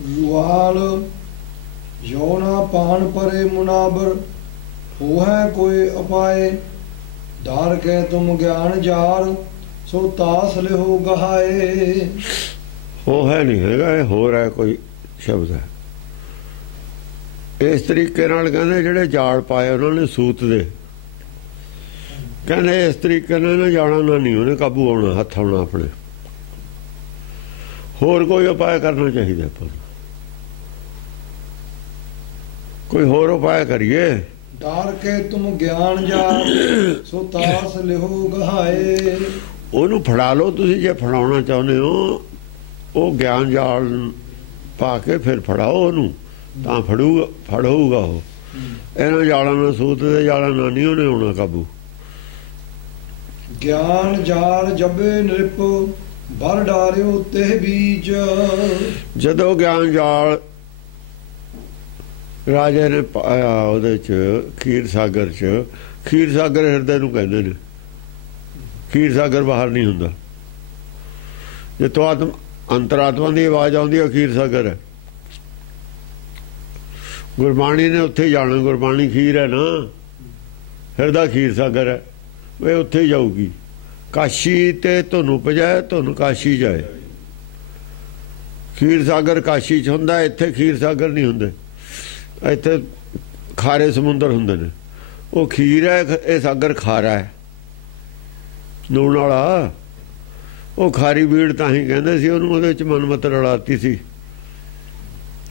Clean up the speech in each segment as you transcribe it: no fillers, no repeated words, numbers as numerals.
रुआल यौना पान परे मुनाबर हो है कोई अपाए धार के तुम ज्ञान जार सो तास लिहो गहाए। हो है नहीं हैगा, ये हो रहा है कोई शब्द है। इस तरीके नाल कहंदे ਜਿਹੜੇ ਜਾਲ ਪਾਏ ਉਹਨਾਂ ਨੇ ਸੂਤ ਦੇ, ਕਹਿੰਦੇ ਇਸ ਤਰੀਕੇ ਨਾਲ ਨਾ ਜਾਣਾ ਨਾ ਨਹੀਂ ਉਹਨੇ ਕਾਬੂ ਆਉਣਾ, ਹੱਥ ਆਉਣਾ ਆਪਣੇ। ਹੋਰ ਕੋਈ ਉਪਾਅ ਕਰਨਾ ਚਾਹੀਦਾ ਆਪਾਂ ਨੂੰ, ਕੋਈ ਹੋਰ ਉਪਾਅ ਕਰੀਏ। ਡਾਰ ਕੇ ਤੁਮ ਗਿਆਨ ਜਾਰ ਸੋ ਤਾਸ ਲਿਹੋ ਗਹਾਏ। ਉਹਨੂੰ ਫੜਾ ਲਓ ਤੁਸੀਂ, ਜੇ ਫੜਾਉਣਾ ਚਾਹੁੰਦੇ ਹੋ ਉਹ ਗਿਆਨ ਜਾਲ ਪਾ ਕੇ ਫਿਰ ਫੜਾਓ ਉਹਨੂੰ, ਤਾਂ ਫੜੂਗਾ ਉਹ। ਇਹਨਾਂ ਜਾਲਾਂ ਨਾਲ, ਸੂਤ ਦੇ ਜਾਲਾਂ ਨਾਲ ਨਹੀਂ ਉਹਨੇ ਆਉਣਾ ਕਾਬੂ। ਗਿਆਨ ਜਾਲ ਜਬੇ ਨਿਰਪ ਬਰ ਡਾਰਿਓ ਤੇ ਬੀਜ। ਜਦੋਂ ਗਿਆਨ ਜਾਲ ਰਾਜੇ ਨੇ ਪਾਇਆ ਉਹਦੇ 'ਚ ਖੀਰ ਸਾਗਰ 'ਚ, ਖੀਰ ਸਾਗਰ ਹਿਰਦੇ ਨੂੰ ਕਹਿੰਦੇ ਨੇ, ਖੀਰ ਸਾਗਰ ਬਾਹਰ ਨਹੀਂ ਹੁੰਦਾ। ਜਿੱਥੋਂ ਅੰਤਰਾਤਮਾ ਦੀ ਆਵਾਜ਼ ਆਉਂਦੀ ਹੈ ਖੀਰ ਸਾਗਰ ਹੈ। ਗੁਰਬਾਣੀ ਨੇ ਉੱਥੇ ਜਾਣਾ, ਗੁਰਬਾਣੀ ਖੀਰ ਹੈ ਨਾ, ਹਿਰਦਾ ਖੀਰ ਸਾਗਰ ਹੈ, ਵੇ ਉੱਥੇ ਜਾਊਗੀ। ਕਾਸ਼ੀ ਤੇ ਤੁਹਾਨੂੰ ਪਜਾਏ, ਤੁਹਾਨੂੰ ਕਾਸ਼ੀ ਜਾਏ। ਖੀਰ ਸਾਗਰ ਕਾਸ਼ੀ 'ਚ ਹੁੰਦਾ, ਇੱਥੇ ਖੀਰ ਸਾਗਰ ਨਹੀਂ ਹੁੰਦੇ, ਇੱਥੇ ਖਾਰੇ ਸਮੁੰਦਰ ਹੁੰਦੇ ਨੇ। ਉਹ ਖੀਰ ਹੈ, ਇਹ ਸਾਗਰ ਖਾਰਾ ਹੈ, ਲੂਣ ਵਾਲਾ। ਉਹ ਖਾਰੀ ਬੀੜ ਤਾਂ ਹੀ ਕਹਿੰਦੇ ਸੀ ਉਹਨੂੰ, ਉਹਦੇ ਵਿੱਚ ਮਨਮਤ ਰਲਾਤੀ ਸੀ।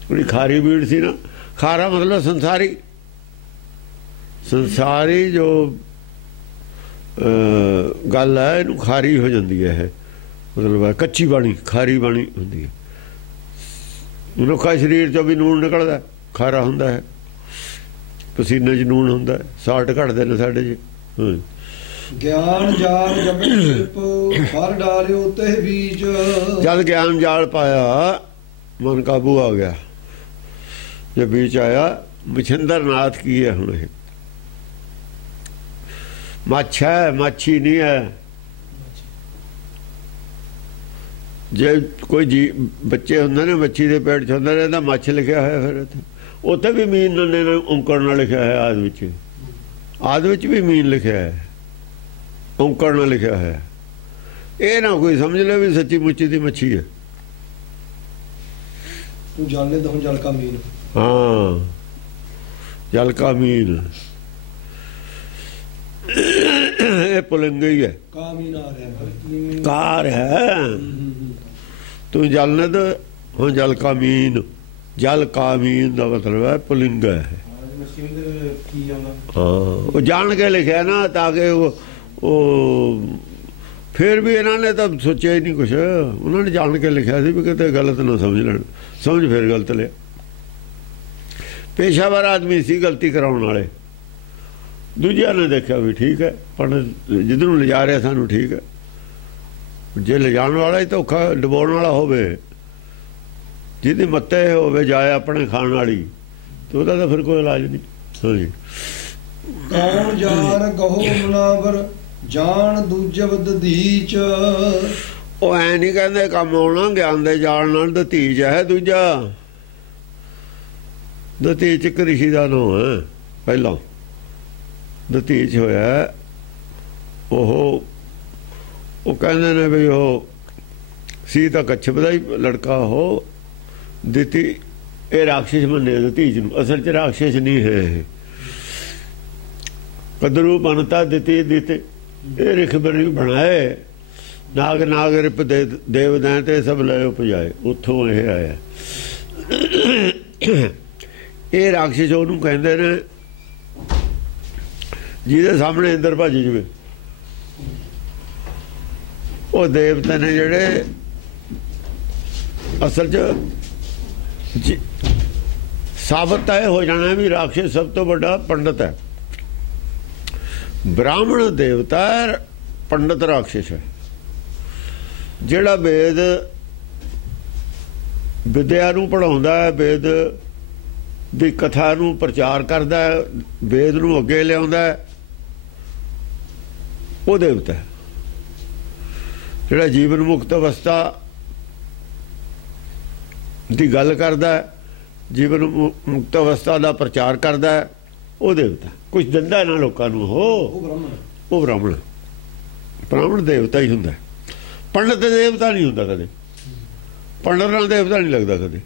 ਉਹਦੀ ਖਾਰੀ ਬੀੜ ਸੀ ਨਾ। ਖਾਰਾ ਮਤਲਬ ਸੰਸਾਰੀ, ਸੰਸਾਰੀ ਜੋ ਗੱਲ ਹੈ ਇਹਨੂੰ ਖਾਰੀ ਹੋ ਜਾਂਦੀ ਹੈ। ਇਹ ਮਤਲਬ ਕੱਚੀ ਬਾਣੀ, ਖਾਰੀ ਬਾਣੀ ਹੁੰਦੀ ਹੈ। ਮਨੁੱਖਾ ਸਰੀਰ 'ਚੋਂ ਵੀ ਨੂਣ ਨਿਕਲਦਾ, ਖਾਰਾ ਹੁੰਦਾ ਹੈ। ਪਸੀਨੇ 'ਚ ਨੂਣ ਹੁੰਦਾ, ਸਾਲਟ ਘਟਦੇ ਨੇ ਸਾਡੇ 'ਚ। ਗਿਆਨ ਜਾਲ ਜਬੇ ਨਿਰਪ ਬਰ ਡਾਰਿਓ ਤੇ ਬੀਜ। ਜਦ ਗਿਆਨ ਜਾਲ ਪਾਇਆ ਮਨ ਕਾਬੂ ਆ ਗਿਆ। ਜੇ ਬੀਚ ਆਇਆ, ਮਛਿੰਦਰ ਨਾਥ ਕੀ ਹੈ ਹੁਣ? ਇਹ ਮੱਛ ਹੈ, ਮਾਛੀ ਨਹੀਂ ਹੈ। ਜੇ ਕੋਈ ਜੀ ਬੱਚੇ ਹੁੰਦੇ ਨੇ, ਮੱਛੀ ਦੇ ਪੇਟ 'ਚ ਹੁੰਦੇ ਨੇ, ਤਾਂ ਮੱਛ ਲਿਖਿਆ ਹੋਇਆ। ਫਿਰ ਉੱਥੇ ਵੀ ਮੀਨ ਨੰਨੇ ਨੇ ਔਂਕੜ ਨਾਲ ਲਿਖਿਆ ਹੈ। ਆਦ ਵਿੱਚ, ਆਦ ਵਿੱਚ ਵੀ ਮੀਨ ਲਿਖਿਆ ਹੈ, ਔਂਕੜ ਨਾਲ ਲਿਖਿਆ ਹੋਇਆ। ਇਹ ਨਾ ਕੋਈ ਸਮਝ ਲੈ ਵੀ ਸੱਚੀ ਮੁੱਚੀ ਦੀ ਮੱਛੀ ਹੈ। ਤੂੰ ਜਾਣੇ ਤਾਂ ਹੁਣ ਜਲ ਕਾ ਮੀਨ। ਹਾਂ, ਜਲ ਕਾ ਮੀਨ ਇਹ ਪੁਲਿੰਗ ਹੀ ਹੈ। ਕਾ ਮੀਨ ਆ ਰਿਹਾ, ਕਾਰ ਹੈ। ਤੂੰ ਜਲ ਨੇ ਤਾਂ ਹੁਣ ਜਲ ਕਾ ਮੀਨ, ਜਲ ਕਾ ਮੀਨ ਦਾ ਮਤਲਬ ਹੈ ਪੁਲਿੰਗ ਹੈ। ਹਾਂ, ਉਹ ਜਾਣ ਕੇ ਲਿਖਿਆ ਨਾ, ਤਾਂ ਕਿ ਉਹ ਫਿਰ ਵੀ ਇਹਨਾਂ ਨੇ ਤਾਂ ਸੋਚਿਆ ਹੀ ਨਹੀਂ ਕੁਛ। ਉਹਨਾਂ ਨੇ ਜਾਣ ਕੇ ਲਿਖਿਆ ਸੀ ਵੀ ਕਿਤੇ ਗਲਤ ਨਾ ਸਮਝ ਲੈਣ, ਸਮਝ ਫਿਰ ਗਲਤ ਲਿਆ। ਪੇਸ਼ਾਵਰ ਆਦਮੀ ਸੀ ਗਲਤੀ ਕਰਾਉਣ ਵਾਲੇ। ਦੂਜਿਆਂ ਨੇ ਦੇਖਿਆ ਵੀ ਠੀਕ ਹੈ, ਪਰ ਜਿੱਧਰ ਨੂੰ ਲਿਜਾ ਰਿਹਾ ਸਾਨੂੰ ਠੀਕ ਹੈ। ਜੇ ਲਿਜਾਣ ਵਾਲਾ ਹੀ ਧੋਖਾ ਡੁਬਾਉਣ ਵਾਲਾ ਹੋਵੇ, ਜਿਹਦੀ ਮੱਤੇ ਹੋਵੇ ਜਾਏ ਆਪਣੇ ਖਾਣ ਵਾਲੀ, ਤੇ ਉਹਦਾ ਤਾਂ ਫਿਰ ਕੋਈ ਇਲਾਜ ਨਹੀਂ। ਹਾਂਜੀ, ਕੌਣ ਜਾਰ ਗਹੋ ਮੁਨਾਵਰ ਜਾਣ ਦੂਜਬ ਦਧੀਚ। ਉਹ ਐ ਨਹੀਂ ਕਹਿੰਦੇ ਕੰਮ ਆਉਣਾ, ਗਿਆਨ ਦੇ ਜਾਣ ਨਾਲ ਦਧੀਚ ਹੈ। ਦੂਜਾ ਦਧੀਚ ਇੱਕ ਰਿਸ਼ੀ ਦਾ ਨਾਮ ਹੈ। ਪਹਿਲਾਂ ਦਧੀਚ ਹੋਇਆ, ਉਹ ਕਹਿੰਦੇ ਨੇ ਵੀ ਉਹ ਸੀ ਤਾਂ ਕੱਛਪ ਦਾ ਹੀ ਲੜਕਾ। ਉਹ ਦਿੱਤੀ, ਇਹ ਰਾਖਸ਼ ਮੰਨੇ ਦਧੀਚ ਨੂੰ। ਅਸਲ 'ਚ ਰਾਖਸ਼ ਨਹੀਂ ਹੈ ਇਹ। ਕਦਰੂ ਬਣਤਾ ਦਿੱਤੀ ਦਿੱਤੇ, ਇਹ ਰਿਖਬਰੀ ਬਣਾਏ। ਨਾਗ ਨਾਗ ਰਿਪ ਦੇਵ ਦੈਂ ਤੇ ਸਭ ਲੈ ਉਪਜਾਏ, ਉੱਥੋਂ ਇਹ ਆਇਆ। ਇਹ ਰਾਖਸ਼ ਉਹਨੂੰ ਕਹਿੰਦੇ ਨੇ ਜਿਹਦੇ ਸਾਹਮਣੇ ਇੰਦਰ ਭੱਜ ਜਵੇ। ਉਹ ਦੇਵਤੇ ਨੇ ਜਿਹੜੇ ਅਸਲ 'ਚ ਸਾਬਤ ਇਹ ਹੋ ਜਾਣਾ ਵੀ ਰਾਖਸ਼ ਸਭ ਤੋਂ ਵੱਡਾ ਪੰਡਤ ਹੈ। ਬ੍ਰਾਹਮਣ ਦੇਵਤਾ, ਪੰਡਤ ਰਾਖਸ਼ ਹੈ। ਜਿਹੜਾ ਵੇਦ ਵਿਦਿਆ ਨੂੰ ਪੜ੍ਹਾਉਂਦਾ ਹੈ, ਵੇਦ ਦੀ ਕਥਾ ਨੂੰ ਪ੍ਰਚਾਰ ਕਰਦਾ ਹੈ, ਵੇਦ ਨੂੰ ਅੱਗੇ ਲਿਆਉਂਦਾ ਹੈ, ਉਹ ਦੇਵਤਾ। ਜਿਹੜਾ ਜੀਵਨ ਮੁਕਤ ਅਵਸਥਾ ਦੀ ਗੱਲ ਕਰਦਾ, ਜੀਵਨ ਮੁਕਤ ਅਵਸਥਾ ਦਾ ਪ੍ਰਚਾਰ ਕਰਦਾ, ਉਹ ਦੇਵਤਾ। ਕੁਝ ਦਿੰਦਾ ਨਾ ਲੋਕਾਂ ਨੂੰ, ਉਹ ਬ੍ਰਾਹਮਣ। ਬ੍ਰਾਹਮਣ ਦੇਵਤਾ ਹੀ ਹੁੰਦਾ, ਪੰਡਤ ਦੇਵਤਾ ਨਹੀਂ ਹੁੰਦਾ ਕਦੇ। ਪੰਡਤ ਨਾਲ ਦੇਵਤਾ ਨਹੀਂ ਲੱਗਦਾ ਕਦੇ,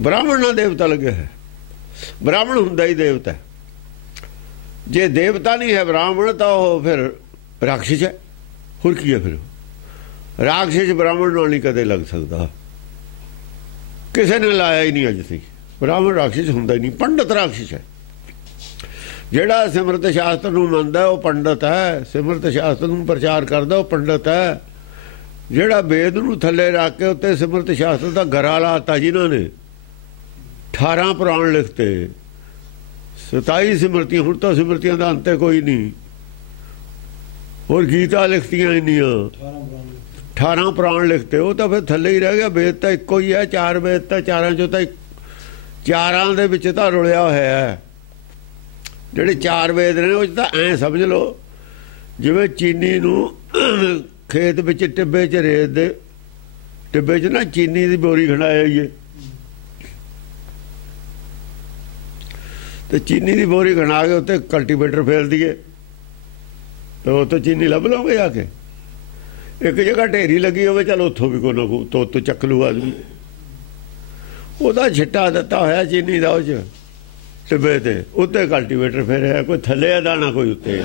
ਬ੍ਰਾਹਮਣ ਨਾਲ ਦੇਵਤਾ ਲੱਗਿਆ ਹੈ। ਬ੍ਰਾਹਮਣ ਹੁੰਦਾ ਹੀ ਦੇਵਤਾ। ਜੇ ਦੇਵਤਾ ਨਹੀਂ ਹੈ ਬ੍ਰਾਹਮਣ ਤਾਂ ਉਹ ਫਿਰ ਰਾਖਸ਼ ਹੈ। ਹੋਰ ਕੀ ਹੈ ਫਿਰ? ਰਾਖਸ਼ ਬ੍ਰਾਹਮਣ ਨਾਲ ਨਹੀਂ ਕਦੇ ਲੱਗ ਸਕਦਾ, ਕਿਸੇ ਨੇ ਲਾਇਆ ਹੀ ਨਹੀਂ ਅੱਜ ਤੱਕ। ਬ੍ਰਾਹਮਣ ਰਾਖਸ਼ ਹੁੰਦਾ ਹੀ ਨਹੀਂ, ਪੰਡਤ ਰਾਖਸ਼ ਹੈ। ਜਿਹੜਾ ਸਿਮਰਤ ਸ਼ਾਸਤਰ ਨੂੰ ਮੰਨਦਾ ਉਹ ਪੰਡਤ ਹੈ, ਸਿਮਰਤ ਸ਼ਾਸਤਰ ਨੂੰ ਪ੍ਰਚਾਰ ਕਰਦਾ ਉਹ ਪੰਡਤ ਹੈ। ਜਿਹੜਾ ਵੇਦ ਨੂੰ ਥੱਲੇ ਰੱਖ ਕੇ ਉੱਤੇ ਸਿਮਰਤ ਸ਼ਾਸਤਰ ਦਾ ਗਰਾ ਲਾਤਾ, ਜਿਨ੍ਹਾਂ ਨੇ 18 ਪੁਰਾਣ ਲਿਖਤੇ, 27 ਸਿਮਰਤੀਆਂ, ਹੁਣ ਤਾਂ ਸਿਮਰਤੀਆਂ ਦਾ ਅੰਤ ਕੋਈ ਨਹੀਂ। ਹੋਰ ਗੀਤਾ ਲਿਖਤੀਆਂ ਇੰਨੀਆਂ, 18 ਪੁਰਾਣ ਲਿਖਤੇ, ਉਹ ਤਾਂ ਫਿਰ ਥੱਲੇ ਹੀ ਰਹਿ ਗਿਆ। ਵੇਦ ਤਾਂ ਇੱਕੋ ਹੀ ਹੈ, 4 ਵੇਦ ਤਾਂ, ਚਾਰਾਂ ਚੋਂ ਤਾਂ ਚਾਰਾਂ ਦੇ ਵਿੱਚ ਤਾਂ ਰੁਲਿਆ ਹੋਇਆ ਹੈ। ਜਿਹੜੇ 4 ਵੇਦ ਨੇ ਉਹ 'ਚ ਤਾਂ ਐਂ ਸਮਝ ਲਓ ਜਿਵੇਂ ਚੀਨੀ ਨੂੰ ਖੇਤ ਵਿੱਚ ਟਿੱਬੇ 'ਚ ਰੇਤ ਦੇ ਟਿੱਬੇ 'ਚ ਨਾ ਚੀਨੀ ਦੀ ਬੋਰੀ ਖੜਾਇਆ ਹੀ, ਤੇ ਚੀਨੀ ਦੀ ਬੋਰੀ ਖਣਾ ਕੇ ਉੱਤੇ ਕਲਟੀਵੇਟਰ ਫੇਰ ਦਈਏ ਤੇ ਉਹ ਤੋਂ ਚੀਨੀ ਲੱਭ ਲਓਗੇ ਆ ਕੇ। ਇੱਕ ਜਗ੍ਹਾ ਢੇਰੀ ਲੱਗੀ ਹੋਵੇ, ਚਲ ਉੱਥੋਂ ਵੀ ਕੋਈ ਨਾ ਕੋਈ ਤੋਂ ਚੱਕ ਲੂ ਆਦਮੀ। ਉਹਦਾ ਛਿੱਟਾ ਦਿੱਤਾ ਹੋਇਆ ਚੀਨੀ ਦਾ, ਉਹ 'ਚ ਟਿੱਬੇ ਤੇ ਉੱਤੇ ਕਲਟੀਵੇਟਰ ਫੇਰਿਆ, ਕੋਈ ਥੱਲੇ ਆ ਦਾਣਾ, ਕੋਈ ਉੱਤੇ।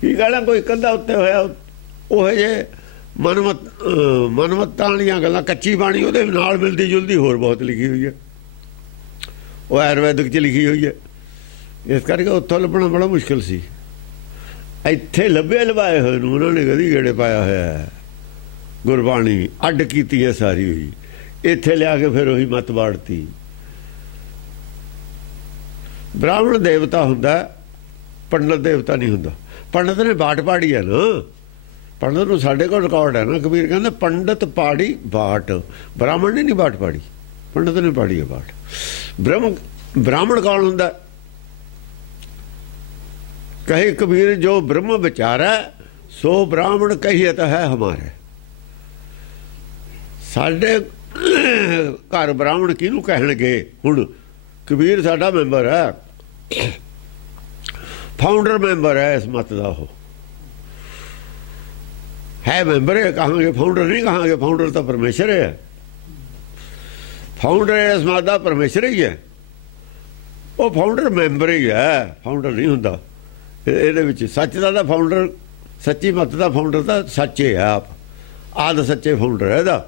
ਕੀ ਕਹਿਣਾ, ਕੋਈ ਕੰਧਾ ਉੱਤੇ ਹੋਇਆ। ਉਹ ਜੇ ਮਨਮਤਾਂ ਵਾਲੀਆਂ ਗੱਲਾਂ, ਕੱਚੀ ਬਾਣੀ ਉਹਦੇ ਨਾਲ ਮਿਲਦੀ ਜੁਲਦੀ ਹੋਰ ਬਹੁਤ ਲਿਖੀ ਹੋਈ ਹੈ, ਉਹ ਆਯੁਰਵੈਦਿਕ 'ਚ ਲਿਖੀ ਹੋਈ ਹੈ। ਇਸ ਕਰਕੇ ਉੱਥੋਂ ਲੱਭਣਾ ਬੜਾ ਮੁਸ਼ਕਿਲ ਸੀ। ਇੱਥੇ ਲੱਭੇ ਲਵਾਏ ਹੋਏ ਨੂੰ ਉਹਨਾਂ ਨੇ ਕਦੀ ਗੇੜੇ ਪਾਇਆ ਹੋਇਆ। ਗੁਰਬਾਣੀ ਅੱਡ ਕੀਤੀ ਹੈ ਸਾਰੀ ਹੋਈ, ਇੱਥੇ ਲਿਆ ਕੇ ਫਿਰ ਉਹੀ ਮੱਤ ਬਾੜਤੀ। ਬ੍ਰਾਹਮਣ ਦੇਵਤਾ ਹੁੰਦਾ, ਪੰਡਤ ਦੇਵਤਾ ਨਹੀਂ ਹੁੰਦਾ। ਪੰਡਤ ਨੇ ਬਾਟ ਪਾੜੀ ਹੈ ਨਾ, ਪੰਡਤ ਨੂੰ ਸਾਡੇ ਕੋਲ ਰਿਕਾਰਡ ਹੈ ਨਾ। ਕਬੀਰ ਕਹਿੰਦਾ ਪੰਡਤ ਪਾੜੀ ਬਾਟ, ਬ੍ਰਾਹਮਣ ਨੇ ਨਹੀਂ ਬਾਟ ਪਾੜੀ, ਪੰਡਤ ਨੇ ਪਾੜੀ ਹੈ ਬਾਟ। ਬ੍ਰਾਹਮਣ ਕੌਣ ਹੁੰਦਾ? ਕਹੇ ਕਬੀਰ ਜੋ ਬ੍ਰਹਮ ਵਿਚਾਰੈ ਸੋ ਬ੍ਰਾਹਮਣ ਕਹੀਏ ਤਾਂ ਹੈ ਹਮਾਰੇ। ਸਾਡੇ ਘਰ ਬ੍ਰਾਹਮਣ ਕਿਹਨੂੰ ਕਹਿਣਗੇ? ਹੁਣ ਕਬੀਰ ਸਾਡਾ ਮੈਂਬਰ ਹੈ, ਫਾਊਂਡਰ ਮੈਂਬਰ ਹੈ ਇਸ ਮਤ ਦਾ। ਉਹ ਹੈ ਮੈਂਬਰ ਹੈ, ਕਹਾਂਗੇ ਫਾਊਂਡਰ ਨਹੀਂ ਕਹਾਂਗੇ। ਫਾਊਂਡਰ ਤਾਂ ਪਰਮੇਸ਼ਰ ਹੈ, ਫਾਊਂਡਰ ਇਸ ਮਤ ਦਾ ਪਰਮੇਸ਼ਰ ਹੀ ਹੈ। ਉਹ ਫਾਊਂਡਰ ਮੈਂਬਰ ਹੀ ਹੈ, ਫਾਊਂਡਰ ਨਹੀਂ ਹੁੰਦਾ ਇਹਦੇ ਵਿੱਚ। ਸੱਚ ਦਾ ਤਾਂ ਫਾਊਂਡਰ, ਸੱਚੀ ਮਤ ਦਾ ਫਾਊਂਡਰ ਤਾਂ ਸੱਚੇ ਹੈ, ਆਦ ਸੱਚੇ ਫਾਊਂਡਰ ਹੈ ਇਹਦਾ।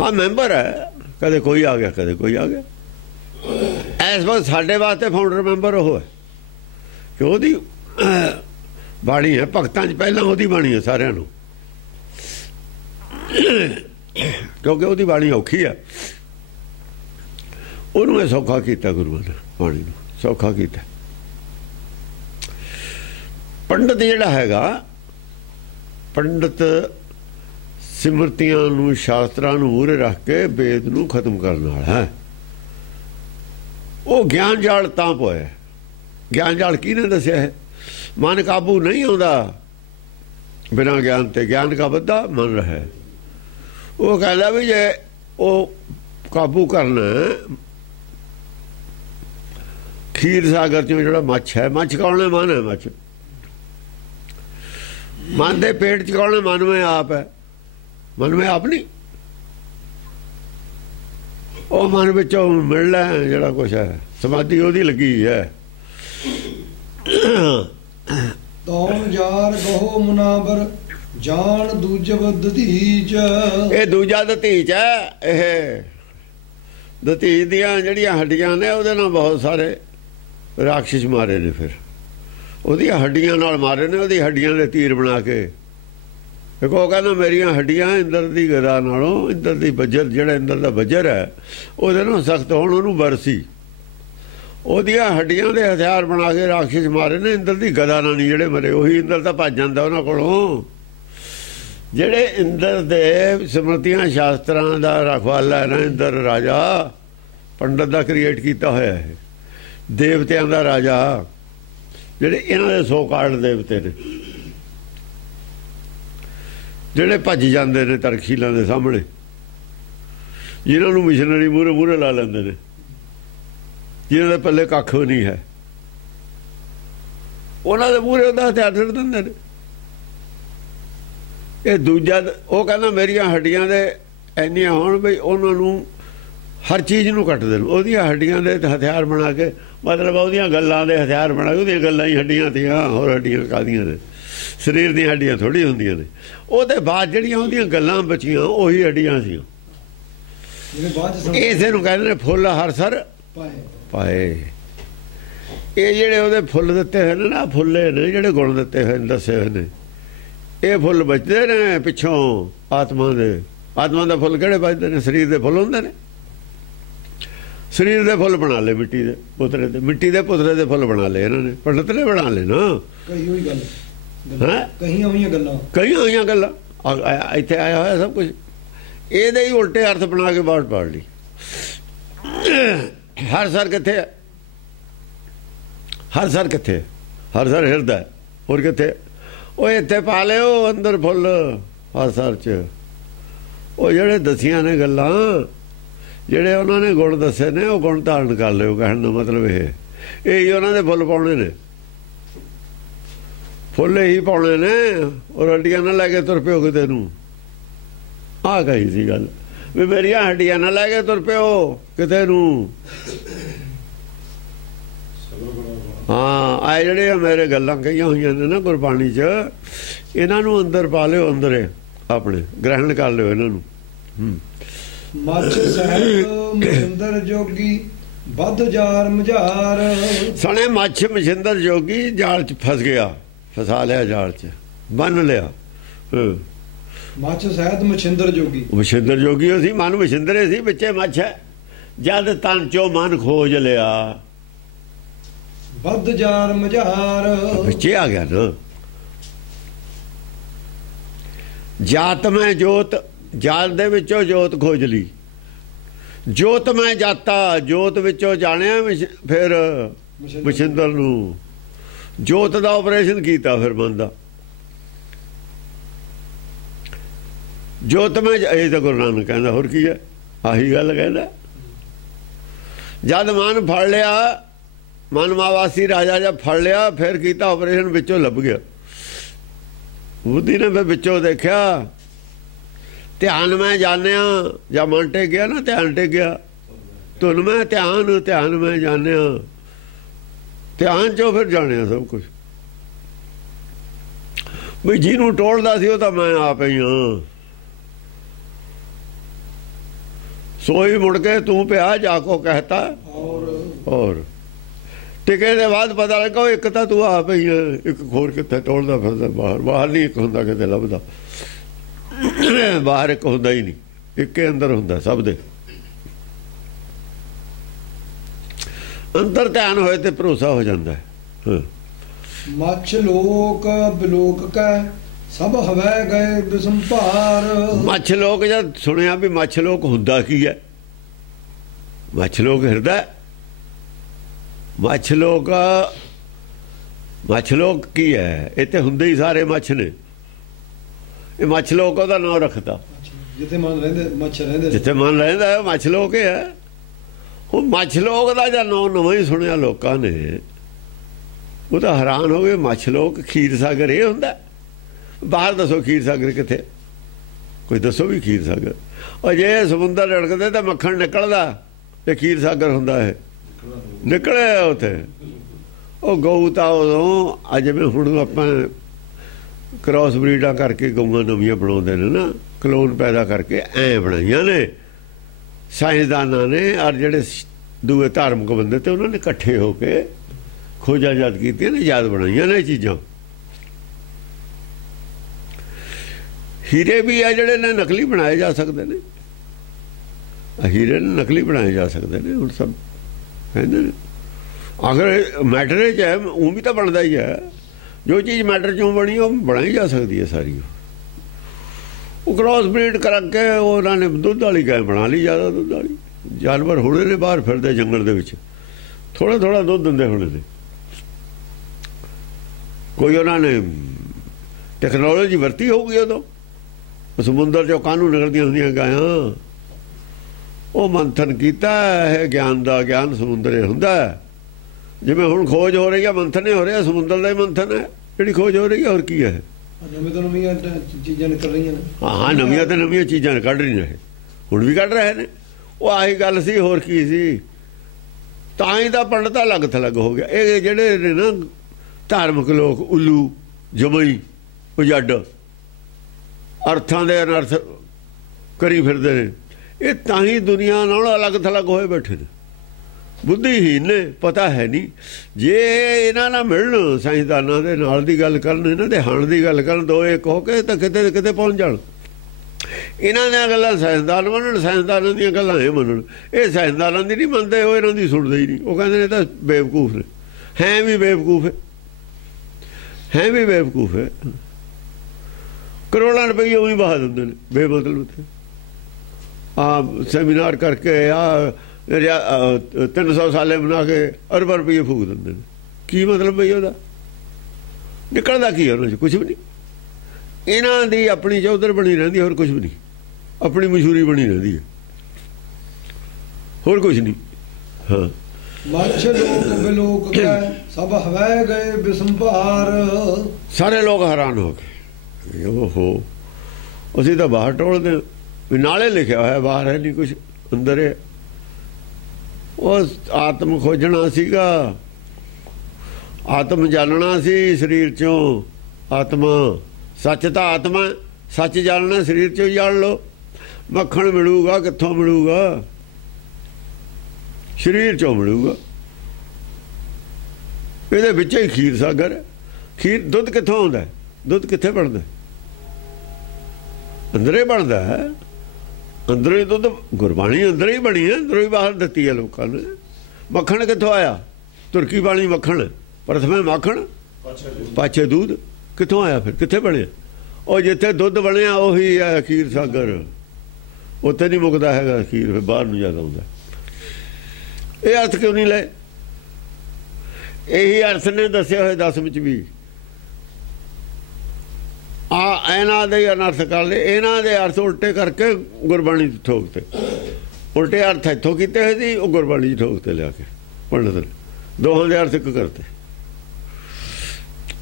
ਹਾਂ ਮੈਂਬਰ ਹੈ, ਕਦੇ ਕੋਈ ਆ ਗਿਆ ਕਦੇ ਕੋਈ ਆ ਗਿਆ। ਇਸ ਵਕਤ ਸਾਡੇ ਵਾਸਤੇ ਫਾਊਂਡਰ ਮੈਂਬਰ ਉਹ ਹੈ ਕਿ ਉਹਦੀ ਬਾਣੀ ਹੈ। ਭਗਤਾਂ 'ਚ ਪਹਿਲਾਂ ਉਹਦੀ ਬਾਣੀ ਹੈ ਸਾਰਿਆਂ ਨੂੰ, ਕਿਉਂਕਿ ਉਹਦੀ ਬਾਣੀ ਔਖੀ ਹੈ। ਉਹਨੂੰ ਇਹ ਸੌਖਾ ਕੀਤਾ, ਗੁਰੂਆਂ ਨੇ ਬਾਣੀ ਨੂੰ ਸੌਖਾ ਕੀਤਾ। ਪੰਡਤ ਜਿਹੜਾ ਹੈਗਾ, ਪੰਡਤ ਸਿਮਰਤੀਆਂ ਨੂੰ, ਸ਼ਾਸਤਰਾਂ ਨੂੰ ਮੂਹਰੇ ਰੱਖ ਕੇ ਵੇਦ ਨੂੰ ਖਤਮ ਕਰਨ ਵਾਲਾ ਹੈ। ਉਹ ਗਿਆਨ ਜਾਲ ਤਾਂ ਪੋਇਆ। ਗਿਆਨ ਜਾਲ ਕਿਹਨੇ ਦੱਸਿਆ ਹੈ? ਮਨ ਕਾਬੂ ਨਹੀਂ ਆਉਂਦਾ ਬਿਨਾਂ ਗਿਆਨ ਤੇ, ਗਿਆਨ ਕਾ ਬੱਧਾ ਮਨ ਰਹੇ। ਉਹ ਕਹਿੰਦਾ ਵੀ ਜੇ ਉਹ ਕਾਬੂ ਕਰਨਾ, ਖੀਰ ਸਾਗਰ 'ਚੋਂ ਜਿਹੜਾ ਮੱਛ ਹੈ, ਮੱਛ ਕੌਣ ਹੈ? ਮਨ ਹੈ। ਮੱਛ ਮਨ ਦੇ ਪੇਟ 'ਚ ਕੌਣ ਹੈ? ਮਨ ਮੈਂ ਆਪ ਹੈ। ਮਨ ਮੈਂ ਆਪ ਨਹੀਂ, ਉਹ ਮਨ ਵਿੱਚੋਂ ਮਿਲਣਾ ਜਿਹੜਾ ਕੁਛ ਹੈ, ਸਮਾਧੀ ਉਹਦੀ ਲੱਗੀ ਹੈ। ਤੌਣ ਜਾਰ ਗਹੋ ਮੁਨਾਬਰ ਜਾਣ ਦੂਜਬ ਦਧੀਚ। ਇਹ ਦੂਜਾ ਦਧੀਚ ਹੈ। ਇਹ ਦਧੀਚ ਦੀਆਂ ਜਿਹੜੀਆਂ ਹੱਡੀਆਂ ਨੇ ਉਹਦੇ ਨਾਲ ਬਹੁਤ ਸਾਰੇ ਰਾਖਸ਼ ਮਾਰੇ ਨੇ, ਫਿਰ ਉਹਦੀਆਂ ਹੱਡੀਆਂ ਨਾਲ ਮਾਰੇ ਨੇ, ਉਹਦੀ ਹੱਡੀਆਂ ਦੇ ਤੀਰ ਬਣਾ ਕੇ। ਇੱਕ ਉਹ ਕਹਿੰਦਾ ਮੇਰੀਆਂ ਹੱਡੀਆਂ ਇੰਦਰ ਦੀ ਗਦਾ ਨਾਲੋਂ, ਇੰਦਰ ਦੀ ਬੱਜਰ, ਜਿਹੜਾ ਇੰਦਰ ਦਾ ਬੱਜਰ ਹੈ ਉਹਦੇ ਨਾਲ ਸਖਤ ਹੋਣ, ਉਹਨੂੰ ਵਰਸੀ। ਉਹਦੀਆਂ ਹੱਡੀਆਂ ਦੇ ਹਥਿਆਰ ਬਣਾ ਕੇ ਰਾਖਸ਼ ਮਾਰੇ ਨੇ, ਇੰਦਰ ਦੀ ਗਦਾ ਨਾਲ ਨਹੀਂ ਜਿਹੜੇ ਮਰੇ। ਉਹੀ ਇੰਦਰ ਤਾਂ ਭੱਜ ਜਾਂਦਾ ਉਹਨਾਂ ਕੋਲੋਂ। ਜਿਹੜੇ ਇੰਦਰ ਦੇ ਸਿਮਰਤੀਆਂ ਸ਼ਾਸਤਰਾਂ ਦਾ ਰਖਵਾਲਾ ਹੈ ਨਾ, ਇੰਦਰ ਰਾਜਾ ਪੰਡਤ ਦਾ ਕ੍ਰੀਏਟ ਕੀਤਾ ਹੋਇਆ ਹੈ, ਦੇਵਤਿਆਂ ਦਾ ਰਾਜਾ। ਜਿਹੜੇ ਇਹਨਾਂ ਦੇ ਸੋ ਕਾਲਡ ਦੇਵਤੇ ਨੇ, ਜਿਹੜੇ ਭੱਜ ਜਾਂਦੇ ਨੇ ਤਰਕਸ਼ੀਲਾਂ ਦੇ ਸਾਹਮਣੇ, ਜਿਨ੍ਹਾਂ ਨੂੰ ਮਿਸ਼ਨਰੀ ਮੂਹਰੇ ਲਾ ਲੈਂਦੇ ਨੇ, ਜਿਨ੍ਹਾਂ ਦੇ ਪੱਲੇ ਕੱਖ ਵੀ ਨਹੀਂ ਹੈ, ਉਹਨਾਂ ਦੇ ਮੂਹਰੇ ਉਹਦਾ ਹਥਿਆਰ ਛੱਡ ਦਿੰਦੇ ਨੇ। ਇਹ ਦੂਜਾ ਉਹ ਕਹਿੰਦਾ ਮੇਰੀਆਂ ਹੱਡੀਆਂ ਦੇ ਇੰਨੀਆਂ ਹੋਣ ਬਈ ਉਹਨਾਂ ਨੂੰ ਹਰ ਚੀਜ਼ ਨੂੰ ਕੱਟ ਦੇਣ, ਉਹਦੀਆਂ ਹੱਡੀਆਂ ਦੇ ਹਥਿਆਰ ਬਣਾ ਕੇ, ਮਤਲਬ ਉਹਦੀਆਂ ਗੱਲਾਂ ਦੇ ਹਥਿਆਰ ਬਣਾ ਕੇ, ਉਹਦੀਆਂ ਗੱਲਾਂ ਹੀ ਹੱਡੀਆਂ ਤੀਆਂ, ਹੋਰ ਹੱਡੀਆਂ ਕਾਹਦੀਆਂ ਨੇ, ਸਰੀਰ ਦੀਆਂ ਹੱਡੀਆਂ ਥੋੜ੍ਹੀ ਹੁੰਦੀਆਂ ਨੇ। ਉਹਦੇ ਬਾਅਦ ਜਿਹੜੀਆਂ ਉਹਦੀਆਂ ਗੱਲਾਂ ਬਚੀਆਂ ਉਹੀ ਹੱਡੀਆਂ ਸੀ। ਇਸੇ ਨੂੰ ਕਹਿੰਦੇ ਨੇ ਫੁੱਲ ਹਰਸਰ ਪਾਏ। ਇਹ ਜਿਹੜੇ ਉਹਦੇ ਫੁੱਲ ਦਿੱਤੇ ਹੋਏ ਨੇ ਨਾ, ਫੁੱਲੇ ਨੇ ਜਿਹੜੇ ਗੁਣ ਦਿੱਤੇ ਹੋਏ ਨੇ, ਦੱਸੇ ਹੋਏ ਨੇ, ਇਹ ਫੁੱਲ ਬਚਦੇ ਨੇ ਪਿੱਛੋਂ ਆਤਮਾ ਦੇ। ਆਤਮਾ ਦਾ ਫੁੱਲ ਕਿਹੜੇ ਬਚਦੇ ਨੇ? ਸਰੀਰ ਦੇ ਫੁੱਲ ਹੁੰਦੇ ਨੇ। ਸਰੀਰ ਦੇ ਫੁੱਲ ਬਣਾ ਲਏ ਮਿੱਟੀ ਦੇ ਪੁੱਤਰੇ ਦੇ, ਮਿੱਟੀ ਦੇ ਪੁੱਤਰੇ ਦੇ ਫੁੱਲ ਬਣਾ ਲਏ ਇਹਨਾਂ ਨੇ, ਪੰਡਤ ਨੇ ਬਣਾ ਲਏ ਨਾ। ਕਈ ਹੋਈਆਂ ਗੱਲਾਂ ਇੱਥੇ ਆਇਆ ਹੋਇਆ ਸਭ ਕੁਝ, ਇਹਦੇ ਹੀ ਉਲਟੇ ਅਰਥ ਬਣਾ ਕੇ ਬਾਟ ਪਾੜ ਲਈ। ਹਰ ਸਰ ਕਿੱਥੇ ਹੈ? ਹਰ ਸਰ ਕਿੱਥੇ? ਹਰ ਸਰ ਹਿਰਦਾ, ਹੋਰ ਕਿੱਥੇ? ਉਹ ਇੱਥੇ ਪਾ ਲਿਓ ਅੰਦਰ ਫੁੱਲ ਹਰ ਸਰ 'ਚ। ਉਹ ਜਿਹੜੇ ਦਸੀਆਂ ਨੇ ਗੱਲਾਂ, ਜਿਹੜੇ ਉਹਨਾਂ ਨੇ ਗੁਣ ਦੱਸੇ ਨੇ, ਉਹ ਗੁਣ ਧਾਰਨ ਕਰ ਲਿਓ। ਕਹਿਣ ਦਾ ਮਤਲਬ ਇਹ ਹੀ ਉਹਨਾਂ ਦੇ ਫੁੱਲ ਪਾਉਣੇ ਨੇ, ਫੁੱਲ ਹੀ ਪਾਉਣੇ ਨੇ। ਔਰ ਹੱਡੀਆਂ ਨਾ ਲੈ ਕੇ ਤੁਰ ਪਿਓ ਕਿਤੇ ਨੂੰ। ਆਹ ਕਹੀ ਸੀ ਗੱਲ ਵੀ ਮੇਰੀਆਂ ਹੱਡੀਆਂ ਨਾ ਲੈ ਕੇ ਤੁਰ ਪਿਓ ਕਿਤੇ ਨੂੰ। ਹਾਂ, ਆਏ ਜਿਹੜੇ ਮੇਰੇ ਗੱਲਾਂ ਕਹੀਆਂ ਹੋਈਆਂ ਨੇ ਨਾ ਗੁਰਬਾਣੀ 'ਚ, ਇਹਨਾਂ ਨੂੰ ਅੰਦਰ ਪਾ ਲਿਓ, ਅੰਦਰੇ ਆਪਣੇ ਗ੍ਰਹਿਣ ਕਰ ਲਿਓ ਇਹਨਾਂ ਨੂੰ। ਮੱਛ ਸਹਿਤ ਮਛਿੰਦਰ ਜੋਗੀ ਬੱਧ ਜਾਰ ਮਝਾਰ। ਸਣੇ ਮੱਛ ਮਛਿੰਦਰ ਜੋਗੀ ਜਾਲ 'ਚ ਫਸ ਗਿਆ, ਫਸਾ ਲਿਆ ਜਾਲ 'ਚ, ਬੰਨ ਲਿਆ। ਮੱਛ ਸਹਿਤ ਮਛਿੰਦਰ ਜੋਗੀ, ਮਛਿੰਦਰ ਜੋਗੀ ਉਹ ਸੀ, ਮਨ ਮਛਿੰਦਰੇ ਸੀ, ਵਿੱਚੇ ਮੱਛ ਹੈ। ਜਦ ਤਨ ਚੋਂ ਮਨ ਖੋਜ ਲਿਆ, ਬੱਧ ਜਾਰ ਮਝਾਰ ਵਿੱਚੇ ਆ ਗਿਆ ਨਾ। ਜਾਤ ਮੈਂ ਜੋਤ, ਜਾਤ ਦੇ ਵਿੱਚੋਂ ਜੋਤ ਖੋਜ ਲਈ। ਜੋਤ ਮੈਂ ਜਾਤਾ, ਜੋਤ ਵਿੱਚੋਂ ਜਾਣਿਆ ਫਿਰ ਮਛਿੰਦਰ ਨੂੰ। ਜੋਤ ਦਾ ਆਪਰੇਸ਼ਨ ਕੀਤਾ ਫਿਰ ਮਨ ਦਾ। ਜੋਤ ਮੈਂ, ਇਹ ਤਾਂ ਗੁਰੂ ਨਾਨਕ ਕਹਿੰਦਾ, ਹੋਰ ਕੀ ਹੈ? ਆਹੀ ਗੱਲ ਕਹਿੰਦਾ। ਜਦ ਮਨ ਫੜ ਲਿਆ, ਮਨ ਮਾਵਾਸੀ ਰਾਜਾ ਜਦ ਫੜ ਲਿਆ, ਫਿਰ ਕੀਤਾ ਆਪਰੇਸ਼ਨ, ਵਿੱਚੋਂ ਲੱਭ ਗਿਆ। ਬੁੱਧੀ ਨੇ ਫਿਰ ਵਿੱਚੋਂ ਦੇਖਿਆ। ਧਿਆਨ ਮੈਂ ਜਾਣਿਆ, ਜਾਂ ਮਨ ਟਿਕ ਗਿਆ ਨਾ, ਧਿਆਨ ਟਿਕ ਗਿਆ। ਧੁਨ ਮੈਂ ਧਿਆਨ, ਧਿਆਨ ਮੈਂ ਜਾਣਿਆ, ਧਿਆਨ 'ਚੋਂ ਫਿਰ ਜਾਣਿਆ ਸਭ ਕੁਛ। ਵੀ ਜਿਹਨੂੰ ਟੋਲਦਾ ਸੀ ਉਹ ਤਾਂ ਮੈਂ ਆਪ ਹੀ ਹਾਂ। ਸੋਈ ਮੁੜ ਕੇ ਤੂੰ ਪਿਆ ਜਾ ਕੋ ਕਹਿਤਾ ਔਰ ਟਿਕੇ ਦੇ ਬਾਅਦ ਪਤਾ ਲੱਗਾ ਇੱਕ ਤਾਂ ਤੂੰ ਆਪ ਹੀ ਹੈ, ਇੱਕ ਹੋਰ ਕਿੱਥੇ ਟੋਲਦਾ ਫਿਰਦਾ। ਬਾਹਰ ਨਹੀਂ ਇੱਕ ਹੁੰਦਾ, ਕਿਤੇ ਲੱਭਦਾ ਬਾਹਰ ਇੱਕ ਹੁੰਦਾ ਹੀ ਨਹੀਂ, ਇੱਕੇ ਅੰਦਰ ਹੁੰਦਾ ਸਭ ਦੇ। ਅੰਦਰ ਧਿਆਨ ਹੋਏ ਤੇ ਭਰੋਸਾ ਹੋ ਜਾਂਦਾ ਹੈ। ਮੱਛ ਲੋਕ ਬਿਲੋਕ ਕੈ ਸਭ ਹਵੈ ਗਏ ਬਿਸੰਭਾਰ। ਮੱਛ ਲੋਕ ਜਦ ਸੁਣਿਆ ਵੀ ਮੱਛ ਲੋਕ ਹੁੰਦਾ ਕੀ ਹੈ? ਮੱਛ ਲੋਕ ਹਿਰਦਾ, ਮੱਛ ਲੋਕ, ਮੱਛ ਲੋਕ ਕੀ ਹੈ? ਇਹ ਤੇ ਹੁੰਦੇ ਹੀ ਸਾਰੇ ਮੱਛ ਨੇ। ਇਹ ਮੱਛ ਲੋਕ ਉਹਦਾ ਨਾਮ ਰੱਖਤਾ। ਜਿੱਥੇ ਮਨ ਰਹਿੰਦੇ ਮੱਛ ਰਹਿੰਦੇ, ਜਿੱਥੇ ਮਨ ਰਹਿੰਦਾ ਮੱਛ ਲੋਕ ਹੀ ਹੈ। ਉਹ ਮੱਛ ਲੋਕ ਦਾ ਜਾਂ ਨਾਮ ਨਵਾਂ ਹੀ ਸੁਣਿਆ ਲੋਕਾਂ ਨੇ, ਉਹ ਤਾਂ ਹੈਰਾਨ ਹੋ ਗਏ। ਮੱਛ ਲੋਕ, ਖੀਰ ਸਾਗਰ ਇਹ ਹੁੰਦਾ? ਬਾਹਰ ਦੱਸੋ ਖੀਰ ਸਾਗਰ ਕਿੱਥੇ? ਕੋਈ ਦੱਸੋ ਵੀ ਖੀਰ ਸਾਗਰ। ਉਹ ਜੇ ਸਮੁੰਦਰ ਰੜਕਦੇ ਤਾਂ ਮੱਖਣ ਨਿਕਲਦਾ, ਇਹ ਖੀਰ ਸਾਗਰ ਹੁੰਦਾ ਹੈ? ਨਿਕਲਿਆ ਉੱਥੇ। ਉਹ ਗਊ ਤਾਂ ਉਦੋਂ, ਅੱਜ ਜਿਵੇਂ ਹੁਣ ਆਪਾਂ ਕ੍ਰਾਸ ਬਰੀਡਾਂ ਕਰਕੇ ਗਊਆਂ ਨਵੀਆਂ ਬਣਾਉਂਦੇ ਨੇ ਨਾ, ਕਲੋਨ ਪੈਦਾ ਕਰਕੇ ਐਂ ਬਣਾਈਆਂ ਨੇ ਸਾਇੰਸਦਾਨਾਂ ਨੇ। ਔਰ ਜਿਹੜੇ ਦੂਏ ਧਾਰਮਿਕ ਬੰਦੇ ਤੇ ਉਹਨਾਂ ਨੇ ਇਕੱਠੇ ਹੋ ਕੇ ਖੋਜਾਂ ਯਾਦ ਕੀਤੀਆਂ ਨੇ, ਯਾਦ ਬਣਾਈਆਂ ਨੇ ਚੀਜ਼ਾਂ। ਹੀਰੇ ਵੀ ਆ ਜਿਹੜੇ ਨੇ ਨਕਲੀ ਬਣਾਏ ਜਾ ਸਕਦੇ ਨੇ। ਹੀਰੇ ਨਕਲੀ ਬਣਾਏ ਜਾ ਸਕਦੇ ਨੇ ਹੁਣ ਸਭ ਕਹਿੰਦੇ ਨੇ। ਅਗਰ ਮੈਟਰ 'ਚ ਹੈ, ਉਹ ਵੀ ਤਾਂ ਬਣਦਾ ਹੀ ਹੈ। ਜੋ ਚੀਜ਼ ਮੈਟਰ 'ਚੋਂ ਬਣੀ ਉਹ ਬਣਾਈ ਜਾ ਸਕਦੀ ਹੈ ਸਾਰੀ। ਉਹ ਕ੍ਰਾਸ ਬਰੀਡ ਕਰਕੇ ਉਹਨਾਂ ਨੇ ਦੁੱਧ ਵਾਲੀ ਗਾਂ ਬਣਾ ਲਈ, ਜ਼ਿਆਦਾ ਦੁੱਧ ਵਾਲੀ। ਜਾਨਵਰ ਹੋਣੇ ਨੇ ਬਾਹਰ ਫਿਰਦੇ ਜੰਗਲ ਦੇ ਵਿੱਚ, ਥੋੜਾ ਥੋੜਾ ਦੁੱਧ ਦਿੰਦੇ ਹੋਣੇ ਨੇ। ਕੋਈ ਉਹਨਾਂ ਨੇ ਟੈਕਨੋਲੋਜੀ ਵਰਤੀ ਹੋਊਗੀ ਉਦੋਂ। ਸਮੁੰਦਰ 'ਚੋਂ ਕਾਹਨੂੰ ਨਿਕਲਦੀਆਂ ਹੁੰਦੀਆਂ ਗਾਂ, ਉਹ ਮੰਥਨ ਕੀਤਾ। ਇਹ ਗਿਆਨ ਦਾ ਗਿਆਨ ਸਮੁੰਦਰੇ ਹੁੰਦਾ। ਜਿਵੇਂ ਹੁਣ ਖੋਜ ਹੋ ਰਹੀ ਹੈ, ਮੰਥਨ ਨਹੀਂ ਹੋ ਰਿਹਾ, ਸਮੁੰਦਰ ਦਾ ਹੀ ਮੰਥਨ ਹੈ ਜਿਹੜੀ ਖੋਜ ਹੋ ਰਹੀ ਹੈ। ਹੋਰ ਕੀ ਹੈ? ਨਵੀਆਂ ਤੋਂ ਨਵੀਆਂ ਚੀਜ਼ਾਂ ਨਿਕਲ ਰਹੀਆਂ ਨੇ। ਹਾਂ, ਨਵੀਆਂ ਤੇ ਨਵੀਆਂ ਚੀਜ਼ਾਂ ਕੱਢ ਰਹੀਆਂ ਨੇ, ਹੁਣ ਵੀ ਕੱਢ ਰਹੇ ਨੇ। ਉਹ ਆਹੀ ਗੱਲ ਸੀ, ਹੋਰ ਕੀ ਸੀ? ਤਾਂ ਹੀ ਤਾਂ ਪੰਡਤ ਅਲੱਗ ਥਲੱਗ ਹੋ ਗਿਆ। ਇਹ ਜਿਹੜੇ ਨੇ ਨਾ ਧਾਰਮਿਕ ਲੋਕ, ਉੱਲੂ ਜਮਈ ਉਜੱਡ, ਅਰਥਾਂ ਦੇ ਅਨਰਥ ਕਰੀ ਫਿਰਦੇ ਨੇ, ਇਹ ਤਾਂ ਹੀ ਦੁਨੀਆ ਨਾਲ ਅਲੱਗ ਥਲੱਗ ਹੋਏ ਬੈਠੇ ਨੇ। ਬੁੱਧੀਹੀਨ ਨੇ, ਪਤਾ ਹੈ ਨਹੀਂ। ਜੇ ਇਹਨਾਂ ਨਾਲ ਮਿਲਣ, ਸਾਇੰਸਦਾਨਾਂ ਦੇ ਨਾਲ ਦੀ ਗੱਲ ਕਰਨ, ਇਹਨਾਂ ਦੇ ਹਣ ਦੀ ਗੱਲ ਕਰਨ, ਦੋ ਇੱਕ ਹੋ ਕੇ ਤਾਂ ਕਿਤੇ ਕਿਤੇ ਪਹੁੰਚ ਜਾਣ। ਇਹਨਾਂ ਦੀਆਂ ਗੱਲਾਂ ਸਾਇੰਸਦਾਨ ਮੰਨਣ, ਸਾਇੰਸਦਾਨਾਂ ਦੀਆਂ ਗੱਲਾਂ ਇਹ ਮੰਨਣ। ਇਹ ਸਾਇੰਸਦਾਨਾਂ ਦੀ ਨਹੀਂ ਮੰਨਦੇ, ਉਹ ਇਹਨਾਂ ਦੀ ਸੁਣਦੇ ਹੀ ਨਹੀਂ। ਉਹ ਕਹਿੰਦੇ ਨੇ ਤਾਂ ਬੇਵਕੂਫ ਨੇ। ਹੈ ਵੀ ਬੇਵਕੂਫ ਹੈ ਵੀ ਬੇਵਕੂਫ ਹੈ। ਕਰੋੜਾਂ ਰੁਪਈਏ ਉਹੀ ਬਹਾ ਦਿੰਦੇ ਨੇ ਬੇਮਤਲਬ ਤੇ। ਸੈਮੀਨਾਰ ਕਰਕੇ 300 ਸਾਲੇ ਬਣਾ ਕੇ ਅਰਬਾਂ ਰੁਪਈਏ ਫੂਕ ਦਿੰਦੇ ਨੇ। ਕੀ ਮਤਲਬ ਬਈ ਉਹਦਾ? ਨਿਕਲਦਾ ਕੀ ਉਹਨਾਂ 'ਚ? ਕੁਛ ਵੀ ਨਹੀਂ। ਇਹਨਾਂ ਦੀ ਆਪਣੀ ਚੌਧਰ ਬਣੀ ਰਹਿੰਦੀ, ਹੋਰ ਕੁਛ ਵੀ ਨਹੀਂ। ਆਪਣੀ ਮਸ਼ਹੂਰੀ ਬਣੀ ਰਹਿੰਦੀ ਹੈ, ਹੋਰ ਕੁਛ ਨਹੀਂ। ਹਾਂ, ਮੱਛ ਲੋਕ ਬਿਲੋਕ ਗਏ, ਸਭ ਹਵੈ ਗਏ ਬਿਸੰਭਾਰ। ਸਾਰੇ ਲੋਕ ਹੈਰਾਨ ਹੋ ਗਏ। ਓਹੋ, ਅਸੀਂ ਤਾਂ ਬਾਹਰ ਟੋਲਦੇ ਵੀ, ਨਾਲੇ ਲਿਖਿਆ ਹੋਇਆ, ਬਾਹਰ ਹੈ ਨਹੀਂ ਕੁਛ, ਅੰਦਰ ਹੈ। ਉਹ ਆਤਮ ਖੋਜਣਾ ਸੀਗਾ, ਆਤਮ ਜਾਣਨਾ ਸੀ ਸਰੀਰ ਚੋਂ। ਆਤਮਾ ਸੱਚ ਤਾਂ ਆਤਮਾ, ਸੱਚ ਜਾਣਨਾ ਸਰੀਰ ਚੋਂ ਹੀ ਜਾਣ ਲਓ। ਮੱਖਣ ਮਿਲੂਗਾ ਕਿੱਥੋਂ? ਮਿਲੂਗਾ ਸਰੀਰ ਚੋਂ ਮਿਲੂਗਾ। ਇਹਦੇ ਵਿੱਚ ਹੀ ਖੀਰ ਸਾਗਰ। ਖੀਰ ਦੁੱਧ ਕਿੱਥੋਂ ਆਉਂਦਾ? ਦੁੱਧ ਕਿੱਥੇ ਬਣਦਾ? ਅੰਦਰੇ ਬਣਦਾ ਹੈ। ਅੰਦਰੋਂ ਹੀ ਦੁੱਧ, ਗੁਰਬਾਣੀ ਅੰਦਰ ਹੀ ਬਣੀ ਹੈ, ਅੰਦਰੋਂ ਹੀ ਬਾਹਰ ਦਿੱਤੀ ਹੈ ਲੋਕਾਂ ਨੇ। ਮੱਖਣ ਕਿੱਥੋਂ ਆਇਆ? ਤੁਰਕੀ ਬਾਣੀ ਮੱਖਣ, ਪ੍ਰਥਮੇ ਮੱਖਣ ਪਾਛੇ ਦੁੱਧ। ਕਿੱਥੋਂ ਆਇਆ ਫਿਰ? ਕਿੱਥੇ ਬਣਿਆ? ਉਹ ਜਿੱਥੇ ਦੁੱਧ ਬਣਿਆ ਉਹੀ ਹੈ ਖੀਰ ਸਾਗਰ। ਉੱਥੇ ਨਹੀਂ ਮੁੱਕਦਾ ਹੈਗਾ ਖੀਰ, ਫਿਰ ਬਾਹਰ ਨੂੰ ਜ਼ਿਆਦਾ ਹੁੰਦਾ। ਇਹ ਅਰਥ ਕਿਉਂ ਨਹੀਂ ਲਏ? ਇਹੀ ਅਰਥ ਨੇ ਦੱਸਿਆ ਹੋਇਆ 10 ਵਿੱਚ ਵੀ। ਇਹਨਾਂ ਦੇ ਅਨਰਥ ਕਰ ਲਏ, ਇਹਨਾਂ ਦੇ ਅਰਥ ਉਲਟੇ ਕਰਕੇ ਗੁਰਬਾਣੀ ਚ ਠੋਕਤੇ। ਉਲਟੇ ਅਰਥ ਇੱਥੋਂ ਕੀਤੇ ਹੋਏ ਸੀ, ਉਹ ਗੁਰਬਾਣੀ ਚ ਠੋਕਤੇ ਲਿਆ ਕੇ ਪੰਡਤ ਨੇ। ਦੋਹਾਂ ਦੇ ਅਰਥ ਇੱਕ ਕਰਤੇ,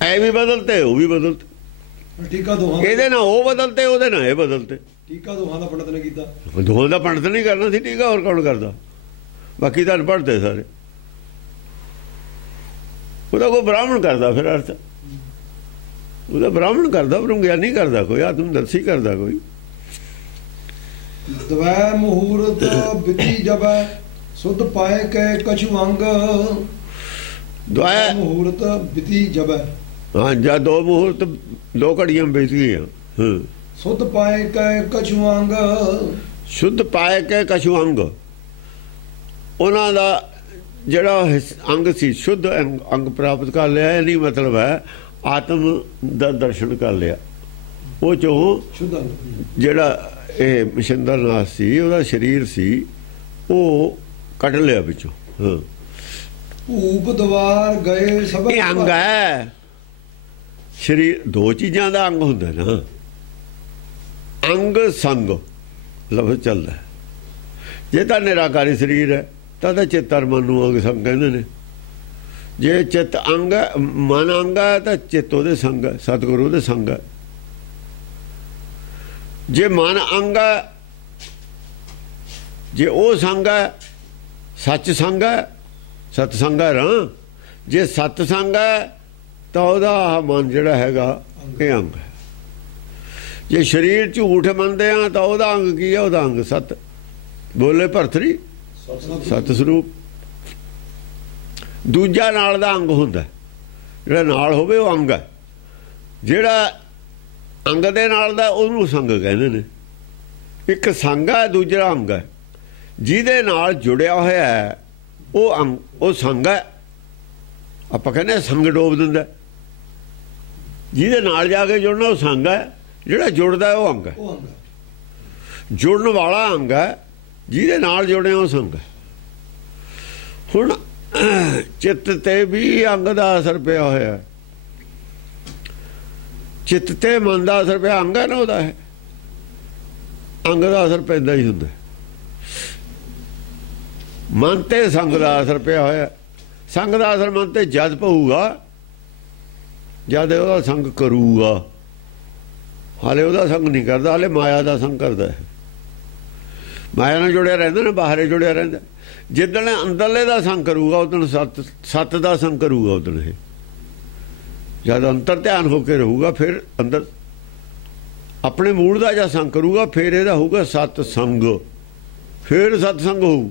ਐ ਵੀ ਬਦਲਤੇ, ਉਹ ਵੀ ਬਦਲਤੇ। ਟੀਕਾ ਦੋਹਾਂ, ਇਹਦੇ ਨਾਲ ਉਹ ਬਦਲਤੇ, ਉਹਦੇ ਨਾਲ ਇਹ ਬਦਲਤੇ। ਟੀਕਾ ਦੋਹਾਂ ਦਾ ਪੰਡਤ ਨੇ ਕੀਤਾ। ਦੋਹਾਂ ਦਾ ਪੰਡਤ ਨਹੀਂ ਕਰਨਾ ਸੀ ਟੀਕਾ, ਹੋਰ ਕੌਣ ਕਰਦਾ? ਬਾਕੀ ਤਾਂ ਅਨਪੜ੍ਹਦੇ ਸਾਰੇ। ਉਹਦਾ ਕੋਈ ਬ੍ਰਾਹਮਣ ਕਰਦਾ ਫਿਰ ਅਰਥ, ਉਹਦਾ ਬ੍ਰਾਹਮਣ ਕਰਦਾ, ਬ੍ਰਹਮ ਗਿਆਨੀ ਕਰਦਾ, ਕੋਈ ਆਤਮਦਰਸ਼ੀ ਕਰਦਾ ਕੋਈ। ਦਵੈ ਮਹੂਰਤ ਬਿਤੀ ਜਬੈ, ਸੁਧ ਪਾਏ ਕੇ ਕਛੂ ਅੰਗ। ਦਵੈ ਮਹੂਰਤ ਬਿਤੀ ਜਬੈ, ਹਾਂ, ਜਾਂ ਦੋ ਮਹੂਰਤ, ਦੋ ਘੜੀਆਂ ਬੀਤ ਗਈਆਂ। ਸੁਧ ਪਾਏ ਕੇ ਕਛੂ ਅੰਗ। ਸ਼ੁੱਧ ਪਾਏ ਕੇ ਕਛੂ ਅੰਗ, ਉਹਨਾਂ ਦਾ ਜਿਹੜਾ ਅੰਗ ਸੀ, ਸ਼ੁੱਧ ਅੰਗ ਪ੍ਰਾਪਤ ਕਰ ਲਿਆ। ਇਹ ਨਹੀਂ ਮਤਲਬ ਹੈ ਆਤਮ ਦਾ ਦਰਸ਼ਨ ਕਰ ਲਿਆ। ਉਹ ਚੋਂ ਜਿਹੜਾ ਇਹ ਮਸ਼ਿੰਦਰਨਾਥ ਸੀ, ਉਹਦਾ ਸਰੀਰ ਸੀ, ਉਹ ਕੱਢ ਲਿਆ ਵਿੱਚੋਂ। ਹਾਂ, ਭੂਪ ਦਵਾਰ ਗਏ ਸਭ। ਇਹ ਅੰਗ ਹੈ ਸਰੀਰ। ਦੋ ਚੀਜ਼ਾਂ ਦਾ ਅੰਗ ਹੁੰਦਾ ਨਾ, ਅੰਗ ਸੰਗ ਲਫ਼ਜ਼ ਚੱਲਦਾ। ਜੇ ਤਾਂ ਨਿਰਾਕਾਰੀ ਸਰੀਰ ਹੈ ਤਾਂ ਚਿੱਤ ਅਰ ਮਨ ਨੂੰ ਅੰਗ ਸੰਗ ਕਹਿੰਦੇ ਨੇ। ਜੇ ਚਿੱਤ ਅੰਗ, ਮਨ ਅੰਗ ਹੈ ਤਾਂ ਚਿੱਤ ਉਹਦੇ ਸੰਗ ਹੈ, ਸਤਿਗੁਰੂ ਉਹਦੇ ਸੰਗ ਹੈ। ਜੇ ਮਨ ਅੰਗ ਹੈ, ਜੇ ਉਹ ਸੰਗ ਹੈ, ਸੱਚ ਸੰਗ ਹੈ, ਸਤ ਸੰਗ ਹੈ ਨਾ। ਜੇ ਸਤ ਸੰਗ ਹੈ ਤਾਂ ਉਹਦਾ ਮਨ ਜਿਹੜਾ ਹੈਗਾ ਇਹ ਅੰਗ ਹੈ। ਜੇ ਸਰੀਰ ਝੂਠ ਮੰਨਦੇ ਆ ਤਾਂ ਉਹਦਾ ਅੰਗ ਕੀ ਹੈ? ਉਹਦਾ ਅੰਗ ਸਤ। ਬੋਲੇ ਭਰਤਰੀ ਸਤ ਸਰੂਪ। ਦੂਜਾ ਨਾਲ ਦਾ ਅੰਗ ਹੁੰਦਾ, ਜਿਹੜਾ ਨਾਲ ਹੋਵੇ ਉਹ ਅੰਗ ਹੈ। ਜਿਹੜਾ ਅੰਗ ਦੇ ਨਾਲ ਦਾ ਉਹਨੂੰ ਸੰਗ ਕਹਿੰਦੇ ਨੇ। ਇੱਕ ਸੰਗ ਹੈ, ਦੂਜਾ ਅੰਗ ਹੈ। ਜਿਹਦੇ ਨਾਲ ਜੁੜਿਆ ਹੋਇਆ ਹੈ ਉਹ ਅੰਗ, ਉਹ ਸੰਗ ਹੈ। ਆਪਾਂ ਕਹਿੰਦੇ ਸੰਗ ਡੋਬ ਦਿੰਦਾ। ਜਿਹਦੇ ਨਾਲ ਜਾ ਕੇ ਜੁੜਨਾ ਉਹ ਸੰਗ ਹੈ, ਜਿਹੜਾ ਜੁੜਦਾ ਉਹ ਅੰਗ ਹੈ। ਜੁੜਨ ਵਾਲਾ ਅੰਗ ਹੈ, ਜਿਹਦੇ ਨਾਲ ਜੁੜਿਆ ਉਹ ਸੰਗ ਹੈ। ਹੁਣ ਚਿੱਤ ਤੇ ਵੀ ਅੰਗ ਦਾ ਅਸਰ ਪਿਆ ਹੋਇਆ। ਚਿੱਤ ਤੇ ਮਨ ਦਾ ਅਸਰ ਪਿਆ, ਅੰਗ ਹੈ ਨਾ ਉਹਦਾ ਹੈ। ਅੰਗ ਦਾ ਅਸਰ ਪੈਂਦਾ ਹੀ ਹੁੰਦਾ। ਮਨ ਤੇ ਸੰਗ ਦਾ ਅਸਰ ਪਿਆ ਹੋਇਆ। ਸੰਗ ਦਾ ਅਸਰ ਮਨ ਤੇ ਜਦ ਪਊਗਾ ਜਦ ਉਹਦਾ ਸੰਗ ਕਰੂਗਾ। ਹਾਲੇ ਉਹਦਾ ਸੰਗ ਨਹੀਂ ਕਰਦਾ, ਹਾਲੇ ਮਾਇਆ ਦਾ ਸੰਗ ਕਰਦਾ ਹੈ। ਮਾਇਆ ਨਾਲ ਜੁੜਿਆ ਰਹਿੰਦਾ ਨਾ, ਬਾਹਰੇ ਜੁੜਿਆ ਰਹਿੰਦਾ। ਜਿੱਦਣ ਅੰਦਰਲੇ ਦਾ ਸੰਗ ਕਰੂਗਾ ਉਦਣ ਸੱਤ ਦਾ ਸੰਗ ਕਰੂਗਾ। ਉਦਣ ਇਹ ਜਦ ਅੰਤਰ ਧਿਆਨ ਹੋ ਕੇ ਰਹੂਗਾ, ਫਿਰ ਅੰਦਰ ਆਪਣੇ ਮੂਲ ਦਾ ਜਾਂ ਸੰਗ ਕਰੂਗਾ, ਫਿਰ ਇਹਦਾ ਹੋਊਗਾ ਸਤ ਸੰਗ। ਫਿਰ ਸਤ ਸੰਗ ਹੋਊ।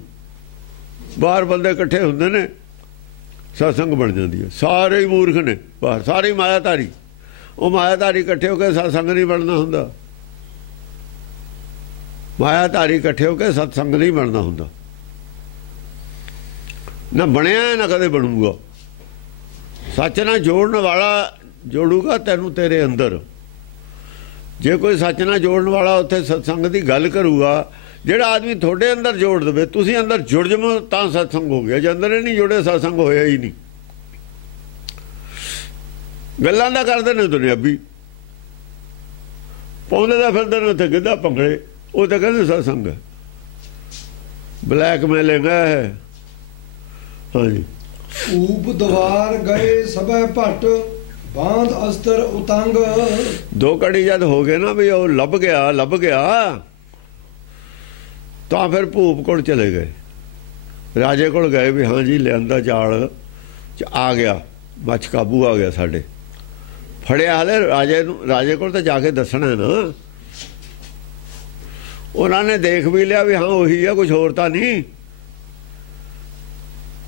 ਬਾਹਰ ਬੰਦੇ ਇਕੱਠੇ ਹੁੰਦੇ ਨੇ, ਸਤਸੰਗ ਬਣ ਜਾਂਦੀ ਹੈ। ਸਾਰੇ ਹੀ ਮੂਰਖ ਨੇ ਬਾਹਰ, ਸਾਰੇ ਮਾਇਆਧਾਰੀ। ਉਹ ਮਾਇਆਧਾਰੀ ਇਕੱਠੇ ਹੋ ਕੇ ਸਤਸੰਗ ਨਹੀਂ ਬਣਨਾ ਹੁੰਦਾ। ਮਾਇਆਧਾਰੀ ਇਕੱਠੇ ਹੋ ਕੇ ਸਤਸੰਗ ਨਹੀਂ ਬਣਨਾ ਹੁੰਦਾ। ਨਾ ਬਣਿਆ ਨਾ ਕਦੇ ਬਣੂਗਾ। ਸੱਚ ਨਾਲ ਜੋੜਨ ਵਾਲਾ ਜੋੜੂਗਾ ਤੈਨੂੰ ਤੇਰੇ ਅੰਦਰ। ਜੇ ਕੋਈ ਸੱਚ ਨਾਲ ਜੋੜਨ ਵਾਲਾ ਉੱਥੇ ਸਤਸੰਗ ਦੀ ਗੱਲ ਕਰੂਗਾ, ਜਿਹੜਾ ਆਦਮੀ ਤੁਹਾਡੇ ਅੰਦਰ ਜੋੜ ਦੇਵੇ, ਤੁਸੀਂ ਅੰਦਰ ਜੁੜ ਜਾਵੋ ਤਾਂ ਸਤਸੰਗ ਹੋ ਗਿਆ। ਜੇ ਅੰਦਰ ਹੀ ਨਹੀਂ ਜੁੜੇ ਸਤਸੰਗ ਹੋਇਆ ਹੀ ਨਹੀਂ। ਗੱਲਾਂ ਦਾ ਕਰਦੇ ਨੇ ਦੁਨਿਆਵੀ, ਪਾਉਂਦੇ ਦਾ ਫਿਰਦੇ ਨੇ ਉੱਥੇ ਗਿੱਧਾ ਭੰਗੜੇ, ਉਹ ਤਾਂ ਕਹਿੰਦੇ ਸਤਸੰਗ ਹੈ। ਬਲੈਕਮੇਲਿੰਗ ਹੈ। ਹਾਂਜੀ। ਊਪ ਦਵਾਰ ਗਏ ਸਭੈ ਭੱਟ ਬਾਂਧ ਅਸਤਰ ਉਤੰਗ। ਦੋ ਕੜੀ ਜਦ ਹੋ ਗਏ ਨਾ ਵੀ ਉਹ ਲੱਭ ਗਿਆ ਤਾਂ ਫਿਰ ਭੂਪ ਕੋਲ ਚਲੇ ਗਏ, ਰਾਜੇ ਕੋਲ ਗਏ ਵੀ ਹਾਂ ਜੀ ਲਿਆਂਦਾ ਜਾਲ ਆ ਗਿਆ, ਮੱਛ ਕਾਬੂ ਆ ਗਿਆ ਸਾਡੇ, ਫੜਿਆ। ਹਾਲੇ ਰਾਜੇ ਕੋਲ ਤਾਂ ਜਾ ਕੇ ਦੱਸਣਾ ਨਾ। ਉਹਨਾਂ ਨੇ ਦੇਖ ਵੀ ਲਿਆ ਵੀ ਹਾਂ ਉਹੀ ਆ, ਕੁਝ ਹੋਰ ਤਾਂ ਨਹੀਂ।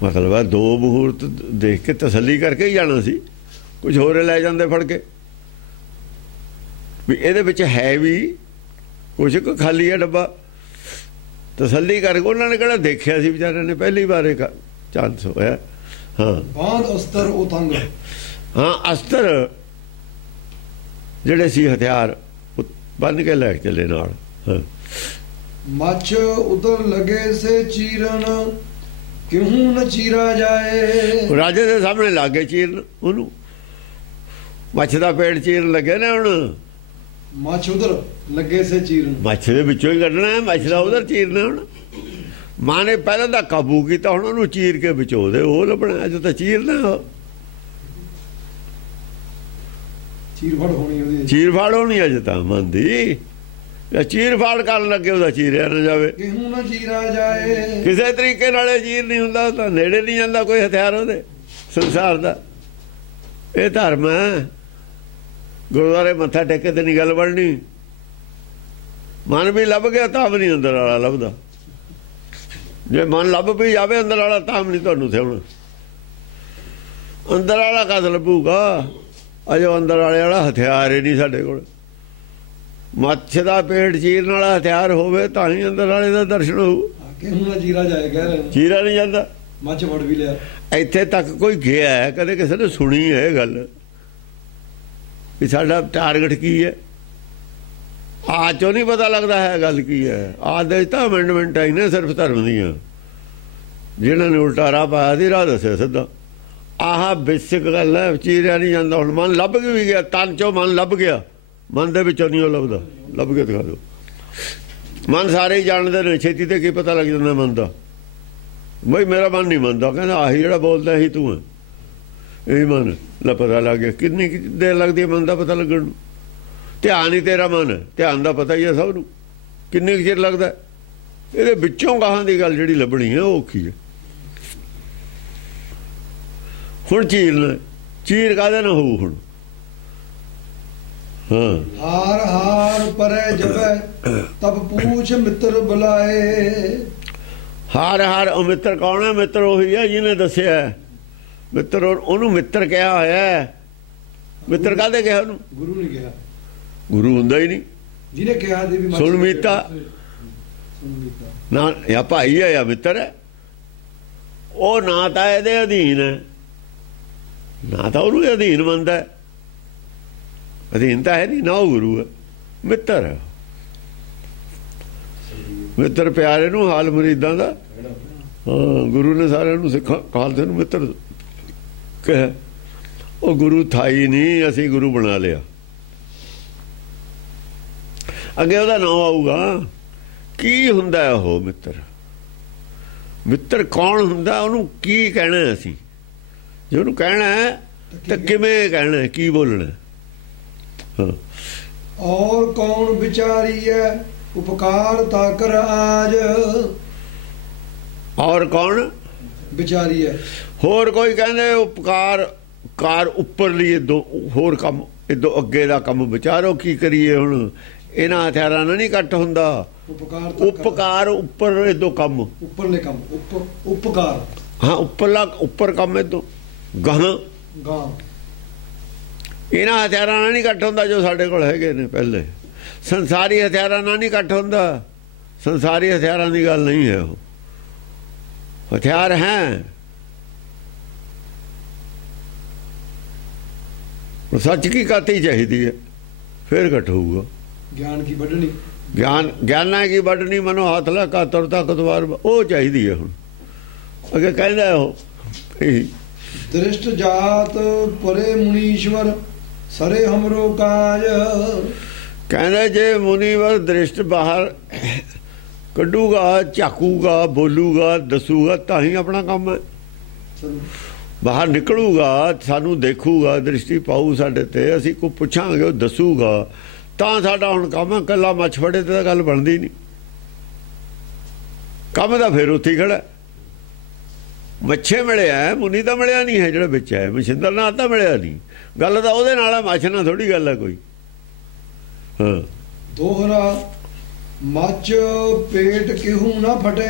ਮਤਲਬ ਹੈ ਦੋ ਮਹੂਰਤ ਦੇਖ ਕੇ ਤਸੱਲੀ ਕਰਕੇ ਹੀ ਜਾਣਾ ਸੀ, ਕੁਝ ਹੋਰ ਲੈ ਜਾਂਦੇ ਫੜ ਕੇ ਵੀ ਇਹਦੇ ਵਿੱਚ ਹੈ ਵੀ ਕੁਝ ਕੁ ਖਾਲੀ ਹੈ ਡੱਬਾ। ਤਸੱਲੀ ਕਰਕੇ ਉਹਨਾਂ ਨੇ ਕਿਹੜਾ ਦੇਖਿਆ ਸੀ, ਵਿਚਾਰਿਆਂ ਨੇ ਪਹਿਲੀ ਵਾਰ ਇੱਕ ਚਾਂਸ ਹੋਇਆ। ਹਾਂ। ਬਾਂਧ ਅਸਤਰ ਉਤੰਗ। ਹਾਂ, ਅਸਤਰ ਜਿਹੜੇ ਸੀ ਹਥਿਆਰ ਬੰਨ ਕੇ ਲੈ ਚਲੇ ਨਾਲ। ਹਾਂ। ਮੱਛ ਉਧਰ ਲਗੇ ਸੇ ਚੀਰਨ ਕਿਹੂੰ ਨ ਚੀਰਾ ਜਾਏ। ਰਾਜੇ ਦੇ ਸਾਹਮਣੇ ਲੱਗੇ ਚੀਰਨ ਉਹਨੂੰ, ਮੱਛ ਦਾ ਪੇਟ ਚੀਰਨ ਲੱਗੇ ਨੇ ਹੁਣ। ਮੱਛ ਉਧਰ ਲੱਗੇ ਸੇ ਚੀਰਨ, ਮੱਛ ਦੇ ਵਿੱਚੋਂ ਹੀ ਕੱਢਣਾ ਹੈ, ਮੱਛ ਦਾ ਉਧਰ ਚੀਰਨਾ। ਹੁਣ ਮਾਂ ਨੇ ਪਹਿਲਾਂ ਤਾਂ ਕਾਬੂ ਕੀਤਾ, ਹੁਣ ਉਹਨੂੰ ਚੀਰ ਕੇ ਵਿਚੋ ਦੇ ਉਹ ਲੱਭਣਾ। ਅੱਜ ਤਾਂ ਚੀਰਨਾ, ਚੀਰ ਫੜ ਹੋਣੀ ਉਹਦੀ, ਚੀਰ ਫਾੜ ਹੋਣੀ ਅੱਜ ਤਾਂ ਮਨ ਦੀ। ਚੀਰ ਫਾੜ ਕਰਨ ਲੱਗੇ ਉਹਦਾ ਚੀਰਿਆ ਨਾ ਜਾਵੇ, ਕਿਹੂੰ ਨਾ ਚੀਰਾ ਜਾਏ। ਕਿਸੇ ਤਰੀਕੇ ਨਾਲ ਚੀਰ ਨਹੀਂ ਹੁੰਦਾ, ਤਾਂ ਨੇੜੇ ਨਹੀਂ ਜਾਂਦਾ ਕੋਈ ਹਥਿਆਰ ਉਹਦੇ ਸੰਸਾਰ ਦਾ। ਇਹ ਧਰਮ ਹੈ। ਗੁਰਦੁਆਰੇ ਮੱਥਾ ਟੇਕੇ ਤੇ ਨਹੀਂ ਗੱਲ ਬਣਨੀ। ਮਨ ਵੀ ਲੱਭ ਗਿਆ ਤਾਂ ਵੀ ਨਹੀਂ ਅੰਦਰ ਵਾਲਾ ਲੱਭਦਾ। ਜੇ ਮਨ ਲੱਭ ਵੀ ਜਾਵੇ ਅੰਦਰ ਵਾਲਾ ਤਾਂ ਵੀ ਨਹੀਂ ਤੁਹਾਨੂੰ ਥਿਆਉਣਾ। ਅੰਦਰ ਵਾਲਾ ਕਦ ਲੱਭੂਗਾ? ਅਜੋ ਅੰਦਰ ਵਾਲਾ ਹਥਿਆਰ ਹੀ ਨਹੀਂ ਸਾਡੇ ਕੋਲ। ਮੱਛ ਦਾ ਪੇਟ ਚੀਰਨ ਵਾਲਾ ਹਥਿਆਰ ਹੋਵੇ ਤਾਂ ਹੀ ਅੰਦਰ ਵਾਲੇ ਦਾ ਦਰਸ਼ਨ ਹੋਊ। ਕਿਹੂੰ ਨਾ ਚੀਰਾ ਜਾਏ ਕਹਿ ਰਹੇ ਨੇ। ਚੀਰਾ ਨਹੀਂ ਜਾਂਦਾ। ਮੱਛ ਫੜ ਵੀ ਲਿਆ। ਇੱਥੇ ਤੱਕ ਕੋਈ ਗਿਆ ਹੈ, ਕਦੇ ਕਿਸੇ ਨੇ ਸੁਣੀ ਹੈ ਇਹ ਗੱਲ ਵੀ ਸਾਡਾ ਟਾਰਗੇਟ ਕੀ ਹੈ? ਆਹ ਚੋਂ ਨਹੀਂ ਪਤਾ ਲੱਗਦਾ ਹੈ ਗੱਲ ਕੀ ਹੈ। ਆਹ ਦੇ ਤਾਂ ਅਮੈਂਡਮੈਂਟ ਆਈ ਨੇ ਸਿਰਫ ਧਰਮ ਦੀਆਂ, ਜਿਹਨਾਂ ਨੇ ਉਲਟਾ ਰਾਹ ਪਾਇਆ ਸੀ ਰਾਹ ਦੱਸਿਆ ਸਿੱਧਾ। ਆਹ ਬੇਸਿਕ ਗੱਲ ਹੈ। ਚੀਰਿਆ ਨਹੀਂ ਜਾਂਦਾ। ਹੁਣ ਮਨ ਲੱਭ ਕੇ ਵੀ ਗਿਆ, ਤਨ ਚੋਂ ਮਨ ਲੱਭ ਗਿਆ, ਮਨ ਦੇ ਵਿੱਚੋਂ ਨਹੀਂ ਉਹ ਲੱਭਦਾ। ਲੱਭ ਕੇ ਦਿਖਾ ਦਿਓ। ਮਨ ਸਾਰੇ ਹੀ ਜਾਣਦੇ ਨੇ, ਛੇਤੀ ਤੇ ਕੀ ਪਤਾ ਲੱਗ ਜਾਂਦਾ ਮਨ ਦਾ। ਬਈ ਮੇਰਾ ਮਨ ਨਹੀਂ ਮੰਨਦਾ, ਕਹਿੰਦਾ ਆਹੀ ਜਿਹੜਾ ਬੋਲਦਾ ਇਹੀ ਤੂੰ ਹੈ। ਇਹੀ ਮਨ ਲਾ ਪਤਾ ਲੱਗ ਗਿਆ। ਕਿੰਨੀ ਦੇਰ ਲੱਗਦੀ ਹੈ ਮਨ ਦਾ ਪਤਾ ਲੱਗਣ ਨੂੰ? ਧਿਆਨ ਹੀ ਤੇਰਾ ਮਨ ਹੈ, ਧਿਆਨ ਦਾ ਪਤਾ ਹੀ ਹੈ ਸਭ ਨੂੰ। ਕਿੰਨੇ ਕੁ ਚਿਰ ਲੱਗਦਾ? ਇਹਦੇ ਵਿੱਚੋਂ ਗਾਹਾਂ ਦੀ ਗੱਲ ਜਿਹੜੀ ਲੱਭਣੀ ਹੈ ਉਹ ਔਖੀ ਹੈ। ਹੁਣ ਚੀਰਨਾ, ਚੀਰ ਕਾਹਦੇ ਨਾ ਹੋਊ ਹੁਣ? ਹਾਂ। ਹਾਰ ਹਾਰ ਪਰੇ ਜਬੈ ਤਬ ਪੂਛ ਮਿੱਤਰ ਬੁਲਾਏ। ਹਾਰ ਹਾਰ ਉਹ ਮਿੱਤਰ ਕੌਣ ਹੈ? ਮਿੱਤਰ ਉਹੀ ਹੈ ਜਿਹਨੇ ਦੱਸਿਆ। ਮਿੱਤਰ ਉਹਨੂੰ ਮਿੱਤਰ ਕਿਹਾ ਹੋਇਆ। ਮਿੱਤਰ ਕਾਹਦੇ ਕਿਹਾ ਉਹਨੂੰ? ਗੁਰੂ ਨੇ ਕਿਹਾ। ਗੁਰੂ ਹੁੰਦਾ ਹੀ ਨਹੀਂ। ਜਿਹਨੇ ਕਿਹਾ ਦੀ ਵੀ ਸੁਣਮੀਤਾ ਨਾ, ਜਾਂ ਭਾਈ ਹੈ ਜਾਂ ਮਿੱਤਰ ਹੈ। ਉਹ ਨਾ ਤਾਂ ਇਹਦੇ ਅਧੀਨ ਹੈ, ਨਾ ਤਾਂ ਉਹਨੂੰ ਅਧੀਨ ਮੰਨਦਾ ਹੈ। ਅਧੀਨ ਤਾਂ ਹੈ ਨਹੀਂ ਨਾ। ਉਹ ਗੁਰੂ ਹੈ, ਮਿੱਤਰ ਹੈ। ਮਿੱਤਰ ਪਿਆਰੇ ਨੂੰ ਹਾਲ ਮੁਰੀਦਾਂ ਦਾ। ਹਾਂ, ਗੁਰੂ ਨੇ ਸਾਰਿਆਂ ਨੂੰ ਸਿੱਖਾਂ ਖਾਲਸੇ ਨੂੰ ਮਿੱਤਰ ਕਿਹਾ। ਉਹ ਗੁਰੂ ਥਾਈ ਨਹੀਂ, ਅਸੀਂ ਗੁਰੂ ਬਣਾ ਲਿਆ। ਅੱਗੇ ਉਹਦਾ ਨਾਮ ਆਊਗਾ। ਕੀ ਹੁੰਦਾ ਉਹ ਮਿੱਤਰ? ਮਿੱਤਰ ਕੌਣ ਹੁੰਦਾ, ਉਹਨੂੰ ਕੀ ਕਹਿਣਾ ਅਸੀਂ, ਜੇ ਉਹਨੂੰ ਕਹਿਣਾ ਤਾਂ ਕਿਵੇਂ ਕਹਿਣਾ, ਕੀ ਬੋਲਣਾ। ਹਾਂ। ਔਰ ਕੌਣ ਵਿਚਾਰੀ ਹੈ ਉਪਕਾਰ ਤਾਕਰ ਆਜ। ਔਰ ਕੌਣ ਵਿਚਾਰੀ ਹੈ, ਹੋਰ ਕੋਈ ਕਹਿੰਦੇ ਉਪਕਾਰ ਕਾਰ ਉੱਪਰ ਲਈ ਹੋਰ ਕੰਮ, ਇਦੋਂ ਅੱਗੇ ਦਾ ਕੰਮ ਵਿਚਾਰੋ ਕੀ ਕਰੀਏ। ਹੁਣ ਇਹਨਾਂ ਹਥਿਆਰਾਂ ਨਾਲ ਨਹੀਂ ਕੱਟ ਹੁੰਦਾ, ਉਪਕਾਰ ਉੱਪਰ ਇਦੋਂ ਕੰਮ, ਉੱਪਰਲੇ ਕੰਮ, ਉਪਕਾਰ। ਹਾਂ, ਉੱਪਰਲਾ ਉੱਪਰ ਕੰਮ ਇਦੋਂ ਗਾਹਾਂ ਗਾਂ। ਇਹਨਾਂ ਹਥਿਆਰਾਂ ਨਾਲ ਨਹੀਂ ਕੱਟ ਹੁੰਦਾ ਜੋ ਸਾਡੇ ਕੋਲ ਹੈਗੇ ਨੇ। ਪਹਿਲੇ ਸੰਸਾਰੀ ਹਥਿਆਰਾਂ ਨਾਲ ਨਹੀਂ ਕੱਟ ਹੁੰਦਾ, ਸੰਸਾਰੀ ਹਥਿਆਰਾਂ ਦੀ ਗੱਲ ਨਹੀਂ ਹੈ। ਉਹ ਹਥਿਆਰ ਹੈ, ਸੱਚ ਕੀ ਕਾਤੀ ਚਾਹੀਦੀ ਹੈ, ਫਿਰ ਕੱਟ ਹੋਊਗਾ। ਗਿਆਨ ਕੀ ਵੱਢਣੀ, ਗਿਆਨਾਂ ਕੀ ਵੱਢਣੀ, ਮਨੋ ਹੱਥ ਲਾ ਕਾਤਰ ਤਾਕਤਵਾਰ, ਉਹ ਚਾਹੀਦੀ ਹੈ। ਹੁਣ ਅੱਗੇ ਕਹਿੰਦਾ ਉਹ ਦ੍ਰਿਸ਼ਟ ਜਾਤ ਪਰੇ ਮੁਨੀਸ਼ਵਰ ਸਰੇ ਹਮਰੋ ਕਾਜ। ਕਹਿੰਦਾ ਜੇ ਮੁਨੀਵਰ ਦ੍ਰਿਸ਼ਟ ਬਾਹਰ ਕੱਢੂਗਾ, ਝਾਕੂਗਾ, ਬੋਲੂਗਾ, ਦੱਸੂਗਾ ਤਾਂ ਹੀ ਆਪਣਾ ਕੰਮ ਹੈ। ਬਾਹਰ ਨਿਕਲੂਗਾ, ਸਾਨੂੰ ਦੇਖੂਗਾ, ਦ੍ਰਿਸ਼ਟੀ ਪਾਊ ਸਾਡੇ ਤੇ, ਅਸੀਂ ਕੋਈ ਪੁੱਛਾਂਗੇ, ਉਹ ਦੱਸੂਗਾ ਤਾਂ ਸਾਡਾ ਹੁਣ ਕੰਮ ਹੈ। ਇਕੱਲਾ ਮੱਛ ਫੜੇ ਤੇ ਤਾਂ ਗੱਲ ਬਣਦੀ ਨਹੀਂ, ਕੰਮ ਤਾਂ ਫਿਰ ਉੱਥੇ ਖੜਾ। ਮੱਛੇ ਮਿਲਿਆ, ਮੁਨੀ ਤਾਂ ਮਿਲਿਆ ਨਹੀਂ ਹੈ ਜਿਹੜਾ ਵਿੱਚ ਹੈ, ਮਸ਼ਿੰਦਰ ਨਾਲ ਤਾਂ ਮਿਲਿਆ ਨਹੀਂ। ਗੱਲ ਤਾਂ ਉਹਦੇ ਨਾਲ ਹੈ, ਮੱਛ ਨਾਲ ਥੋੜੀ ਗੱਲ ਹੈ ਕੋਈ। ਹਾਂ। ਦੋਹਰਾ ਮੱਛ ਪੇਟ ਕਿਹੂ ਨਾ ਫਟੇ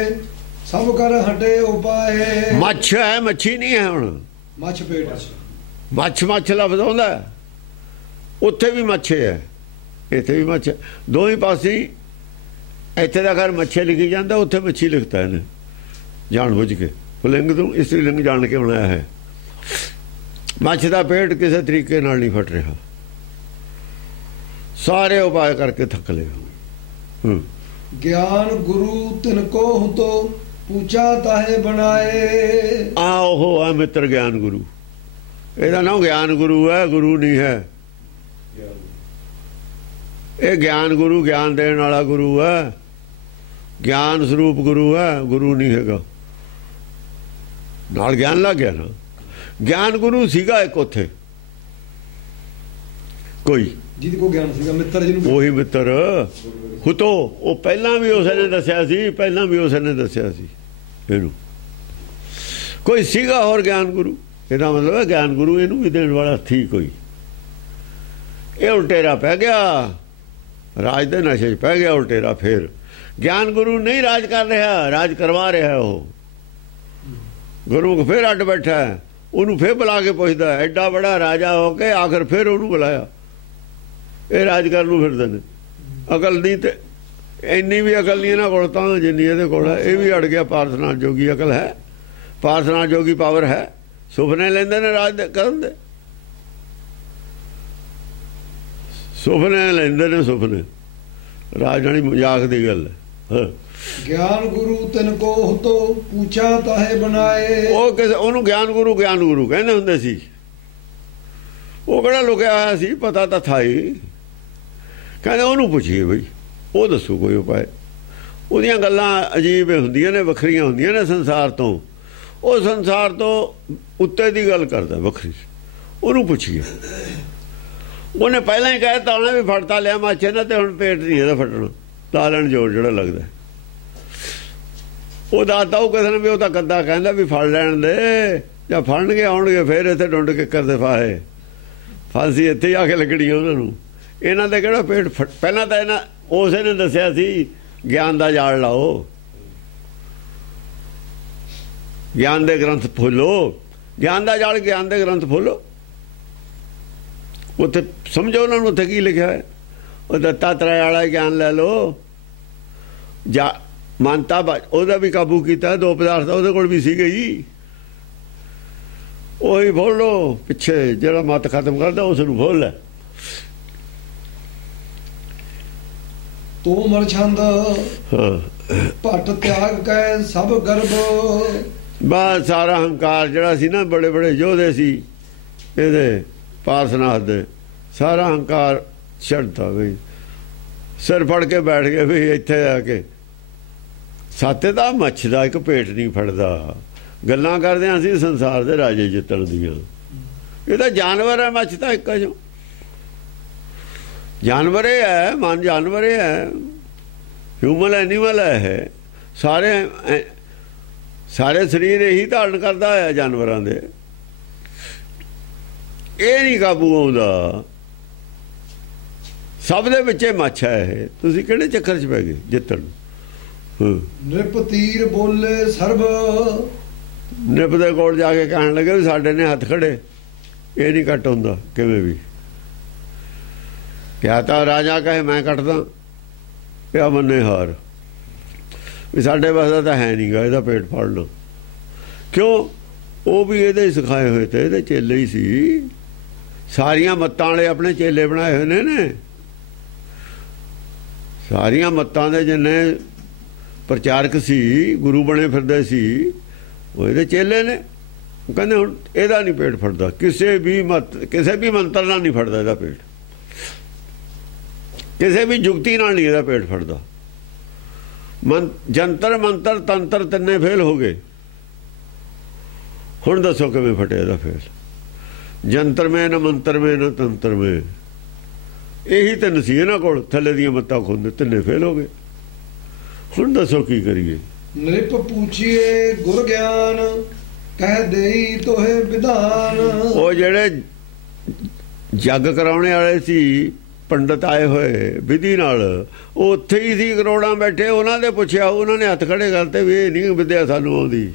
ਸਭ ਕਰ ਹਟੇ ਉਪਾਏ। ਮੱਛ ਹੈ, ਮੱਛੀ ਨਹੀਂ ਹੈ। ਹੁਣ ਮੱਛ ਪੇਟ, ਮੱਛ ਲਫ਼ਜ਼ ਆਉਂਦਾ, ਉੱਥੇ ਵੀ ਮੱਛ ਹੈ, ਇੱਥੇ ਵੀ ਮੱਛ। ਦੋਵੇਂ ਪਾਸੇ ਇੱਥੇ ਦਾ ਘਰ ਮੱਛੇ ਲਿਖੀ ਜਾਂਦਾ, ਉੱਥੇ ਮੱਛੀ ਲਿਖਤਾ ਇਹਨੇ ਜਾਣ ਬੁੱਝ ਕੇ। ਪੁਲਿੰਗ ਤੋਂ ਇਸਤਰੀ ਲਿੰਗ ਜਾਣ ਕੇ ਬਣਾਇਆ ਹੈ। ਮੱਛ ਦਾ ਪੇਟ ਕਿਸੇ ਤਰੀਕੇ ਨਾਲ ਨਹੀਂ ਫਟ ਰਿਹਾ, ਸਾਰੇ ਉਪਾਅ ਕਰਕੇ ਥੱਕ ਲਿਆ। ਗਿਆਨ ਗੁਰੂ ਤਿਨਕੋ ਹੁਤੋ ਪੂਛਾ ਤਾਹੇ ਬਣਾਏ। ਉਹ ਆ ਮਿੱਤਰ ਗਿਆਨ ਗੁਰੂ, ਇਹਦਾ ਨਾਮ ਗਿਆਨ ਗੁਰੂ ਹੈ, ਗੁਰੂ ਨਹੀਂ ਹੈ ਇਹ। ਗਿਆਨ ਗੁਰੂ ਗਿਆਨ ਦੇਣ ਵਾਲਾ ਗੁਰੂ ਹੈ, ਗਿਆਨ ਸਰੂਪ ਗੁਰੂ ਹੈ, ਗੁਰੂ ਨਹੀਂ ਹੈਗਾ। ਨਾਲ ਗਿਆਨ ਲੱਗ ਗਿਆ ਨਾ। ਗਿਆਨ ਗੁਰੂ ਸੀਗਾ ਇੱਕ ਉੱਥੇ ਕੋਈ, ਜਿਹਦੇ ਕੋਲ ਗਿਆਨ ਸੀਗਾ, ਮਿੱਤਰ ਜਿਹਨੂੰ, ਉਹੀ ਮਿੱਤਰ ਹੁਤੋ। ਉਹ ਪਹਿਲਾਂ ਵੀ ਉਸੇ ਨੇ ਦੱਸਿਆ ਸੀ, ਪਹਿਲਾਂ ਵੀ ਉਸੇ ਨੇ ਦੱਸਿਆ ਸੀ ਇਹਨੂੰ। ਕੋਈ ਸੀਗਾ ਹੋਰ ਗਿਆਨ ਗੁਰੂ, ਇਹਦਾ ਮਤਲਬ ਹੈ ਗਿਆਨ ਗੁਰੂ ਇਹਨੂੰ ਵੀ ਦੇਣ ਵਾਲਾ ਸੀ ਕੋਈ। ਇਹ ਉਲਟੇਰਾ ਪੈ ਗਿਆ, ਰਾਜ ਦੇ ਨਸ਼ੇ 'ਚ ਪੈ ਗਿਆ ਉਲਟੇਰਾ। ਫਿਰ ਗਿਆਨ ਗੁਰੂ ਨਹੀਂ ਰਾਜ ਕਰ ਰਿਹਾ, ਰਾਜ ਕਰਵਾ ਰਿਹਾ ਉਹ। ਗੁਰੂ ਫਿਰ ਅੱਡ ਬੈਠਾ, ਉਹਨੂੰ ਫਿਰ ਬੁਲਾ ਕੇ ਪੁੱਛਦਾ, ਐਡਾ ਬੜਾ ਰਾਜਾ ਹੋ ਕੇ ਆਖਰ ਫਿਰ ਉਹਨੂੰ ਬੁਲਾਇਆ। ਇਹ ਰਾਜ ਕਰਨ ਨੂੰ ਫਿਰਦੇ ਨੇ, ਅਕਲ ਨਹੀਂ। ਤੇ ਇੰਨੀ ਵੀ ਅਕਲ ਨਹੀਂ ਇਹਨਾਂ ਕੋਲ ਤਾਂ ਜਿੰਨੀ ਇਹਦੇ ਕੋਲ ਹੈ। ਇਹ ਵੀ ਅੜ ਗਿਆ। ਪਾਰਥਨਾ ਜੋਗੀ ਅਕਲ ਹੈ, ਪਾਰਥਨਾ ਜੋਗੀ ਪਾਵਰ ਹੈ। ਸੁਪਨੇ ਲੈਂਦੇ ਨੇ ਰਾਜ ਕਰਨ ਦੇ, ਸੁਪਨੇ ਲੈਂਦੇ ਨੇ, ਸੁਪਨੇ ਰਾਜ ਜਾਣੀ ਮਜ਼ਾਕ ਦੀ ਗੱਲ ਹੈ। ਗਿਆਨ ਗੁਰੂ ਤਿਨਕੋ ਹੁਤੋ ਪੂਛਾ ਤਾਹੇ ਬਣਾਏ। ਉਹ ਕਿਸੇ ਉਹਨੂੰ ਗਿਆਨ ਗੁਰੂ ਕਹਿੰਦੇ ਹੁੰਦੇ ਸੀ। ਉਹ ਕਿਹੜਾ ਲੁਕਿਆ ਹੋਇਆ ਸੀ, ਪਤਾ ਤਾਂ ਥਾ ਹੀ। ਕਹਿੰਦੇ ਉਹਨੂੰ ਪੁੱਛੀਏ ਬਈ, ਉਹ ਦੱਸੂ ਕੋਈ ਉਪਾਏ। ਉਹਦੀਆਂ ਗੱਲਾਂ ਅਜੀਬ ਹੁੰਦੀਆਂ ਨੇ, ਵੱਖਰੀਆਂ ਹੁੰਦੀਆਂ ਨੇ ਸੰਸਾਰ ਤੋਂ। ਉਹ ਸੰਸਾਰ ਤੋਂ ਉੱਤੇ ਦੀ ਗੱਲ ਕਰਦਾ ਵੱਖਰੀ, ਉਹਨੂੰ ਪੁੱਛੀਏ। ਉਹਨੇ ਪਹਿਲਾਂ ਹੀ ਕਹਿ ਦਿੱਤਾ ਉਹਨੇ ਵੀ ਫੜਤਾ ਲਿਆ ਮਾਛੇ ਨਾ, ਤੇ ਹੁਣ ਪੇਟ ਨਹੀਂ ਇਹਦਾ ਫਟਣਾ, ਲਾ ਲੈਣ ਜੋਰ ਜਿਹੜਾ ਲੱਗਦਾ। ਉਹ ਦੱਸਦਾ ਉਹ ਕਿਸੇ ਨੇ ਵੀ ਉਹ ਤਾਂ ਕੱਦਾ ਕਹਿੰਦਾ ਵੀ ਫੜ ਲੈਣ ਦੇ, ਜਾਂ ਫੜਨਗੇ ਆਉਣਗੇ ਫਿਰ ਇੱਥੇ ਡੁੰਡ ਕੇ ਕਰਦੇ ਫਾਹੇ, ਫਾਂਸੀ ਇੱਥੇ ਆ ਕੇ ਲੱਗਣੀ ਉਹਨਾਂ ਨੂੰ। ਇਹਨਾਂ ਦੇ ਕਿਹੜਾ ਪੇਟ ਪਹਿਲਾਂ ਤਾਂ ਇਹਨਾਂ ਉਸੇ ਨੇ ਦੱਸਿਆ ਸੀ ਗਿਆਨ ਦਾ ਜਾਲ ਲਾਓ, ਗਿਆਨ ਦੇ ਗ੍ਰੰਥ ਫੋਲੋ, ਗਿਆਨ ਦਾ ਜਾਲ, ਗਿਆਨ ਦੇ ਗ੍ਰੰਥ ਫੋਲੋ। ਉੱਥੇ ਸਮਝੋ ਉਹਨਾਂ ਨੂੰ ਉੱਥੇ ਕੀ ਲਿਖਿਆ ਹੈ। ਉਹ ਦੱਤਾਤਰੇय ਵਾਲਾ ਗਿਆਨ ਲੈ ਲਓ। ਜਾ ਮਾਨਤਾ ਉਹਦਾ ਵੀ ਕਾਬੂ ਕੀਤਾ, ਦੋ ਪਦਾਰਥ ਉਹਦੇ ਕੋਲ ਵੀ ਸੀਗੇ ਜੀ। ਉਹੀ ਫੋਲ ਲਓ, ਪਿੱਛੇ ਜਿਹੜਾ ਮਤ ਖਤਮ ਕਰਦਾ ਉਸ ਨੂੰ ਫੋਲ ਲੈ। ਤੂੰ ਮਰਛੰਦ ਭੱਟ ਤਿਆਗ ਕੈ ਸਭ ਗਰਭ। ਬਸ ਸਾਰਾ ਹੰਕਾਰ ਜਿਹੜਾ ਸੀ ਨਾ, ਬੜੇ ਬੜੇ ਯੋਧੇ ਸੀ ਇਹਦੇ ਪਾਰਸਨਾਥ ਦੇ, ਸਾਰਾ ਹੰਕਾਰ ਛੱਡਤਾ ਵੀ। ਸਿਰ ਫੜ ਕੇ ਬੈਠ ਗਏ ਵੀ ਇੱਥੇ ਆ ਕੇ ਸਾਤੇ ਦਾ ਮੱਛ ਦਾ ਇੱਕ ਭੇਟ ਨਹੀਂ ਫੜਦਾ। ਗੱਲਾਂ ਕਰਦੇ ਹਾਂ ਅਸੀਂ ਸੰਸਾਰ ਦੇ ਰਾਜੇ ਜਿੱਤਣ ਦੀਆਂ। ਇਹ ਤਾਂ ਜਾਨਵਰ ਹੈ, ਮੱਛ ਤਾਂ ਇੱਕ ਜੋ ਜਾਨਵਰ ਹੈ, ਮਨ ਜਾਨਵਰ ਹੈ, ਹਿਊਮਨ ਐਨੀਮਲ ਹੈ। ਸਾਰੇ ਸਰੀਰ ਇਹੀ ਧਾਰਨ ਕਰਦਾ ਹੈ ਜਾਨਵਰਾਂ ਦੇ। ਇਹ ਨਹੀਂ ਕਾਬੂ ਆਉਂਦਾ। ਸਭ ਦੇ ਵਿੱਚੇ ਮੱਛ ਹੈ ਇਹ। ਤੁਸੀਂ ਕਿਹੜੇ ਚੱਕਰ 'ਚ ਪੈ ਗਏ ਜਿੱਤਣ? ਨਿਰਪ ਤੀਰ ਬੋਲੇ ਸਰਬ। ਨਿਰਪ ਦੇ ਕੋਲ ਜਾ ਕੇ ਕਹਿਣ ਲੱਗੇ ਵੀ ਸਾਡੇ ਨੇ ਹੱਥ ਖੜੇ। ਇਹ ਨਹੀਂ ਕੱਟ ਹੁੰਦਾ ਕਿਵੇਂ ਵੀ। ਕਿਆ ਤਾਂ ਰਾਜਾ ਕਹੇ ਮੈਂ ਕੱਟਦਾ, ਪਿਆ ਮੰਨੇ ਹਾਰ ਵੀ ਸਾਡੇ ਵਾਸਤੇ ਤਾਂ ਹੈ ਨਹੀਂ ਗਾ ਇਹਦਾ ਪੇਟ ਫੜਨਾ। ਕਿਉਂ? ਉਹ ਵੀ ਇਹਦੇ ਹੀ ਸਿਖਾਏ ਹੋਏ ਤੇ, ਇਹਦੇ ਚੇਲੇ ਹੀ ਸੀ। ਸਾਰੀਆਂ ਮੱਤਾਂ ਵਾਲੇ ਆਪਣੇ ਚੇਲੇ ਬਣਾਏ ਹੋਏ ਨੇ। ਸਾਰੀਆਂ ਮੱਤਾਂ ਦੇ ਜਿੰਨੇ ਪ੍ਰਚਾਰਕ ਸੀ, ਗੁਰੂ ਬਣੇ ਫਿਰਦੇ ਸੀ, ਉਹ ਇਹਦੇ ਚੇਲੇ ਨੇ। ਉਹ ਕਹਿੰਦੇ ਹੁਣ ਇਹਦਾ ਨਹੀਂ ਪੇਟ ਫੜਦਾ, ਕਿਸੇ ਵੀ ਮੰਤਰ ਨਾਲ ਨਹੀਂ ਫੜਦਾ ਇਹਦਾ ਪੇਟ, ਕਿਸੇ ਵੀ ਜੁਗਤੀ ਨਾਲ ਨਹੀਂ ਇਹਦਾ ਪੇਟ ਫੜਦਾ। ਜੰਤਰ ਮੰਤਰ ਤੰਤਰ ਤਿੰਨੇ ਫੇਲ ਹੋ ਗਏ। ਹੁਣ ਦੱਸੋ ਕਿਵੇਂ ਫਟੇ ਇਹਦਾ ਫੇਲ? ਜੰਤਰ ਮੈਂ ਨਾ ਮੰਤਰ ਮੈਂ ਨਾ ਤੰਤਰ ਮੈਂ, ਇਹੀ ਤਿੰਨ ਸੀ ਇਹਨਾਂ ਕੋਲ। ਥੱਲੇ ਦੀਆਂ ਮੱਤਾਂ ਖੁੰਦ ਤਿੰਨੇ ਫੇਲ ਹੋ ਗਏ। ਹੁਣ ਦੱਸੋ ਕੀ ਕਰੀਏ? ਨਿਰਪ ਪੁੱਛੀਏ ਗੁਰ ਗਿਆਨ, ਕਹਿ ਦੇਈ ਤੋਹੇ ਵਿਧਾਨ। ਉਹ ਜਿਹੜੇ ਜੱਗ ਕਰਾਉਣੇ ਵਾਲੇ ਸੀ, ਪੰਡਤ ਆਏ ਹੋਏ ਵਿਧੀ ਨਾਲ, ਉਹ ਉੱਥੇ ਹੀ ਸੀ ਕਰੋੜਾਂ ਬੈਠੇ। ਉਹਨਾਂ ਦੇ ਪੁੱਛਿਆ, ਉਹਨਾਂ ਨੇ ਹੱਥ ਖੜੇ ਕਰਤੇ ਵੀ ਇਹ ਨਹੀਂ ਵਿਦਿਆ ਸਾਨੂੰ ਆਉਂਦੀ,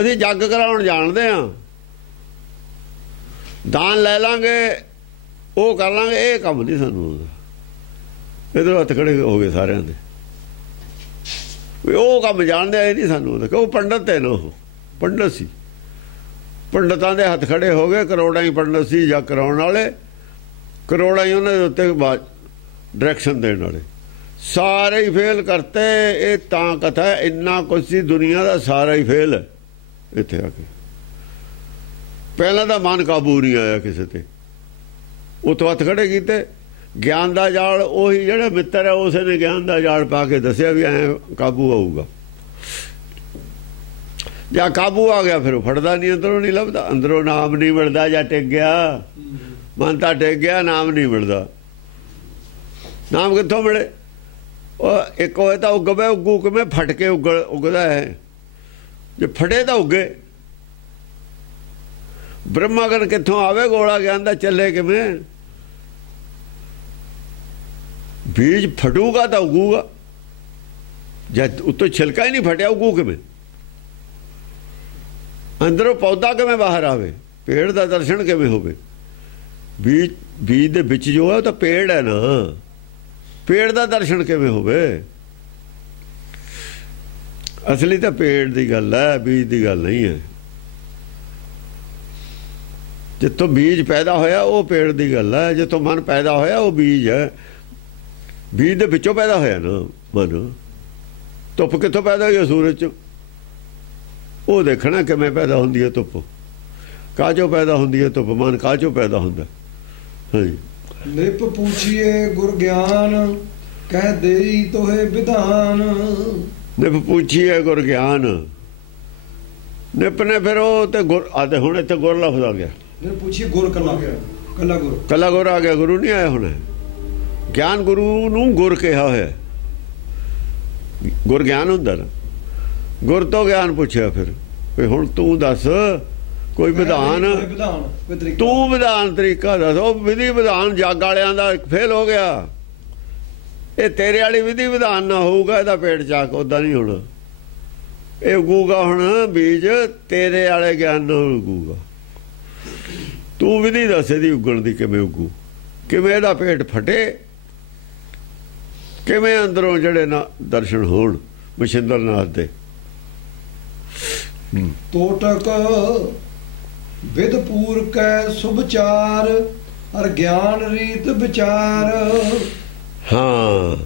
ਅਸੀਂ ਜੱਗ ਕਰਾਉਣ ਜਾਣਦੇ ਹਾਂ, ਦਾਨ ਲੈ ਲਾਂਗੇ, ਉਹ ਕਰ ਲਾਂਗੇ, ਇਹ ਕੰਮ ਨਹੀਂ ਸਾਨੂੰ ਆਉਂਦਾ। ਇੱਧਰੋਂ ਹੱਥ ਖੜੇ ਹੋ ਗਏ ਸਾਰਿਆਂ ਦੇ ਵੀ ਉਹ ਕੰਮ ਜਾਣਦੇ, ਇਹ ਨਹੀਂ ਸਾਨੂੰ ਆਉਂਦਾ। ਕਿਉਂ? ਪੰਡਤ ਹੈ ਨਾ, ਉਹ ਪੰਡਤ ਸੀ। ਪੰਡਤਾਂ ਦੇ ਹੱਥ ਖੜੇ ਹੋ ਗਏ। ਕਰੋੜਾਂ ਹੀ ਪੰਡਤ ਸੀ ਜੱਗ ਕਰਾਉਣ ਵਾਲੇ, ਕਰੋੜਾਂ ਹੀ ਉਹਨਾਂ ਦੇ ਉੱਤੇ ਡਾਇਰੈਕਸ਼ਨ ਦੇਣ ਵਾਲੇ। ਸਾਰੇ ਹੀ ਫੇਲ ਕਰਤੇ। ਇਹ ਤਾਂ ਕਥਾ ਇੰਨਾ ਕੁਛ ਸੀ, ਦੁਨੀਆ ਦਾ ਸਾਰਾ ਹੀ ਫੇਲ ਹੈ ਇੱਥੇ ਆ ਕੇ। ਪਹਿਲਾਂ ਤਾਂ ਮਨ ਕਾਬੂ ਨਹੀਂ ਆਇਆ ਕਿਸੇ ਤੇ, ਉੱਥੋਂ ਹੱਥ ਖੜੇ ਕੀਤੇ। ਗਿਆਨ ਦਾ ਜਾਲ, ਉਹੀ ਜਿਹੜਾ ਮਿੱਤਰ ਹੈ ਉਸੇ ਨੇ ਗਿਆਨ ਦਾ ਜਾਲ ਪਾ ਕੇ ਦੱਸਿਆ ਵੀ ਐਂ ਕਾਬੂ ਆਊਗਾ। ਜਾਂ ਕਾਬੂ ਆ ਗਿਆ ਫਿਰ ਉਹ ਫੜਦਾ ਨਹੀਂ, ਅੰਦਰੋਂ ਨਹੀਂ ਲੱਭਦਾ, ਅੰਦਰੋਂ ਨਾਮ ਨਹੀਂ ਮਿਲਦਾ। ਜਾਂ ਟਿਕ ਗਿਆ ਮਨ ਤਾਂ ਟਿਕ ਗਿਆ, ਨਾਮ ਨਹੀਂ ਮਿਲਦਾ। ਨਾਮ ਕਿੱਥੋਂ ਮਿਲੇ? ਉਹ ਇੱਕ ਹੋਏ ਤਾਂ ਉੱਗਵੇ, ਉੱਗੂ ਕਿਵੇਂ? ਫਟ ਕੇ ਉੱਗਦਾ ਹੈ। ਜੇ ਫਟੇ ਤਾਂ ਉੱਗੇ। ਬ੍ਰਹਮਾਗਨ ਕਿੱਥੋਂ ਆਵੇ? ਗੋਲਾ ਗਿਆਨ ਦਾ ਚੱਲੇ ਕਿਵੇਂ? ਬੀਜ ਫਟੂਗਾ ਤਾਂ ਉੱਗੂਗਾ। ਜਦ ਉੱਤੋਂ ਛਿਲਕਾ ਹੀ ਨਹੀਂ ਫਟਿਆ, ਉੱਗੂ ਕਿਵੇਂ? ਅੰਦਰੋਂ ਪੌਦਾ ਕਿਵੇਂ ਬਾਹਰ ਆਵੇ? ਪੇੜ ਦਾ ਦਰਸ਼ਨ ਕਿਵੇਂ ਹੋਵੇ? ਬੀਜ ਦੇ ਵਿੱਚ ਜੋ ਹੈ ਉਹ ਤਾਂ ਪੇੜ ਹੈ ਨਾ, ਪੇੜ ਦਾ ਦਰਸ਼ਨ ਕਿਵੇਂ ਹੋਵੇ? ਅਸਲੀ ਤਾਂ ਪੇੜ ਦੀ ਗੱਲ ਹੈ, ਬੀਜ ਦੀ ਗੱਲ ਨਹੀਂ ਹੈ। ਜਿੱਥੋਂ ਬੀਜ ਪੈਦਾ ਹੋਇਆ ਉਹ ਪੇੜ ਦੀ ਗੱਲ ਹੈ, ਜਿੱਥੋਂ ਮਨ ਪੈਦਾ ਹੋਇਆ ਉਹ ਬੀਜ ਹੈ। ਬੀਜ ਦੇ ਵਿੱਚੋਂ ਪੈਦਾ ਹੋਇਆ ਨਾ ਮਨ। ਧੁੱਪ ਕਿੱਥੋਂ ਪੈਦਾ ਹੋਈ? ਸੂਰਜ 'ਚੋਂ। ਉਹ ਦੇਖਣਾ ਕਿਵੇਂ ਪੈਦਾ ਹੁੰਦੀ ਹੈ ਧੁੱਪ, ਕਾਹਚੋਂ ਪੈਦਾ ਹੁੰਦੀ ਹੈ ਧੁੱਪ, ਮਨ ਕਾਹਚੋਂ ਪੈਦਾ ਹੁੰਦਾ। ਹਾਂਜੀ। ਨਿਰਪ ਪੁੱਛੀਏ ਗੁਰ ਗਿਆਨ, ਕਹਿ ਦੇਈ ਤੋਹੇ ਵਿਧਾਨ। ਨਿਰਪ ਪੁੱਛੀਏ ਗੁਰ ਗਿਆਨ। ਨਿਰਪ ਨੇ ਫਿਰ ਉਹ ਤੇ ਗੁਰ ਆਦੇ, ਹੁਣ ਇੱਥੇ ਗੁਰ ਲਫ਼ਜ਼ ਆ ਗਿਆ। ਨਿਰਪ ਪੁੱਛੀਏ ਗੁਰ ਕੱਲਾ ਗੁਰ ਕੱਲਾ ਗੁਰ ਆ ਗਿਆ, ਗੁਰੂ ਨਹੀਂ ਆਇਆ ਹੁਣ। ਗਿਆਨ ਗੁਰੂ ਨੂੰ ਗੁਰ ਕਿਹਾ ਹੋਇਆ। ਗੁਰ ਗਿਆਨ ਹੁੰਦਾ ਨਾ। ਗੁਰ ਤੋਂ ਗਿਆਨ ਪੁੱਛਿਆ ਫਿਰ ਵੀ ਹੁਣ ਤੂੰ ਦੱਸ ਕੋਈ ਵਿਧਾਨ, ਤੂੰ ਵਿਧਾਨ ਤਰੀਕਾ ਦੱਸ। ਉਹ ਵਿਧੀ ਵਿਧਾਨ ਜੱਗ ਵਾਲਿਆਂ ਦਾ ਫੇਲ ਹੋ ਗਿਆ। ਇਹ ਤੇਰੇ ਵਾਲੀ ਵਿਧੀ ਵਿਧਾਨ ਨਾ ਹੋਊਗਾ, ਇਹਦਾ ਪੇਟ ਚਾਕ ਉੱਦਾਂ ਨਹੀਂ ਹੋਣਾ। ਇਹ ਉਗੂਗਾ ਹੁਣ ਬੀਜ, ਤੇਰੇ ਵਾਲੇ ਗਿਆਨ ਨਾਲ ਉਗੂਗਾ। ਤੂੰ ਵਿਧੀ ਦੱਸ ਇਹਦੀ ਉਗਣ ਦੀ, ਕਿਵੇਂ ਉਗੂ, ਕਿਵੇਂ ਇਹਦਾ ਪੇਟ ਫਟੇ, ਕਿਵੇਂ ਅੰਦਰੋਂ ਜਿਹੜੇ ਨਾ ਦਰਸ਼ਨ ਹੋਣ ਮਸ਼ਿੰਦਰ ਨਾਥ ਦੇ। ਤੋਟਕ ਵਿਦ ਪੂਰ ਕੈ ਸੁਭਚਾਰ, ਅਰ ਗਿਆਨ ਰੀਤ ਵਿਚਾਰ। ਹਾਂ,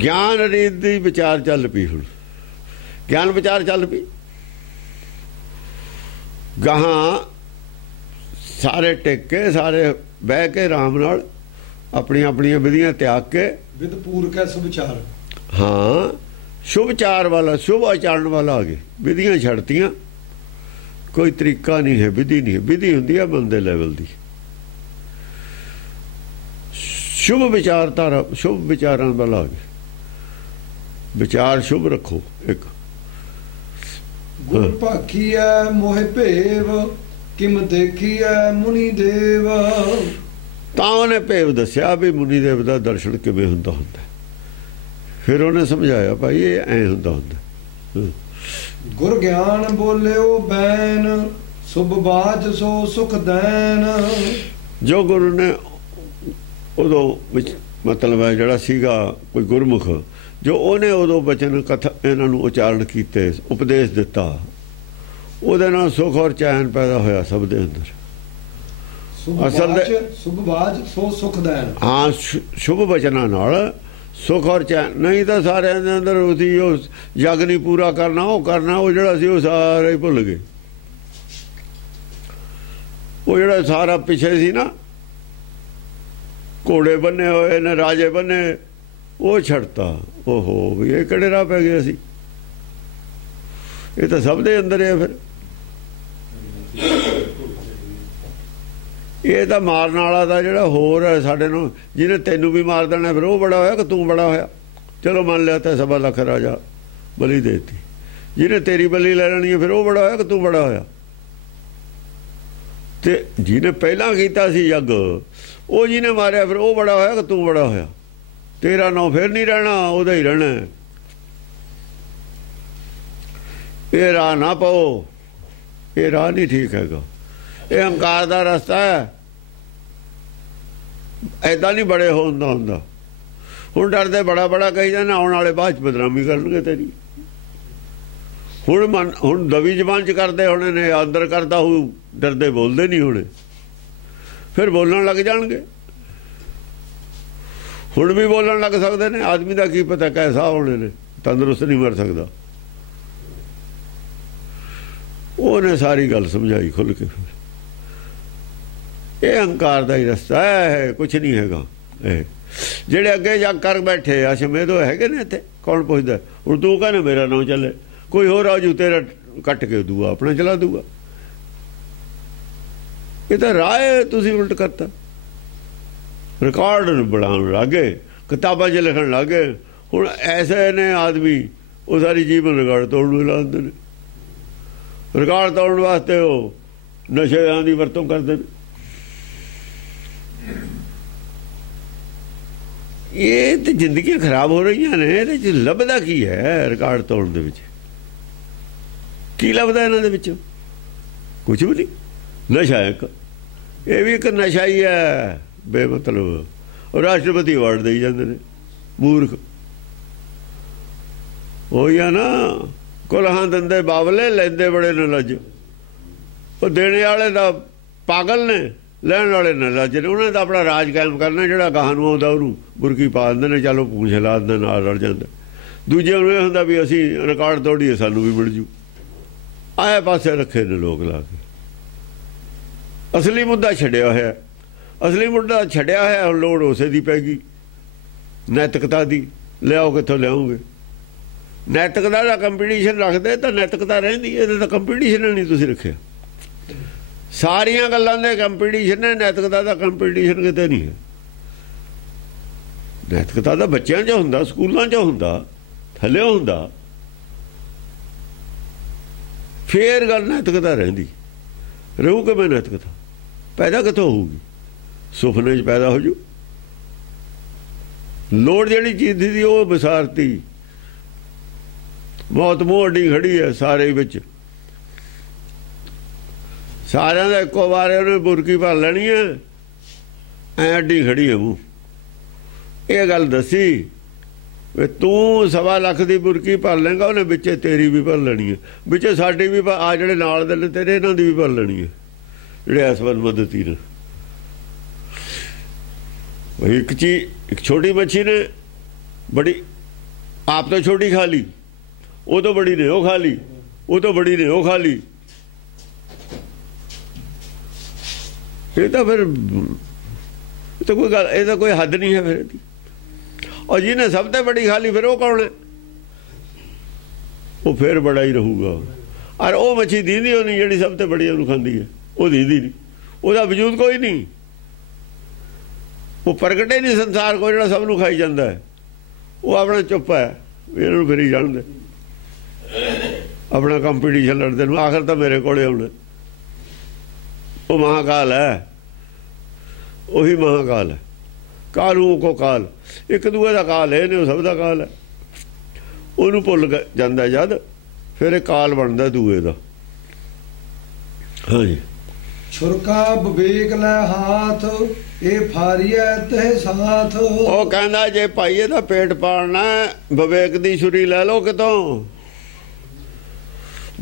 ਗਿਆਨ ਰੀਤ ਦੀ ਵਿਚਾਰ ਚੱਲ ਪਈ। ਹੁਣ ਗਿਆਨ ਵਿਚਾਰ ਚੱਲ ਪਈ। ਗਾਹਾਂ ਸਾਰੇ ਟਿਕ ਕੇ, ਸਾਰੇ ਬਹਿ ਕੇ ਆਰਾਮ ਨਾਲ ਆਪਣੀਆਂ ਆਪਣੀਆਂ ਵਿਧੀਆਂ ਤਿਆਗ ਕੇ। ਵਿਦ ਪੂਰ ਕੈ ਸੁਭਚਾਰ। ਹਾਂ, शुभ चार वाला, शुभ आचरण वाला आ गए। विधियां छड़तियां, कोई तरीका नहीं है, विधि नहीं है। विधि होंदी है मन दे लेवल दी। शुभ विचारधारा, शुभ विचारां वाला आ गए। विचार शुभ रखो। एक गुर भाखीऐ मोह भेव, किम देखीऐ मुनि देव। ਤਾਂ ਉਹਨੇ ਭੇਵ ਦੱਸਿਆ ਵੀ ਮੁਨੀ ਦੇਵ ਦਾ ਦਰਸ਼ਨ ਕਿਵੇਂ ਹੁੰਦਾ ਹੁੰਦਾ। ਫਿਰ ਉਹਨੇ ਸਮਝਾਇਆ ਭਾਈ ਇਹ ਐਂ ਹੁੰਦਾ ਹੁੰਦਾ। ਗੁਰ ਗਿਆਨ ਬੋਲਿਓ ਬੈਨ, ਸੁਭ ਬਾਜ ਸੋ ਸੁਖ ਦੈਨ। ਜੋ ਗੁਰੂ ਨੇ ਉਦੋਂ ਵਿੱਚ ਮਤਲਬ ਹੈ ਜਿਹੜਾ ਸੀਗਾ ਕੋਈ ਗੁਰਮੁਖ, ਜੋ ਉਹਨੇ ਉਦੋਂ ਬਚਨ ਕਥਾ ਇਹਨਾਂ ਨੂੰ ਉਚਾਰਨ ਕੀਤੇ, ਉਪਦੇਸ਼ ਦਿੱਤਾ, ਉਹਦੇ ਨਾਲ ਸੁਖ ਔਰ ਚੈਨ ਪੈਦਾ ਹੋਇਆ ਸਭ ਦੇ ਅੰਦਰ। ਅਸਲ ਦੇ ਸ਼ੁਭ ਬਾਜ ਸੋ ਸੁਖ ਦੈਨ। ਹਾਂ, ਸ਼ੁਭ ਬਚਨਾਂ ਨਾਲ ਸੁਖ ਔਰ ਚੈਨ। ਨਹੀਂ ਤਾਂ ਸਾਰਿਆਂ ਦੇ ਅੰਦਰ ਉਹਦੀ ਉਹ ਯੱਗ ਨਹੀਂ ਪੂਰਾ ਕਰਨਾ, ਉਹ ਕਰਨਾ, ਉਹ ਜਿਹੜਾ ਸੀ ਉਹ ਸਾਰਾ ਹੀ ਭੁੱਲ ਗਏ। ਉਹ ਜਿਹੜਾ ਸਾਰਾ ਪਿੱਛੇ ਸੀ ਨਾ, ਘੋੜੇ ਬੰਨੇ ਹੋਏ ਨੇ, ਰਾਜੇ ਬੰਨੇ, ਉਹ ਛੱਡਤਾ। ਓਹੋ ਵੀ ਇਹ ਕਿਹੜੇ ਰਾਹ ਪੈ ਗਏ ਅਸੀਂ? ਇਹ ਤਾਂ ਸਭ ਦੇ ਅੰਦਰ ਹੈ। ਫਿਰ ਇਹ ਤਾਂ ਮਾਰਨ ਵਾਲਾ ਦਾ ਜਿਹੜਾ ਹੋਰ ਹੈ ਸਾਡੇ ਨੂੰ, ਜਿਹਨੇ ਤੈਨੂੰ ਵੀ ਮਾਰ ਦੇਣਾ, ਫਿਰ ਉਹ ਬੜਾ ਹੋਇਆ ਕਿ ਤੂੰ ਬੜਾ ਹੋਇਆ? ਚਲੋ ਮੰਨ ਲਿਆ ਤਾਂ 1.25 ਲੱਖ ਰਾਜਾ ਬਲੀ ਦੇਤੀ। ਜਿਹਨੇ ਤੇਰੀ ਬਲੀ ਲੈ ਲੈਣੀ ਹੈ, ਫਿਰ ਉਹ ਬੜਾ ਹੋਇਆ ਕਿ ਤੂੰ ਬੜਾ ਹੋਇਆ? ਤੇ ਜਿਹਨੇ ਪਹਿਲਾਂ ਕੀਤਾ ਸੀ ਯੱਗ, ਉਹ ਜਿਹਨੇ ਮਾਰਿਆ, ਫਿਰ ਉਹ ਬੜਾ ਹੋਇਆ ਕਿ ਤੂੰ ਬੜਾ ਹੋਇਆ? ਤੇਰਾ ਨਾਂ ਫਿਰ ਨਹੀਂ ਰਹਿਣਾ, ਉਹਦਾ ਹੀ ਰਹਿਣਾ। ਇਹ ਰਾਹ ਨਾ ਪਾਓ, ਇਹ ਰਾਹ ਨਹੀਂ ਠੀਕ ਹੈਗਾ। ਇਹ ਹੰਕਾਰ ਦਾ ਰਸਤਾ ਹੈ। ਐਦਾਂ ਨਹੀਂ ਬੜੇ ਹੁੰਦਾ ਹੁੰਦਾ। ਹੁਣ ਡਰਦੇ ਬੜਾ ਬੜਾ ਕਹੀ ਜਾਂਦੇ, ਆਉਣ ਵਾਲੇ ਬਾਅਦ 'ਚ ਬਦਨਾਮੀ ਕਰਨਗੇ ਤੇਰੀ। ਹੁਣ ਦਵੀ ਜ਼ਬਾਨ 'ਚ ਕਰਦੇ ਹੋਣੇ ਨੇ, ਅੰਦਰ ਕਰਦਾ ਹੋਊ, ਡਰਦੇ ਬੋਲਦੇ ਨਹੀਂ ਹੋਣੇ, ਫਿਰ ਬੋਲਣ ਲੱਗ ਜਾਣਗੇ। ਹੁਣ ਵੀ ਬੋਲਣ ਲੱਗ ਸਕਦੇ ਨੇ। ਆਦਮੀ ਦਾ ਕੀ ਪਤਾ ਕੈਸਾ ਹੋਣੇ ਨੇ, ਤੰਦਰੁਸਤ ਨਹੀਂ ਮਰ ਸਕਦਾ। ਉਹਨੇ ਸਾਰੀ ਗੱਲ ਸਮਝਾਈ ਖੁੱਲ੍ਹ ਕੇ। ਇਹ ਹੰਕਾਰ ਦਾ ਹੀ ਰਸਤਾ ਹੈ, ਕੁਛ ਨਹੀਂ ਹੈਗਾ। ਇਹ ਜਿਹੜੇ ਅੱਗੇ ਜਾ ਕਰ ਬੈਠੇ ਆ ਸ਼ਮੇਦੋ ਹੈਗੇ ਨੇ ਇੱਥੇ, ਕੌਣ ਪੁੱਛਦਾ? ਹੁਣ ਤੂੰ ਕਹਿੰਦਾ ਮੇਰਾ ਨਾਂ ਚੱਲੇ, ਕੋਈ ਹੋਰ ਆਜੂ ਤੇਰਾ ਕੱਟ ਕੇ ਦੂਆ ਆਪਣਾ ਚਲਾ ਦੂਗਾ। ਇਹ ਤਾਂ ਰਾਹ ਤੁਸੀਂ ਉਲਟ ਕਰਤਾ। ਰਿਕਾਰਡ ਬਣਾਉਣ ਲੱਗੇ, ਕਿਤਾਬਾਂ 'ਚ ਲਿਖਣ ਲੱਗੇ। ਹੁਣ ਐਸੇ ਨੇ ਆਦਮੀ, ਉਹ ਸਾਰੀ ਜੀਵਨ ਰਿਕਾਰਡ ਤੋੜਨ ਨੂੰ ਲਾ ਦਿੰਦੇ ਨੇ। ਰਿਕਾਰਡ ਤੋੜਨ ਵਾਸਤੇ ਉਹ ਨਸ਼ਿਆਂ ਦੀ ਵਰਤੋਂ ਕਰਦੇ ਨੇ। ਇਹ ਤੇ ਜ਼ਿੰਦਗੀਆਂ ਖਰਾਬ ਹੋ ਰਹੀਆਂ ਨੇ। ਇਹਦੇ 'ਚ ਲੱਭਦਾ ਕੀ ਹੈ? ਰਿਕਾਰਡ ਤੋੜਨ ਦੇ ਵਿੱਚ ਕੀ ਲੱਭਦਾ ਇਹਨਾਂ ਦੇ ਵਿੱਚੋਂ? ਕੁਛ ਵੀ ਨਹੀਂ। ਨਸ਼ਾ ਇੱਕ, ਇਹ ਵੀ ਇੱਕ ਨਸ਼ਾ ਹੀ ਹੈ ਬੇਮਤਲਬ। ਉਹ ਰਾਸ਼ਟਰਪਤੀ ਅਵਾਰਡ ਦੇਈ ਜਾਂਦੇ ਨੇ, ਮੂਰਖ। ਉਹੀ ਆ ਨਾ, ਕੁਲਹਾਂ ਦਿੰਦੇ ਬਾਬਲੇ, ਲੈਂਦੇ ਬੜੇ ਨੇ ਲੱਜ। ਉਹ ਦੇਣੇ ਵਾਲੇ ਦਾ ਪਾਗਲ ਨੇ, ਲੈਣ ਵਾਲੇ ਨੇ ਲੱਜ ਨੇ। ਉਹਨਾਂ ਦਾ ਆਪਣਾ ਰਾਜ ਕਾਇਮ ਕਰਨਾ। ਜਿਹੜਾ ਗਾਹਾਂ ਨੂੰ ਆਉਂਦਾ ਉਹਨੂੰ ਬੁਰਕੀ ਪਾ ਦਿੰਦੇ ਨੇ, ਚਲੋ ਪੂੰਛ ਲਾ ਦਿੰਦੇ, ਨਾਲ ਰਲ ਜਾਂਦਾ। ਦੂਜੇ ਨੂੰ ਇਹ ਹੁੰਦਾ ਵੀ ਅਸੀਂ ਰਿਕਾਰਡ ਤੋੜੀਏ, ਸਾਨੂੰ ਵੀ ਮਿਲ ਜੂ। ਆਏ ਪਾਸੇ ਰੱਖੇ ਨੇ ਲੋਕ ਲਾ ਕੇ। ਅਸਲੀ ਮੁੱਦਾ ਛੱਡਿਆ ਹੋਇਆ। ਅਸਲੀ ਮੁੱਦਾ ਛੱਡਿਆ ਹੋਇਆ। ਹੁਣ ਲੋੜ ਉਸੇ ਦੀ ਪੈ ਗਈ, ਨੈਤਿਕਤਾ ਦੀ। ਲਿਆਓ ਕਿੱਥੋਂ ਲਿਆਉਂਗੇ? ਨੈਤਿਕਤਾ ਦਾ ਕੰਪੀਟੀਸ਼ਨ ਰੱਖਦੇ ਤਾਂ ਨੈਤਿਕਤਾ ਰਹਿੰਦੀ। ਇਹਦਾ ਤਾਂ ਕੰਪੀਟੀਸ਼ਨ ਨਹੀਂ ਤੁਸੀਂ ਰੱਖਿਆ। ਸਾਰੀਆਂ ਗੱਲਾਂ ਦੇ ਕੰਪੀਟੀਸ਼ਨ ਹੈ, ਨੈਤਿਕਤਾ ਦਾ ਕੰਪੀਟੀਸ਼ਨ ਕਿਤੇ ਨਹੀਂ ਹੈ। ਨੈਤਿਕਤਾ ਦਾ ਬੱਚਿਆਂ 'ਚ ਹੁੰਦਾ, ਸਕੂਲਾਂ 'ਚ ਹੁੰਦਾ, ਥੱਲੇ ਹੁੰਦਾ। ਫੇਰ ਗੱਲ ਨੈਤਿਕਤਾ ਰਹਿੰਦੀ। ਰਹੂ ਕਿਵੇਂ ਨੈਤਿਕਤਾ? ਪੈਦਾ ਕਿੱਥੋਂ ਹੋਊਗੀ? ਸੁਪਨੇ 'ਚ ਪੈਦਾ ਹੋ ਜੂ। ਲੋੜ ਜਿਹੜੀ ਚੀਜ਼ ਦੀ ਉਹ ਵਿਸਾਰਤੀ। ਮੌਤ ਮੂੰਹ ਅੱਡੀ ਖੜੀ ਹੈ ਸਾਰੇ ਵਿੱਚ। ਸਾਰਿਆਂ ਦਾ ਇੱਕੋ ਵਾਰ ਉਹਨੇ ਬੁਰਕੀ ਭਰ ਲੈਣੀ ਹੈ, ਐ ਅੱਡੀ ਖੜੀ ਹੈ ਮੂੰਹ। ਇਹ ਗੱਲ ਦੱਸੀ ਵੀ ਤੂੰ 1.25 ਲੱਖ ਦੀ ਬੁਰਕੀ ਭਰ ਲੇਗਾ, ਉਹਨੇ ਵਿੱਚੇ ਤੇਰੀ ਵੀ ਭਰ ਲੈਣੀ ਹੈ, ਵਿੱਚੇ ਸਾਡੀ ਵੀ। ਆ ਜਿਹੜੇ ਨਾਲ ਦੇ ਨੇ ਤੇਰੇ, ਇਹਨਾਂ ਦੀ ਵੀ ਭਰ ਲੈਣੀ ਹੈ, ਜਿਹੜੇ ਇਸ ਵੱਲ ਮਦਤੀ ਨੇ। ਇੱਕ ਚੀਜ਼, ਇੱਕ ਛੋਟੀ ਮੱਛੀ ਨੇ ਬੜੀ ਆਪ ਤੋਂ ਛੋਟੀ ਖਾ ਲਈ, ਉਹ ਤੋਂ ਬੜੀ ਨੇ ਉਹ ਖਾ ਲਈ, ਉਹ ਤੋਂ ਬੜੀ ਨੇ ਉਹ ਖਾ ਲਈ। ਇਹ ਤਾਂ ਫਿਰ ਤਾਂ ਕੋਈ ਗੱਲ, ਇਹ ਤਾਂ ਕੋਈ ਹੱਦ ਨਹੀਂ ਹੈ ਫਿਰ ਇਹਦੀ। ਔਰ ਜਿਹਨੇ ਸਭ ਤੋਂ ਬੜੀ ਖਾ ਲਈ, ਫਿਰ ਉਹ ਕੌਣ ਹੈ? ਉਹ ਫਿਰ ਬੜਾ ਹੀ ਰਹੂਗਾ। ਔਰ ਉਹ ਮੱਛੀ ਦੀਂਦੀ ਉਹ ਨਹੀਂ ਜਿਹੜੀ ਸਭ ਤੋਂ ਬੜੀ ਉਹਨੂੰ ਖਾਂਦੀ ਹੈ, ਉਹ ਦੀਂਦੀ ਨਹੀਂ, ਉਹਦਾ ਵਜੂਦ ਕੋਈ ਨਹੀਂ, ਉਹ ਪ੍ਰਗਟੇ ਨਹੀਂ ਸੰਸਾਰ ਕੋਈ ਜਿਹੜਾ ਸਭ ਨੂੰ ਖਾਈ ਜਾਂਦਾ ਹੈ। ਉਹ ਆਪਣਾ ਚੁੱਪ ਹੈ, ਇਹਨਾਂ ਨੂੰ ਫਿਰ ਹੀ ਜਾਣਦੇ, ਆਪਣਾ ਕੰਪੀਟੀਸ਼ਨ ਲੜਦੇ ਨੂੰ, ਆਖਰ ਤਾਂ ਮੇਰੇ ਕੋਲੇ ਆਉਣਾ। ਉਹ ਮਹਾਕਾਲ ਹੈ, ਉਹੀ ਮਹਾਕਾਲ ਹੈ। ਕਾਲੂ ਕੋ ਕਾਲ, ਇੱਕ ਦੂਏ ਦਾ ਕਾਲ ਹੈ, ਨੇ ਸਭ ਦਾ ਕਾਲ ਹੈ। ਉਹਨੂੰ ਭੁੱਲ ਜਾਂਦਾ ਜਦ, ਫਿਰ ਇਹ ਕਾਲ ਬਣਦਾ ਦੂਏ ਦਾ। ਹਾਂਜੀ। ਛੁਰਕਾ ਵਿਵੇਕ ਲੈ ਹਾਥ, ਇਹ ਫਾਰੀਐ ਤੇ ਸਾਥ। ਉਹ ਕਹਿੰਦਾ ਜੇ ਭਾਈ ਇਹਦਾ ਪੇਟ ਪਾਲਣਾ, ਵਿਵੇਕ ਦੀ ਛੁਰੀ ਲੈ ਲਓ ਕਿਤੋਂ,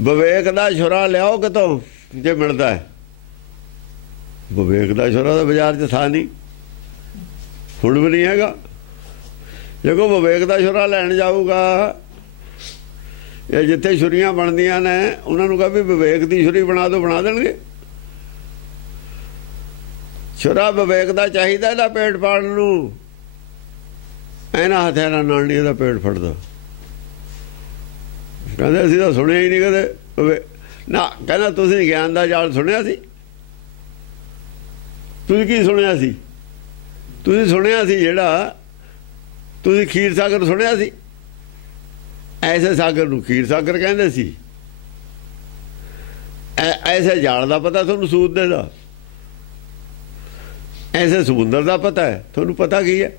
ਵਿਵੇਕ ਦਾ ਛੁਰਾ ਲਿਆਓ ਕਿਤੋਂ ਜੇ ਮਿਲਦਾ ਹੈ। ਵਿਵੇਕ ਦਾ ਛੁਰਾ ਤਾਂ ਬਾਜ਼ਾਰ 'ਚ ਥਾ ਨਹੀਂ, ਹੁਣ ਵੀ ਨਹੀਂ ਹੈਗਾ। ਜੇ ਕੋਈ ਵਿਵੇਕ ਦਾ ਛੁਰਾ ਲੈਣ ਜਾਊਗਾ, ਇਹ ਜਿੱਥੇ ਛੁਰੀਆਂ ਬਣਦੀਆਂ ਨੇ ਉਹਨਾਂ ਨੂੰ ਕਹਾਂ ਵੀ ਵਿਵੇਕ ਦੀ ਛੁਰੀ ਬਣਾ ਦਿਓ, ਬਣਾ ਦੇਣਗੇ। ਛੁਰਾ ਵਿਵੇਕ ਦਾ ਚਾਹੀਦਾ ਇਹਦਾ ਪੇਟ ਪਾੜਨ ਨੂੰ, ਇਹਨਾਂ ਹਥਿਆਰਾਂ ਨਾਲ ਨਹੀਂ ਇਹਦਾ ਪੇਟ ਫੜਦਾ। ਕਹਿੰਦੇ ਅਸੀਂ ਤਾਂ ਸੁਣਿਆ ਹੀ ਨਹੀਂ ਕਦੇ ਨਾ। ਕਹਿੰਦਾ ਤੁਸੀਂ ਗਿਆਨ ਦਾ ਜਾਲ ਸੁਣਿਆ ਸੀ? ਤੁਸੀਂ ਕੀ ਸੁਣਿਆ ਸੀ? ਤੁਸੀਂ ਸੁਣਿਆ ਸੀ ਜਿਹੜਾ, ਤੁਸੀਂ ਖੀਰ ਸਾਗਰ ਸੁਣਿਆ ਸੀ? ਐਸੇ ਸਾਗਰ ਨੂੰ ਖੀਰ ਸਾਗਰ ਕਹਿੰਦੇ ਸੀ। ਐਸੇ ਜਾਲ ਦਾ ਪਤਾ ਤੁਹਾਨੂੰ ਸੂਤ ਦੇ ਦਾ, ਐਸੇ ਸਮੁੰਦਰ ਦਾ ਪਤਾ ਹੈ ਤੁਹਾਨੂੰ? ਪਤਾ ਕੀ ਹੈ?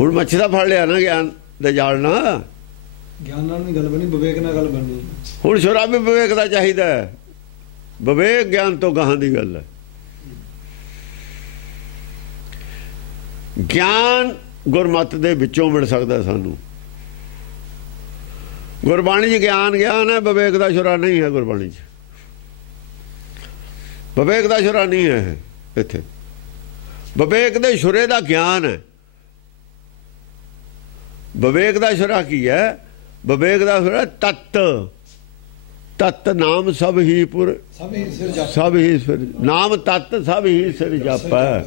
ਹੁਣ ਮੱਛੀ ਦਾ ਫੜ ਲਿਆ ਨਾ ਗਿਆਨ ਦੇ ਜਾਲ ਨਾਲ, ਗਿਆਨ ਨਾਲ ਨਹੀਂ ਗੱਲ ਬਣੀ, ਵਿਵੇਕ ਨਾਲ ਗੱਲ ਬਣਨੀ। ਹੁਣ ਛੁਰਾ ਵੀ ਵਿਵੇਕ ਦਾ ਚਾਹੀਦਾ ਹੈ, ਵਿਵੇਕ ਗਿਆਨ ਤੋਂ ਗਾਹਾਂ ਦੀ ਗੱਲ ਹੈ। ਗਿਆਨ ਗੁਰਮਤਿ ਦੇ ਵਿੱਚੋਂ ਮਿਲ ਸਕਦਾ ਸਾਨੂੰ। ਗੁਰਬਾਣੀ 'ਚ ਗਿਆਨ ਗਿਆਨ ਹੈ, ਵਿਵੇਕ ਦਾ ਛੁਰਾ ਨਹੀਂ ਹੈ। ਗੁਰਬਾਣੀ 'ਚ ਵਿਵੇਕ ਦਾ ਛੁਰਾ ਨਹੀਂ ਹੈ। ਇੱਥੇ ਵਿਵੇਕ ਦੇ ਛੁਰੇ ਦਾ ਗਿਆਨ ਹੈ। ਵਿਵੇਕ ਦਾ ਛੁਰਾ ਕੀ ਹੈ? ਵਿਵੇਕ ਦਾ ਛੁਰਾ ਤਤ, ਤਤ ਨਾਮ ਸਭ ਹੀ ਪੁਰ, ਸਭ ਹੀ ਸਿਰ ਨਾਮ ਤਤ ਸਭ ਹੀ ਸਿਰ ਜਾਪੈ।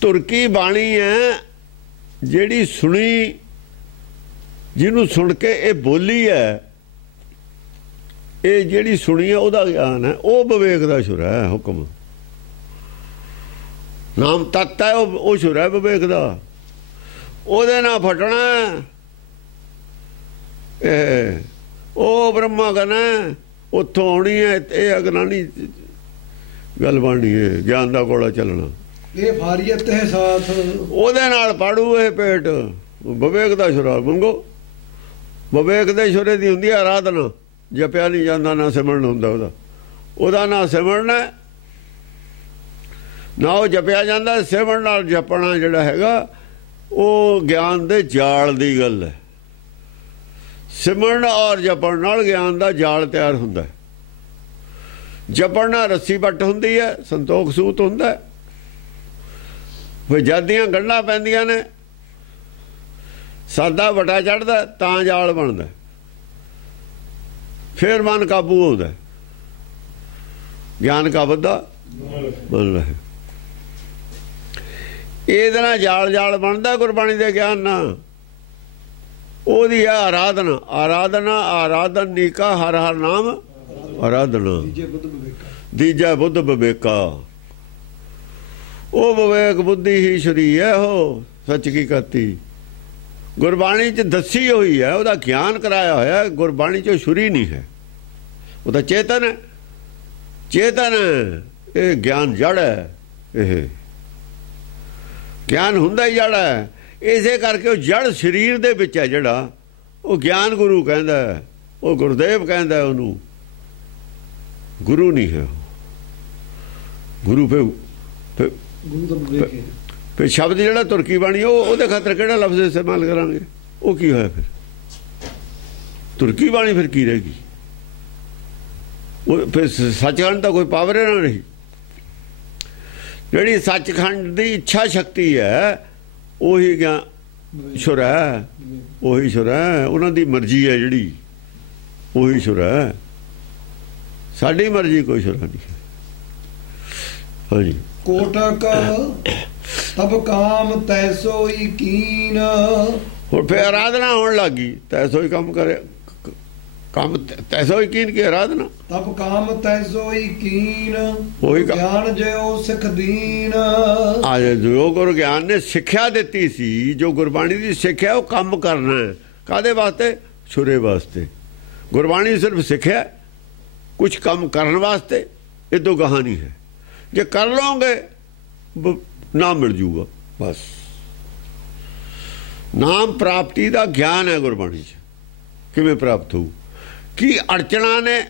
ਤੁਰਕੀ ਬਾਣੀ ਹੈ ਜਿਹੜੀ ਸੁਣੀ, ਜਿਹਨੂੰ ਸੁਣ ਕੇ ਇਹ ਬੋਲੀ ਹੈ, ਇਹ ਜਿਹੜੀ ਸੁਣੀ ਹੈ ਉਹਦਾ ਗਿਆਨ ਹੈ, ਉਹ ਵਿਵੇਕ ਦਾ ਛੁਰਾ ਹੈ। ਹੁਕਮ ਨਾਮ ਤਤ ਹੈ, ਉਹ ਛੁਰਾ ਹੈ ਵਿਵੇਕ ਦਾ। ਉਹਦੇ ਨਾਲ ਫਟਣਾ ਇਹ, ਉਹ ਬ੍ਰਹਮਾ ਗਨਾ ਉੱਥੋਂ ਆਉਣੀ ਹੈ। ਇਹ ਅਗਨਾਨੀ ਗੱਲ ਬਣਨੀ ਹੈ, ਗਿਆਨ ਦਾ ਕੋਲਾ ਚੱਲਣਾ। ਇਹ ਫਾਰੀਅਤ ਤੇ ਸਾਥ, ਉਹਦੇ ਨਾਲ ਪਾੜੂ ਇਹ ਪੇਟ। ਵਿਵੇਕ ਦਾ ਛੁਰਾ ਮੰਗੋ। ਵਿਵੇਕ ਦੇ ਛੁਰੇ ਦੀ ਹੁੰਦੀ ਆਰਾਧਨਾ। ਜਪਿਆ ਨਹੀਂ ਜਾਂਦਾ, ਨਾ ਸਿਮਰਨ ਹੁੰਦਾ ਉਹਦਾ ਨਾ ਸਿਮਰਨਾ, ਨਾ ਉਹ ਜਪਿਆ ਜਾਂਦਾ। ਸਿਮਰਨ ਨਾਲ ਜਪਣਾ ਜਿਹੜਾ ਹੈਗਾ ਉਹ ਗਿਆਨ ਦੇ ਜਾਲ ਦੀ ਗੱਲ ਹੈ। ਸਿਮਰਨ ਔਰ ਜਪਣ ਨਾਲ ਗਿਆਨ ਦਾ ਜਾਲ ਤਿਆਰ ਹੁੰਦਾ। ਜਪਣ ਨਾਲ ਰੱਸੀ ਵੱਟ ਹੁੰਦੀ ਹੈ, ਸੰਤੋਖ ਸੂਤ ਹੁੰਦਾ। ਫਿਰ ਜਦੀਆਂ ਗੰਢਾਂ ਪੈਂਦੀਆਂ ਨੇ, ਸਾਦਾ ਵਟਾ ਚੜ੍ਹਦਾ ਤਾਂ ਜਾਲ ਬਣਦਾ, ਫਿਰ ਮਨ ਕਾਬੂ ਹੁੰਦਾ, ਗਿਆਨ ਕਾ ਬੱਧਾ ਬਣ ਰਿਹਾ। ਇਹਦੇ ਨਾਲ ਜਾਲ ਜਾਲ ਬਣਦਾ ਗੁਰਬਾਣੀ ਦੇ ਗਿਆਨ ਨਾਲ। ਉਹਦੀ ਹੈ ਆਰਾਧਨਾ। ਆਰਾਧਨਾ ਆਰਾਧਨੀ ਕਾ ਹਰ ਹਰ ਨਾਮ ਆਰਾਧਨਾ। ਦੀਜਾ ਬੁੱਧ ਵਿਵੇਕਾ। ਉਹ ਵਿਵੇਕ ਬੁੱਧੀ ਹੀ ਸ਼ਰੀ ਹੈ, ਉਹ ਸੱਚ ਕੀ ਕਰਤੀ ਗੁਰਬਾਣੀ 'ਚ ਦੱਸੀ ਹੋਈ ਹੈ। ਉਹਦਾ ਗਿਆਨ ਕਰਾਇਆ ਹੋਇਆ। ਗੁਰਬਾਣੀ 'ਚ ਛੁਰੀ ਨਹੀਂ ਹੈ, ਉਹ ਤਾਂ ਚੇਤਨ ਹੈ। ਚੇਤਨ ਇਹ ਗਿਆਨ ਜੜ ਹੈ। ਇਹ ਗਿਆਨ ਹੁੰਦਾ ਹੀ ਜੜ ਹੈ। ਇਸੇ ਕਰਕੇ ਉਹ ਜੜ ਸਰੀਰ ਦੇ ਵਿੱਚ ਹੈ ਜਿਹੜਾ, ਉਹ ਗਿਆਨ ਗੁਰੂ ਕਹਿੰਦਾ, ਉਹ ਗੁਰਦੇਵ ਕਹਿੰਦਾ ਉਹਨੂੰ। ਗੁਰੂ ਨਹੀਂ ਹੈ ਗੁਰੂ। ਫਿਰ ਸ਼ਬਦ ਜਿਹੜਾ ਤੁਰਕੀ ਬਾਣੀ ਉਹਦੇ ਖਾਤਰ ਕਿਹੜਾ ਲਫ਼ਜ਼ ਇਸਤੇਮਾਲ ਕਰਾਂਗੇ? ਉਹ ਕੀ ਹੋਇਆ ਫਿਰ? ਤੁਰਕੀ ਬਾਣੀ ਫਿਰ ਕੀ ਰਹੇਗੀ? ਉਹ ਫਿਰ ਸੱਚਖੰਡ ਤਾਂ ਕੋਈ ਪਾਵਰ ਨਾ ਰਹੀ। ਜਿਹੜੀ ਸੱਚਖੰਡ ਦੀ ਇੱਛਾ ਸ਼ਕਤੀ ਹੈ ਉਹੀ ਛੁਰਾ ਹੈ, ਉਹੀ ਛੁਰਾ ਹੈ। ਉਹਨਾਂ ਦੀ ਮਰਜ਼ੀ ਹੈ ਜਿਹੜੀ, ਉਹੀ ਛੁਰਾ ਹੈ। ਸਾਡੀ ਮਰਜ਼ੀ ਕੋਈ ਛੁਰਾ ਨਹੀਂ। ਹਾਂਜੀ। ਕੋਟਕ ਤਬ ਕਾਮ ਤੈਸੋ ਹੀ ਕੀਨ। ਹੁਣ ਫਿਰ ਆਰਾਧਨਾ ਹੋਣ ਲੱਗੀ, ਤੈਸੋ ਹੀ ਕੰਮ ਕਰੇ, ਕੰਮ ਤੈਸੋ ਹੀ ਕੀਨ ਕੀ ਆਰਾਧਨਾ। ਤਬ ਕਾਮ ਤੈਸੋ ਹੀ ਕੀਨ, ਉਹੀ ਗਿਆਨ ਜਿਉ ਸਿੱਖ ਦੀਨ। ਆ ਜੋ ਗੁਰੂ ਗਿਆਨ ਨੇ ਸਿੱਖਿਆ ਦਿੱਤੀ ਸੀ, ਜੋ ਗੁਰਬਾਣੀ ਦੀ ਸਿੱਖਿਆ ਉਹ ਕੰਮ ਕਰਨਾ ਹੈ। ਕਾਹਦੇ ਵਾਸਤੇ? ਛੁਰੇ ਵਾਸਤੇ। ਗੁਰਬਾਣੀ ਸਿਰਫ ਸਿੱਖਿਆ, ਕੁਝ ਕੰਮ ਕਰਨ ਵਾਸਤੇ, ਇਹ ਤੋਂ ਗਾਹਾਂ ਨਹੀਂ ਹੈ। ਜੇ ਕਰ ਲਓਗੇ ਨਾਮ ਮਿਲ ਜੂਗਾ ਬਸ। ਨਾਮ ਪ੍ਰਾਪਤੀ ਦਾ ਗਿਆਨ ਹੈ ਗੁਰਬਾਣੀ 'ਚ। ਕਿਵੇਂ ਪ੍ਰਾਪਤ ਹੋਊ, ਕੀ ਅੜਚਣਾ ਨੇ,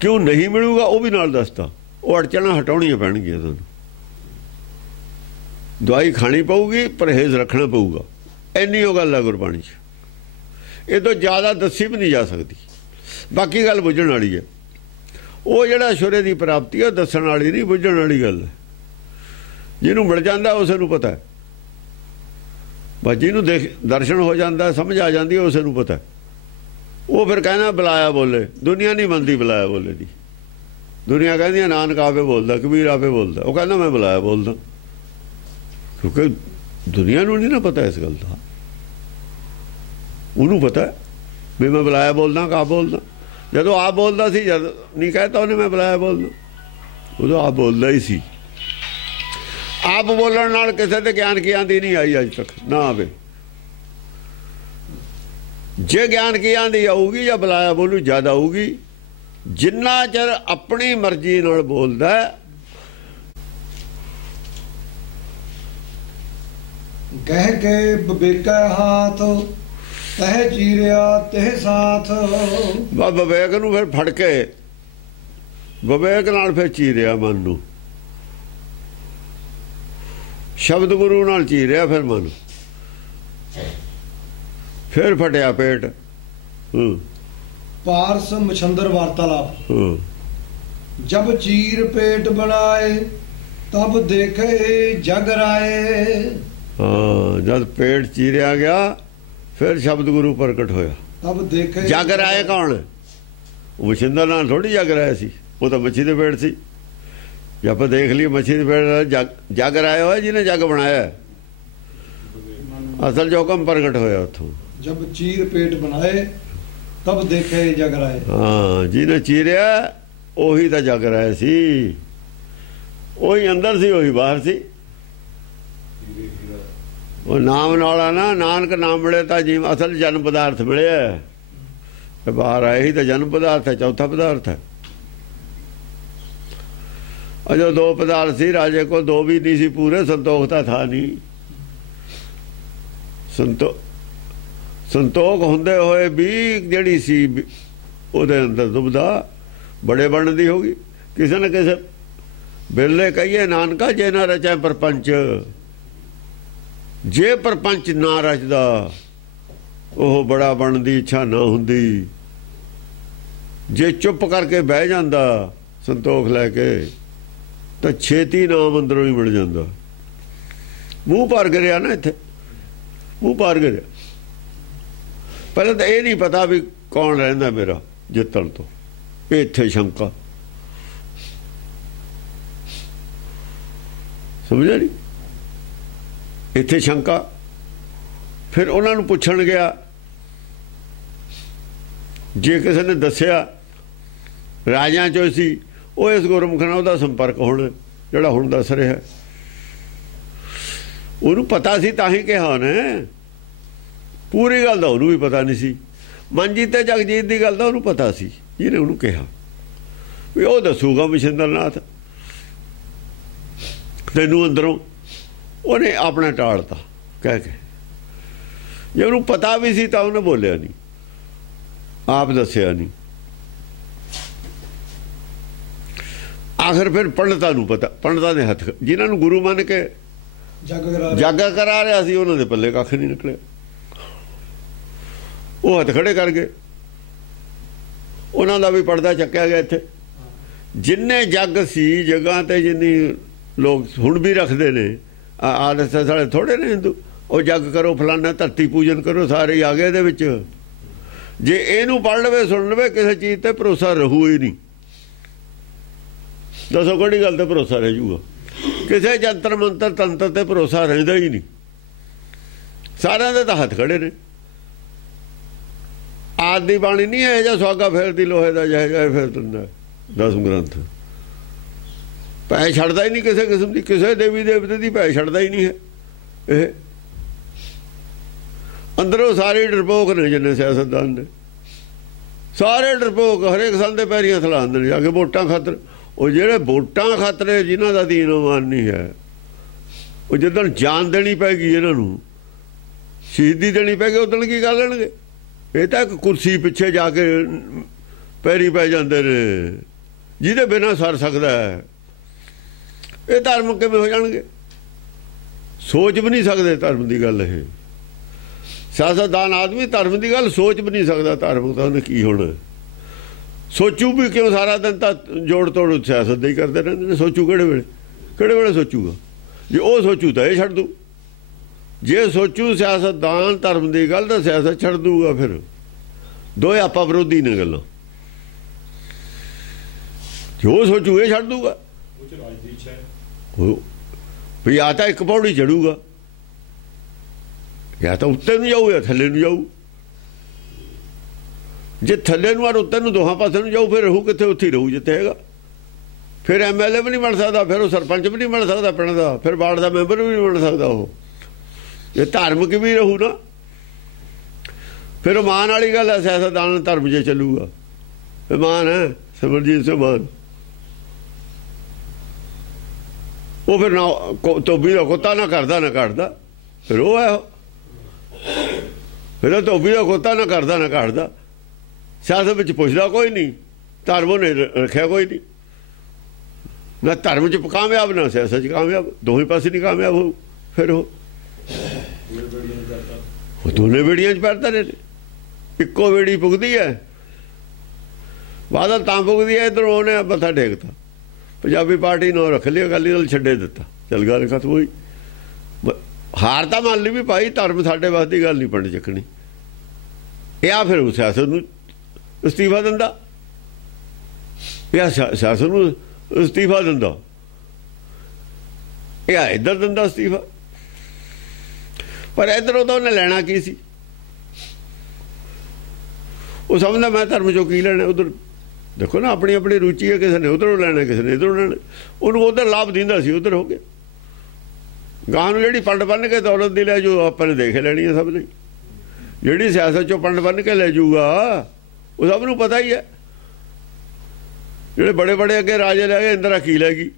ਕਿਉਂ ਨਹੀਂ ਮਿਲੂਗਾ, ਉਹ ਵੀ ਨਾਲ ਦੱਸਦਾ। ਉਹ ਅੜਚਣਾ ਹਟਾਉਣੀਆਂ ਪੈਣਗੀਆਂ ਤੁਹਾਨੂੰ, ਦਵਾਈ ਖਾਣੀ ਪਊਗੀ, ਪਰਹੇਜ਼ ਰੱਖਣਾ ਪਊਗਾ। ਇੰਨੀ ਉਹ ਗੱਲ ਹੈ ਗੁਰਬਾਣੀ 'ਚ, ਇਹ ਤੋਂ ਜ਼ਿਆਦਾ ਦੱਸੀ ਵੀ ਨਹੀਂ ਜਾ ਸਕਦੀ। ਬਾਕੀ ਗੱਲ ਬੁੱਝਣ ਵਾਲੀ ਹੈ। ਉਹ ਜਿਹੜਾ ਛੁਰੇ ਦੀ ਪ੍ਰਾਪਤੀ ਹੈ ਦੱਸਣ ਵਾਲੀ ਨਹੀਂ, ਬੁੱਝਣ ਵਾਲੀ ਗੱਲ ਹੈ। ਜਿਹਨੂੰ ਮਿਲ ਜਾਂਦਾ ਉਸੇ ਨੂੰ ਪਤਾ ਹੈ, ਬਸ ਜਿਹਨੂੰ ਦਰਸ਼ਨ ਹੋ ਜਾਂਦਾ, ਸਮਝ ਆ ਜਾਂਦੀ ਹੈ, ਉਸੇ ਨੂੰ ਪਤਾ। ਉਹ ਫਿਰ ਕਹਿਣਾ ਬੁਲਾਇਆ ਬੋਲੇ। ਦੁਨੀਆ ਨਹੀਂ ਮੰਨਦੀ ਬੁਲਾਇਆ ਬੋਲੇ ਦੀ। ਦੁਨੀਆ ਕਹਿੰਦੀ ਨਾਨਕ ਆਪੇ ਬੋਲਦਾ, ਕਬੀਰ ਆਪੇ ਬੋਲਦਾ। ਉਹ ਕਹਿੰਦਾ ਮੈਂ ਬੁਲਾਇਆ ਬੋਲਦਾ, ਕਿਉਂਕਿ ਦੁਨੀਆ ਨੂੰ ਨਹੀਂ ਨਾ ਪਤਾ ਇਸ ਗੱਲ ਦਾ। ਉਹਨੂੰ ਪਤਾ ਵੀ ਮੈਂ ਬੁਲਾਇਆ ਬੋਲਦਾ, ਕਾ ਬੋਲਦਾ। ਜਦੋਂ ਆਪ ਬੋਲਦਾ ਸੀ, ਜਦ ਨਹੀਂ ਕਹਿਤਾ ਉਹਨੇ ਮੈਂ ਬੁਲਾਇਆ ਬੋਲਦਾ, ਉਦੋਂ ਆਪ ਬੋਲਦਾ ਹੀ ਸੀ। ਆਪ ਬੋਲਣ ਨਾਲ ਕਿਸੇ ਦੇ ਗਿਆਨ ਕੀ ਆਂਦੀ ਨਹੀਂ ਆਈ ਅੱਜ ਤੱਕ, ਨਾ ਆਵੇ। ਜੇ ਗਿਆਨ ਕੀ ਆਂਦੀ ਆਊਗੀ ਜਾਂ ਬੁਲਾਇਆ ਬੋਲੂ ਜ਼ਿਆਦਾ ਆਊਗੀ। ਜਿੰਨਾ ਚਿਰ ਆਪਣੀ ਮਰਜ਼ੀ ਨਾਲ ਬੋਲਦਾ, ਕਹਿ ਕੇ ਬਵੇਕਾ ਹਾਥ, ਤਹਿ ਚੀਰਿਆ ਤਹਿ ਸਾਥ। ਵਿਵੇਕ ਨੂੰ ਫਿਰ ਫੜ ਕੇ, ਵਿਵੇਕ ਨਾਲ ਫਿਰ ਚੀਰਿਆ ਮਨ ਨੂੰ। ਸ਼ਬਦ ਗੁਰੂ ਨਾਲ ਚੀਰਿਆ ਫਿਰ ਮਨ, ਫਿਰ ਫਟਿਆ ਪੇਟ। ਪਾਰਸ ਮਛੰਦਰ ਵਾਰਤਾਲਾਪ। ਜਬ ਚੀਰ ਪੇਟ ਬਣਾਏ, ਤਬ ਦੇਖੇ ਜਗ ਰਾਏ। ਹਾਂ, ਜਦ ਪੇਟ ਚੀਰਿਆ ਗਿਆ ਫਿਰ ਸ਼ਬਦ ਗੁਰੂ ਪ੍ਰਗਟ ਹੋਇਆ। ਤਬ ਦੇਖੇ ਜਗ ਰਾਏ ਕੌਣ? ਉਹ ਮਛੰਦਰ ਨਾਲ ਥੋੜੀ ਜਗ ਰਾਇਆ ਸੀ, ਉਹ ਤਾਂ ਮੱਛੀ ਦੇ ਪੇਟ ਸੀ। ਜੇ ਆਪਾਂ ਦੇਖ ਲਈਏ ਮੱਛੀ ਦੇ ਪੇਟ ਜਗ ਰਾਇਆ ਹੋਇਆ ਜਿਹਨੇ ਜਗ ਬਣਾਇਆ। ਅਸਲ ਜੋ ਹੁਕਮ ਪ੍ਰਗਟ ਹੋਇਆ ਉੱਥੋਂ। ਜਬ ਚੀਰ ਪੇਟ ਬਣਾਏ, ਤਬ ਦੇਖੇ ਜਗ ਰਾਏ। ਹਾਂ, ਜਿਹਨੇ ਚੀਰਿਆ ਉਹੀ ਤਾਂ ਜਗ ਰਾਇਆ ਸੀ। ਉਹੀ ਅੰਦਰ ਸੀ, ਉਹੀ ਬਾਹਰ ਸੀ। ਉਹ ਨਾਮ ਨਾਲ ਆ ਨਾ, ਨਾਨਕ ਨਾਮ ਮਿਲੇ ਤਾਂ ਜੀਵ। ਅਸਲ ਜਨਮ ਪਦਾਰਥ ਮਿਲਿਆ, ਤੇ ਬਾਹਰ ਆਏ ਹੀ ਤਾਂ ਜਨਮ ਪਦਾਰਥ ਹੈ, ਚੌਥਾ ਪਦਾਰਥ ਹੈ। ਅਜੋ ਦੋ ਪਦਾਰਥ ਸੀ ਰਾਜੇ ਕੋਲ, ਦੋ ਵੀ ਨਹੀਂ ਸੀ ਪੂਰੇ। ਸੰਤੋਖ ਤਾਂ ਥਾ ਨਹੀਂ। ਸੰਤੋਖ ਹੁੰਦੇ ਹੋਏ ਵੀ ਜਿਹੜੀ ਸੀ ਉਹਦੇ ਅੰਦਰ ਦੁਬਦਾ ਬੜੇ ਬਣਨ ਦੀ ਹੋ ਗਈ। ਕਿਸੇ ਨਾ ਕਿਸੇ ਵੇਲੇ ਕਹੀਏ ਨਾਨਕਾ ਜੇ ਨਾ ਰਚੈ ਪਰਪੰਚ। ਜੇ ਪਰਪੰਚ ਨਾ ਰਚਦਾ, ਉਹ ਬੜਾ ਬਣਨ ਦੀ ਇੱਛਾ ਨਾ ਹੁੰਦੀ। ਜੇ ਚੁੱਪ ਕਰਕੇ ਬਹਿ ਜਾਂਦਾ ਸੰਤੋਖ ਲੈ ਕੇ, ਤਾਂ ਛੇਤੀ ਨਾਮ ਅੰਦਰੋਂ ਹੀ ਮਿਲ ਜਾਂਦਾ। ਮੂੰਹ ਭਰ ਗਿਰਿਆ ਨਾ, ਇੱਥੇ ਮੂੰਹ ਭਰ ਗਿਰਿਆ। ਪਹਿਲਾਂ ਤਾਂ ਇਹ ਨਹੀਂ ਪਤਾ ਵੀ ਕੌਣ ਰਹਿੰਦਾ ਮੇਰਾ ਜਿੱਤਣ ਤੋਂ। ਇਹ ਇੱਥੇ ਸ਼ੰਕਾ, ਸਮਝਿਆ ਨਹੀਂ? ਇੱਥੇ ਸ਼ੰਕਾ। ਫਿਰ ਉਹਨਾਂ ਨੂੰ ਪੁੱਛਣ ਗਿਆ, ਜੇ ਕਿਸੇ ਨੇ ਦੱਸਿਆ ਰਾਜਿਆਂ ਚੋਂ ਸੀ, ਉਹ ਇਸ ਗੁਰਮੁਖ ਨਾਲ ਉਹਦਾ ਸੰਪਰਕ ਹੁਣ ਜਿਹੜਾ ਹੁਣ ਦੱਸ ਰਿਹਾ, ਉਹਨੂੰ ਪਤਾ ਸੀ ਤਾਂ ਹੀ ਕਿਹਾ ਉਹਨੇ। ਪੂਰੀ ਗੱਲ ਦਾ ਉਹਨੂੰ ਵੀ ਪਤਾ ਨਹੀਂ ਸੀ। ਮਨਜੀਤ ਤੇ ਜਗਜੀਤ ਦੀ ਗੱਲ ਦਾ ਉਹਨੂੰ ਪਤਾ ਸੀ, ਜਿਹਨੇ ਉਹਨੂੰ ਕਿਹਾ ਵੀ ਉਹ ਦੱਸੂਗਾ ਮਛਿੰਦਰ ਨਾਥ ਤੈਨੂੰ ਅੰਦਰੋਂ। ਉਹਨੇ ਆਪਣਾ ਟਾਲਤਾ ਕਹਿ ਕੇ। ਜੇ ਉਹਨੂੰ ਪਤਾ ਵੀ ਸੀ ਤਾਂ ਉਹਨੇ ਬੋਲਿਆ ਨਹੀਂ, ਆਪ ਦੱਸਿਆ ਨਹੀਂ। ਆਖਰ ਫਿਰ ਪੰਡਤਾਂ ਨੂੰ ਪਤਾ, ਪੰਡਤਾਂ ਦੇ ਹੱਥ, ਜਿਨ੍ਹਾਂ ਨੂੰ ਗੁਰੂ ਮੰਨ ਕੇ ਜੱਗ ਕਰਾ ਰਿਹਾ ਸੀ, ਉਹਨਾਂ ਦੇ ਪੱਲੇ ਕੱਖ ਨਹੀਂ ਨਿਕਲਿਆ। ਉਹ ਹੱਥ ਖੜੇ ਕਰ ਗਏ, ਉਹਨਾਂ ਦਾ ਵੀ ਪਰਦਾ ਚੱਕਿਆ ਗਿਆ। ਇੱਥੇ ਜਿੰਨੇ ਜੱਗ ਸੀ ਜਗ੍ਹਾ ਤੇ, ਜਿੰਨੀ ਲੋਕ ਹੁਣ ਵੀ ਰੱਖਦੇ ਨੇ ਆਦਤ ਸਾਲੇ ਥੋੜੇ ਨੇ ਹਿੰਦੂ। ਉਹ ਜੱਗ ਕਰੋ, ਫਲਾਨਾ ਧਰਤੀ ਪੂਜਨ ਕਰੋ, ਸਾਰੇ ਹੀ ਆ ਗਏ ਇਹਦੇ ਵਿੱਚ। ਜੇ ਇਹਨੂੰ ਪੜ੍ਹ ਲਵੇ, ਸੁਣ ਲਵੇ, ਕਿਸੇ ਚੀਜ਼ ਤੇ ਭਰੋਸਾ ਰਹੂ ਹੀ ਨਹੀਂ। ਦੱਸੋ ਕਿਹੜੀ ਗੱਲ ਤੇ ਭਰੋਸਾ ਰਹਿ ਜੂਗਾ? ਕਿਸੇ ਜੰਤਰ ਮੰਤਰ ਤੰਤਰ ਤੇ ਭਰੋਸਾ ਰਹਿੰਦਾ ਹੀ ਨਹੀਂ। ਸਾਰਿਆਂ ਦੇ ਤਾਂ ਹੱਥ ਖੜੇ ਨੇ। ਆਦਿ ਬਾਣੀ ਨਹੀਂ ਇਹ ਜਿਹਾ ਸੁਹਾਗਾ ਫੇਰਦੀ ਲੋਹੇ ਦਾ ਜਿਹੋ ਜਿਹਾ ਫੇਰ ਦਿੰਦਾ 10 ਗ੍ਰੰਥ। ਪੈ ਛੱਡਦਾ ਹੀ ਨਹੀਂ ਕਿਸੇ ਕਿਸਮ ਦੀ, ਕਿਸੇ ਦੇਵੀ ਦੇਵਤੇ ਦੀ ਪੈ ਛੱਡਦਾ ਹੀ ਨਹੀਂ ਹੈ। ਇਹ ਅੰਦਰੋਂ ਸਾਰੇ ਡਰਪੋਕ ਨੇ ਜਿੰਨੇ ਸਿਆਸਤਦਾਨ ਨੇ, ਸਾਰੇ ਡਰਪੋਕ, ਹਰੇਕ ਸੰਦ ਦੇ ਪੈਰੀਂ ਹੱਥ ਲਾ ਦਿੰਦੇ ਨੇ ਜਾ ਕੇ ਵੋਟਾਂ ਖਾਤਰ। ਉਹ ਜਿਹੜੇ ਵੋਟਾਂ ਖਾਤਰ ਜਿਨ੍ਹਾਂ ਦਾ ਦੀਨ ਇਮਾਨ ਨਹੀਂ ਹੈ, ਉਹ ਜਿੱਦਣ ਜਾਨ ਦੇਣੀ ਪੈਗੀ ਇਹਨਾਂ ਨੂੰ, ਸ਼ਹੀਦੀ ਦੇਣੀ ਪੈਗੀ, ਉਦਣ ਕੀ ਕਰ ਲੈਣਗੇ? ਇਹ ਤਾਂ ਇੱਕ ਕੁਰਸੀ ਪਿੱਛੇ ਜਾ ਕੇ ਪੈਰੀ ਪੈ ਜਾਂਦੇ ਨੇ, ਜਿਹਦੇ ਬਿਨਾਂ ਸਰ ਸਕਦਾ ਹੈ। ਇਹ ਧਰਮ ਕਿਵੇਂ ਹੋ ਜਾਣਗੇ? ਸੋਚ ਵੀ ਨਹੀਂ ਸਕਦੇ ਧਰਮ ਦੀ ਗੱਲ। ਇਹ ਸਿਆਸਤਦਾਨ ਆਦਮੀ ਧਰਮ ਦੀ ਗੱਲ ਸੋਚ ਵੀ ਨਹੀਂ ਸਕਦਾ। ਧਰਮ ਤਾਂ ਉਹਨੇ ਕੀ ਹੋਣਾ? ਸੋਚੂ ਵੀ ਕਿਉਂ? ਸਾਰਾ ਦਿਨ ਤਾਂ ਜੋੜ ਤੋੜ ਸਿਆਸਤ ਦੇ ਹੀ ਕਰਦੇ ਰਹਿੰਦੇ ਨੇ। ਸੋਚੂ ਕਿਹੜੇ ਵੇਲੇ ਸੋਚੂਗਾ? ਜੇ ਉਹ ਸੋਚੂ ਤਾਂ ਇਹ ਛੱਡ ਦੂ, ਜੇ ਸੋਚੂ ਸਿਆਸਤਦਾਨ ਧਰਮ ਦੀ ਗੱਲ ਤਾਂ ਸਿਆਸਤ ਛੱਡ ਦੂਗਾ। ਫਿਰ ਦੋਏ ਆਪਾ ਵਿਰੋਧੀ ਨੇ ਗੱਲਾਂ। ਜੋ ਸੋਚੂ ਇਹ ਛੱਡ ਦੂਗਾ। ਵੀ ਆ ਤਾਂ ਇੱਕ ਪੌੜੀ ਚੜੂਗਾ, ਜਾਂ ਤਾਂ ਉੱਤੇ ਨੂੰ ਜਾਊ ਜਾਂ ਥੱਲੇ ਨੂੰ ਜਾਊ। ਜੇ ਥੱਲੇ ਨੂੰ ਔਰ ਉੱਤੇ ਨੂੰ ਦੋਹਾਂ ਪਾਸੇ ਨੂੰ ਜਾਊ, ਫਿਰ ਰਹੂ ਕਿੱਥੇ? ਉੱਥੇ ਹੀ ਰਹੂ ਜਿੱਥੇ ਹੈਗਾ। ਫਿਰ MLA ਵੀ ਨਹੀਂ ਬਣ ਸਕਦਾ, ਫਿਰ ਉਹ ਸਰਪੰਚ ਵੀ ਨਹੀਂ ਬਣ ਸਕਦਾ ਪਿੰਡ ਦਾ, ਫਿਰ ਵਾਰਡ ਦਾ ਮੈਂਬਰ ਵੀ ਨਹੀਂ ਬਣ ਸਕਦਾ। ਉਹ ਜੇ ਧਾਰਮਿਕ ਵੀ ਰਹੂ ਨਾ, ਫਿਰ ਉਹ ਮਾਨ ਵਾਲੀ ਗੱਲ ਹੈ। ਸਿਆਸਤਦਾਨ ਧਰਮ ਜੇ ਚੱਲੂਗਾ, ਮਾਨ ਹੈ ਸਿਮਰਜੀਤ ਸਿੰਘ ਮਾਨ। ਉਹ ਫਿਰ ਨਾ ਧੋਬੀ ਦਾ ਕੁੱਤਾ ਨਾ ਕਰਦਾ ਨਾ ਕੱਢਦਾ, ਫਿਰ ਉਹ ਹੈ। ਫਿਰ ਧੋਬੀ ਦਾ ਕੁੱਤਾ ਨਾ ਕਰਦਾ ਨਾ ਕੱਢਦਾ। ਸਿਆਸਤ ਵਿੱਚ ਪੁੱਛਦਾ ਕੋਈ ਨਹੀਂ, ਧਰਮ ਉਹਨੇ ਰੱਖਿਆ ਕੋਈ ਨਹੀਂ। ਨਾ ਧਰਮ 'ਚ ਕਾਮਯਾਬ ਨਾ ਸਿਆਸਤ 'ਚ ਕਾਮਯਾਬ, ਦੋਵੇਂ ਪਾਸੇ ਨਹੀਂ ਕਾਮਯਾਬ ਹੋ। ਫਿਰ ਉਹ ਦੋਨੇ ਬੇੜੀਆਂ 'ਚ ਪੈਰਦਾ ਨੇ। ਇੱਕੋ ਬੇੜੀ ਪੁੱਗਦੀ ਹੈ। ਬਾਦਲ ਤਾਂ ਪੁੱਗਦੀ ਹੈ, ਇੱਧਰੋਂ ਉਹਨੇ ਮੱਥਾ ਟੇਕਤਾ, ਪੰਜਾਬੀ ਪਾਰਟੀ ਨੂੰ ਰੱਖ ਲਈ, ਅਕਾਲੀ ਦਲ ਛੱਡੇ ਦਿੱਤਾ, ਚੱਲ ਗੱਲ ਖਤਮ ਹੋਈ। ਹਾਰ ਤਾਂ ਮੰਨ ਲਈ ਵੀ ਭਾਈ ਧਰਮ ਸਾਡੇ ਵਾਸਤੇ ਦੀ ਗੱਲ ਨਹੀਂ ਪਿੰਡ ਚੱਕਣੀ। ਇਹ ਆ ਫਿਰ ਉਹ ਸਿਆਸਤ ਨੂੰ ਅਸਤੀਫਾ ਦਿੰਦਾ, ਇਹ ਸਿਆਸਤ ਨੂੰ ਅਸਤੀਫਾ ਦਿੰਦਾ, ਇਹ ਇੱਧਰ ਦਿੰਦਾ ਅਸਤੀਫਾ। ਪਰ ਇੱਧਰੋਂ ਤਾਂ ਉਹਨੇ ਲੈਣਾ ਕੀ ਸੀ? ਉਹ ਸਮਝਦਾ ਮੈਂ ਧਰਮ ਚੋਂ ਕੀ ਲੈਣਾ। ਉਧਰ ਦੇਖੋ ਨਾ, ਆਪਣੀ ਆਪਣੀ ਰੁਚੀ ਹੈ, ਕਿਸੇ ਨੇ ਉਧਰੋਂ ਲੈਣਾ, ਕਿਸੇ ਨੇ ਇੱਧਰੋਂ ਲੈਣਾ। ਉਹਨੂੰ ਉਧਰ ਲਾਭ ਦਿੰਦਾ ਸੀ, ਉਧਰ ਹੋ ਗਿਆ। ਗਾਂ ਨੂੰ ਜਿਹੜੀ ਪੰਡ ਬੰਨ ਕੇ ਦੌਲਤ ਦੀ ਲੈ ਜੋ ਆਪਾਂ ਨੇ ਦੇਖ ਲੈਣੀ ਹੈ ਸਭ ਨੇ। ਜਿਹੜੀ ਸਿਆਸਤ ਚੋਂ ਪੰਡ ਬੰਨ ਕੇ ਲੈ ਜਾਊਗਾ ਉਹ ਸਭ ਨੂੰ ਪਤਾ ਹੀ ਹੈ। ਜਿਹੜੇ ਬੜੇ ਬੜੇ ਅੱਗੇ ਰਾਜੇ ਲੈ ਗਏ, ਇੰਦਰਾ ਕੀ ਲੈ ਗਈ,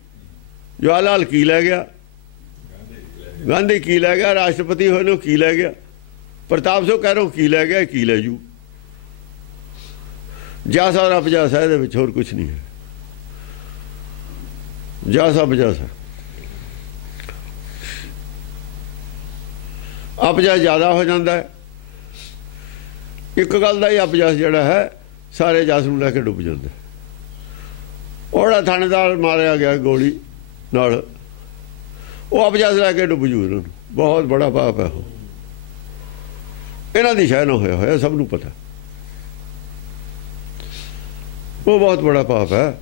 ਜਵਾਹਰ ਲਾਲ ਕੀ ਲੈ ਗਿਆ, ਗਾਂਧੀ ਕੀ ਲੈ ਗਿਆ, ਰਾਸ਼ਟਰਪਤੀ ਹੋਏ ਨੂੰ ਕੀ ਲੈ ਗਿਆ, ਪ੍ਰਤਾਪ ਸਿੰਘ ਕਹਿ ਰੋ ਕੀ ਲੈ ਗਿਆ, ਕੀ ਲੈ ਜੂ। ਜਾਸਾ ਰੱਬ ਜਾਸਾ, ਇਹਦੇ ਵਿੱਚ ਹੋਰ ਕੁਛ ਨਹੀਂ ਹੈ। ਜਾਸਾ ਬਜਾਸਾ ਅਪਜਾ ਜ਼ਿਆਦਾ ਹੋ ਜਾਂਦਾ ਹੈ। ਇੱਕ ਗੱਲ ਦਾ ਹੀ ਅਪਜਾਸ ਜਿਹੜਾ ਹੈ ਸਾਰੇ ਜਸ ਨੂੰ ਲੈ ਕੇ ਡੁੱਬ ਜਾਂਦਾ। ਉਹਦਾ ਥਾਣੇਦਾਰ ਮਾਰਿਆ ਗਿਆ ਗੋਲੀ ਨਾਲ, ਉਹ ਅਪਜਾਸ ਲੈ ਕੇ ਡੁੱਬ ਜੂ। ਇਹਨਾਂ ਨੂੰ ਬਹੁਤ ਬੜਾ ਪਾਪ ਹੈ। ਉਹ ਇਹਨਾਂ ਦੀ ਸ਼ਾਇਦ ਨਾ ਹੋਇਆ ਸਭ ਨੂੰ ਪਤਾ। ਉਹ ਬਹੁਤ ਬੜਾ ਪਾਪ ਹੈ,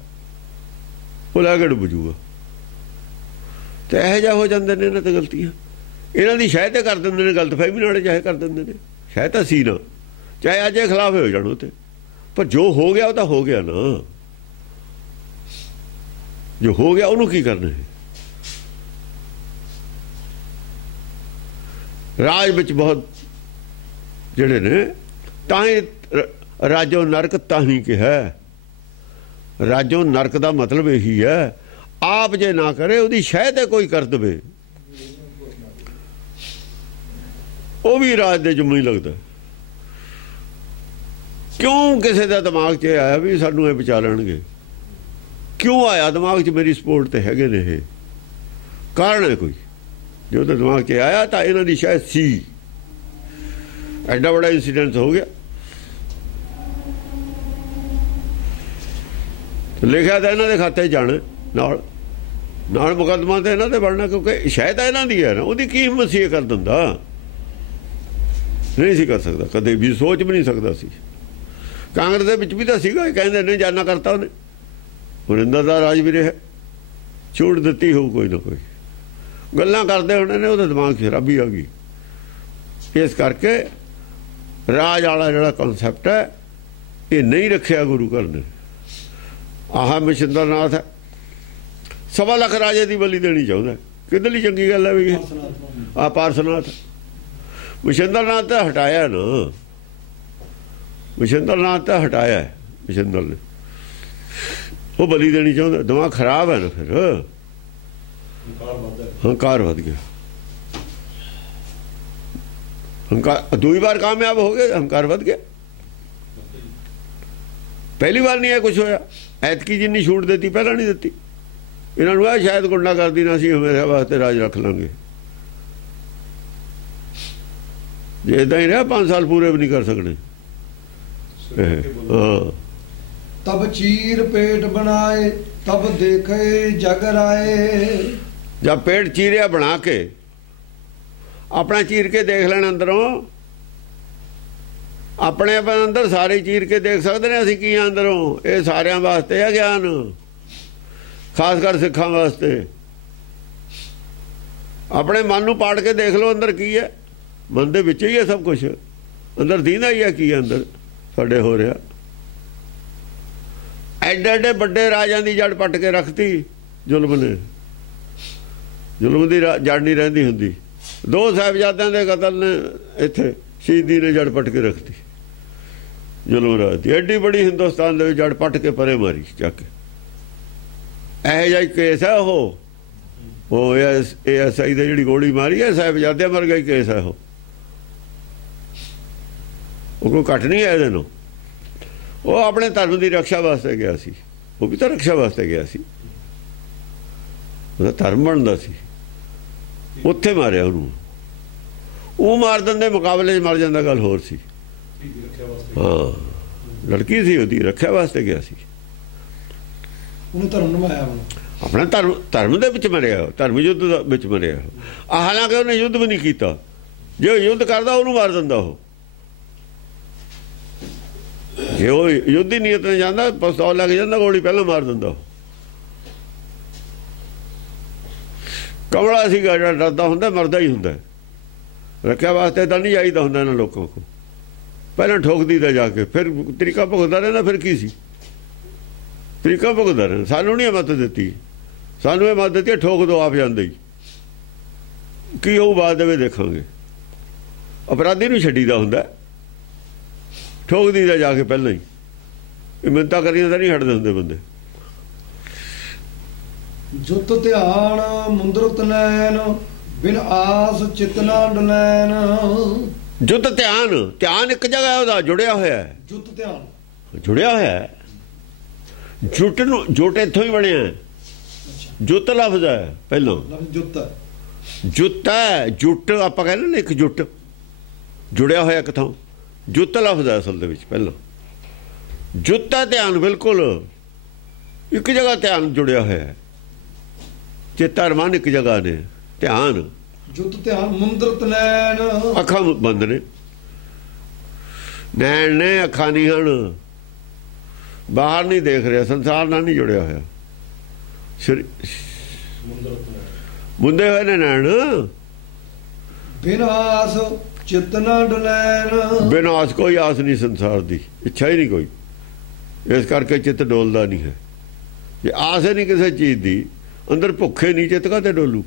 ਉਹ ਲੈ ਕੇ ਡੁੱਬ ਜੂਗਾ। ਤੇ ਇਹੋ ਜਿਹਾ ਹੋ ਜਾਂਦੇ ਨੇ ਇਹਨਾਂ ਤੇ ਗਲਤੀਆਂ। ਇਹਨਾਂ ਦੀ ਸ਼ਾਇਦ ਤੇ ਕਰ ਦਿੰਦੇ ਨੇ, ਗਲਤ ਫਹਿਮੀ ਨਾਲ ਚਾਹੇ ਕਰ ਦਿੰਦੇ ਨੇ। ਸ਼ਾਇਦ ਤਾਂ ਸੀ ਨਾ, ਚਾਹੇ ਅੱਜ ਇਹ ਖਿਲਾਫ ਹੋ ਜਾਣ ਤੇ, ਪਰ ਜੋ ਹੋ ਗਿਆ ਉਹ ਤਾਂ ਹੋ ਗਿਆ ਨਾ। ਜੋ ਹੋ ਗਿਆ ਉਹਨੂੰ ਕੀ ਕਰਨਾ ਹੈ? ਰਾਜ ਵਿੱਚ ਬਹੁਤ ਜਿਹੜੇ ਨੇ, ਤਾਂ ਹੀ ਰਾਜੋ ਨਰਕ ਤਾਂ ਹੀ ਕਿਹਾ। ਰਾਜੋ ਨਰਕ ਦਾ ਮਤਲਬ ਇਹੀ ਹੈ, ਆਪ ਜੇ ਨਾ ਕਰੇ ਉਹਦੀ ਸ਼ਾਇਦ ਤੇ ਕੋਈ ਕਰ ਦੇਵੇ, ਉਹ ਵੀ ਰਾਜ ਦੇ ਜੁਮੀ ਲੱਗਦਾ। ਕਿਉਂ ਕਿਸੇ ਦਾ ਦਿਮਾਗ 'ਚ ਆਇਆ ਵੀ ਸਾਨੂੰ ਇਹ ਬਚਾ ਲੈਣਗੇ? ਕਿਉਂ ਆਇਆ ਦਿਮਾਗ 'ਚ? ਮੇਰੀ ਸਪੋਰਟ ਤੇ ਹੈਗੇ ਨੇ, ਇਹ ਕਾਰਨ ਹੈ ਕੋਈ। ਜੋ ਤਾਂ ਦਿਮਾਗ 'ਚ ਆਇਆ ਤਾਂ ਇਹਨਾਂ ਦੀ ਸ਼ਾਇਦ ਸੀ। ਐਡਾ ਬੜਾ ਇੰਸੀਡੈਂਟ ਹੋ ਗਿਆ, ਲਿਖਿਆ ਤਾਂ ਇਹਨਾਂ ਦੇ ਖਾਤੇ 'ਚ ਜਾਣਾ, ਨਾਲ ਮੁਕੱਦਮਾ ਤਾਂ ਇਹਨਾਂ ਤੇ ਬਣਨਾ, ਕਿਉਂਕਿ ਸ਼ਾਇਦ ਇਹਨਾਂ ਦੀ ਹੈ ਨਾ। ਉਹਦੀ ਕੀ ਹਿੰਮਤ ਸੀ ਇਹ ਕਰ ਦਿੰਦਾ? ਨਹੀਂ ਸੀ ਕਰ ਸਕਦਾ, ਕਦੇ ਵੀ ਸੋਚ ਵੀ ਨਹੀਂ ਸਕਦਾ ਸੀ। ਕਾਂਗਰਸ ਦੇ ਵਿੱਚ ਵੀ ਤਾਂ ਸੀਗਾ, ਇਹ ਕਹਿੰਦੇ ਨਹੀਂ ਜਾਨਾ ਕਰਤਾ ਉਹਨੇ। ਵਰਿੰਦਰ ਦਾ ਰਾਜ ਵੀ ਰਿਹਾ, ਛੂਟ ਦਿੱਤੀ ਹੋਊ ਕੋਈ ਨਾ ਕੋਈ। ਗੱਲਾਂ ਕਰਦੇ ਹੋਣੇ ਨੇ, ਉਹਦੇ ਦਿਮਾਗ 'ਚ ਸ਼ਰਾਬੀ ਆ ਗਈ। इस करके राज वाला जिहड़ा कॉन्सैप्ट है ये नहीं रखिया गुरु घर ने। आह मछिंद्र नाथ है, 1.25 लाख राजे की बलि देनी चाहता, कितनी चंगी गल है भी। आ पारसनाथ मछिंद्र नाथ तो हटाया ना, मछिंद्र नाथ तो हटाया है मछिंद्र ने, वो बलि देनी चाहता। दिमाग खराब है ना, फिर हंकार वध गया। हंकार 2 बार कामयाब हो गए, हंकार वध गया। पहली बार नहीं है कुछ होया, ऐतकी जिन्नी छूट देती पहला नहीं देती। इन्होंने आ शायद गुंडा कर दी ना, असीं हमेशा वास्ते राज रख लांगे। जे इदा ही रहा 5 साल पूरे भी नहीं कर सकने। हाँ, तब चीर पेट बनाए तब देखे जग राए। जब पेट चीरिया बना के अपना चीर के देख लेना अंदरों, अपने अंदर सारे चीर के देख सकते हैं असीं की अंदरों। ये सारे वास्ते है ज्ञान, खासकर सिखा वास्ते। अपने मन नूं पाड़ के देख लो अंदर की है, मन दे विच ही है सब कुछ, अंदर दींदा ही है की है अंदर साडे हो रहा। एडे एडे बड़े राजां दी जड़ पट के रखती जुल्म ने, जुल्म की जड़ नहीं रहिंदी हुंदी। 2 साहिबजादियां दे कतल ने इत्थे शहीदी ने जड़ पट के रखती, जुल्म राज दी। एड्डी बड़ी हिंदुस्तान दे जड़ पट के परे मारी जाके। ਇਹੋ ਜਿਹਾ ਕੇਸ ਹੈ ਉਹ ASI ਦੇ ਜਿਹੜੀ ਗੋਲੀ ਮਾਰੀ ਹੈ ਸਾਹਿਬਜ਼ਾਦੇ ਮਰ ਗਏ ਕੇਸ ਹੈ ਉਹ ਕੋਈ ਘੱਟ ਨਹੀਂ ਹੈ ਇਹਦੇ ਨੂੰ। ਉਹ ਆਪਣੇ ਧਰਮ ਦੀ ਰੱਖਿਆ ਵਾਸਤੇ ਗਿਆ ਸੀ, ਉਹ ਵੀ ਤਾਂ ਰੱਖਿਆ ਵਾਸਤੇ ਗਿਆ ਸੀ, ਉਹਦਾ ਧਰਮ ਬਣਦਾ ਸੀ। ਉੱਥੇ ਮਾਰਿਆ ਉਹਨੂੰ, ਉਹ ਮਾਰ ਦਿੰਦੇ ਮੁਕਾਬਲੇ 'ਚ ਮਰ ਜਾਂਦਾ ਗੱਲ ਹੋਰ ਸੀ। ਹਾਂ, ਲੜਕੀ ਸੀ ਉਹਦੀ, ਰੱਖਿਆ ਵਾਸਤੇ ਗਿਆ ਸੀ। अपना धर्म दे विच मरिया, धर्म युद्ध विच मरिया। हालांकि उन्हें युद्ध भी नहीं किया, जो युद्ध करता उन्होंने मार दिंदा। जो युद्ध ही नीयत ने जाता, पिस्तौल लग जाता, गोली पहले मार दिंदा। कमला सीगा जिहड़ा डरदा हुंदा, मरदा ही हुंदा। रखिया वास्ते तां नहीं जाईदा हुंदा इन्हां लोकां को, पहले ठोक दीदा जाके, फिर तरीका भुगतदा रहिंदा। फिर की सी तरीका भुगतदा रहिंदा। सानूं नहीं मत दित्ती, सानूं ये मत दित्ती ठोक दो आप जांदे ही। की होऊ बाद दे देखांगे। अपराधी नूं छड्डीदा हुंदा, ठोक दीदा जाके पहले ही। मिन्नतां करीਆਂ ਤਾਂ नहीं हटदे हुंदे बंदे। जुत ध्यान मुंदरत नैन बिन आस चितना डलैन। जुत ध्यान, ध्यान एक जगह ਉਹਦਾ जुड़िया होया है। जुत ध्यान जुड़िया होया है। जुट नूं, जुट इत्थों ही बनया है। जुत लफ्ज़ है पहलों, जुत है। जुट आपां कहने ना एक जुट जुड़िया होया किथों, जुत लफ्ज़ है असल दे विच पहलों। जुत है ध्यान, बिल्कुल एक जगह ध्यान जुड़िया होया है। चेता मन एक जगह ने, ध्यान जुत ध्यान मुंदरत नैन। अखां बंद ने, नैन ने, अखां नहीं हन, बाहर नहीं देख रहा, संसार नाल नहीं जुड़िया होया। मुंदे हुए ने नैन। बिन आस चितना डलैन। बिन आस, कोई आस नहीं संसार दी, इच्छा ही नहीं कोई, इस करके चित्त डोलदा नहीं है। जे आस ही नहीं किसी चीज़ दी, अंदर भुखे नहीं, चित्त काते डोलू।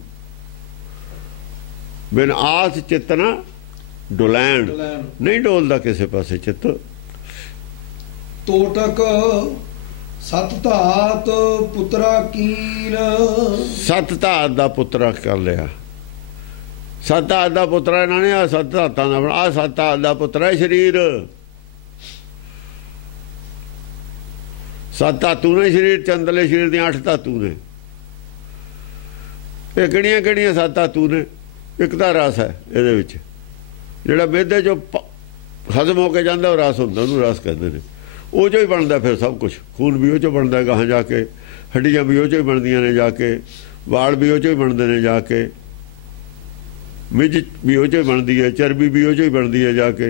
बिन आस चितना डुलैन, नहीं डोलदा किसी पासे चित्त। तोटक सत धात पुत्रा कीन। सत धात दा पुत्रा कर लिया। सत धात दा पुत्रा इन्होंने आ सत धातां दा बना, आ सत धात दा पुत्रा है शरीर। सत धातू ने शरीर, चंदले शरीर दी 8 धातू ने। ये किहड़ियां किहड़ियां 7 धातू ने? एक तां रस है इहदे विच, जिहड़ा मेदे चों हजम हो के जांदा, रस हुंदा, उहनूं रस कहंदे ने। ਉਹ ਚੋਂ ਹੀ ਬਣਦਾ फिर सब कुछ। खून भी ਉਹ ਚੋਂ ਬਣਦਾ ਗਾਹਾਂ ਜਾ ਕੇ, ਹੱਡੀਆਂ ਵੀ ਉਹ ਚੋਂ ਹੀ ਬਣਦੀਆਂ ਨੇ ਜਾ ਕੇ, ਵਾਲ ਵੀ ਉਹ ਚੋਂ ਹੀ ਬਣਦੇ ਨੇ ਜਾ ਕੇ, ਮਿੱਝ ਵੀ ਉਹ ਚੋਂ ਹੀ ਬਣਦੀ ਹੈ, ਚਰਬੀ ਵੀ ਉਹ ਚੋਂ ਹੀ ਬਣਦੀ ਹੈ ਜਾ ਕੇ,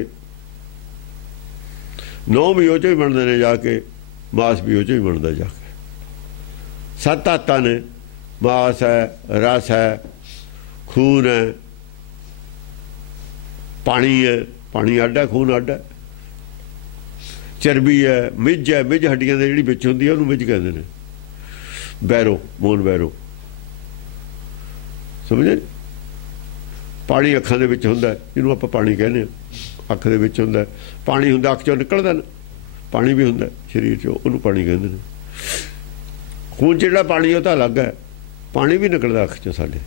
ਨਹੁੰ ਵੀ ਉਹ ਚੋਂ ਹੀ ਬਣਦੇ ਨੇ ਜਾ ਕੇ, ਮਾਸ ਵੀ ਉਹ ਚੋਂ ਹੀ ਬਣਦਾ ਜਾ ਕੇ। 7 ਧਾਤਾਂ ਨੇ, ਮਾਸ ਹੈ, ਰਸ ਹੈ, खून है, पानी है, पानी ਅੱਡ ਹੈ, खून ਅੱਡ ਹੈ। चरबी है, मिज है, मिज हड्डियां ਦੀ ਜਿਹੜੀ ਵਿੱਚ ਹੁੰਦੀ ਹੈ ਉਹਨੂੰ ਮਿਜ ਕਹਿੰਦੇ ਨੇ। बैरो, मोन बैरो, समझे? पानी अखां दे विच हुंदा, जिहनूं आपां पानी कहने आ, अख दे विच हुंदा। पानी हुंदा अख चों निकलदा ना, पानी भी हुंदा शरीर चों, ਉਹਨੂੰ पानी कहंदे ने। खून च ਜਿਹੜਾ पानी ਉਹ ਤਾਂ ਅਲੱਗ ਹੈ, पानी भी निकलदा अख चों साडे।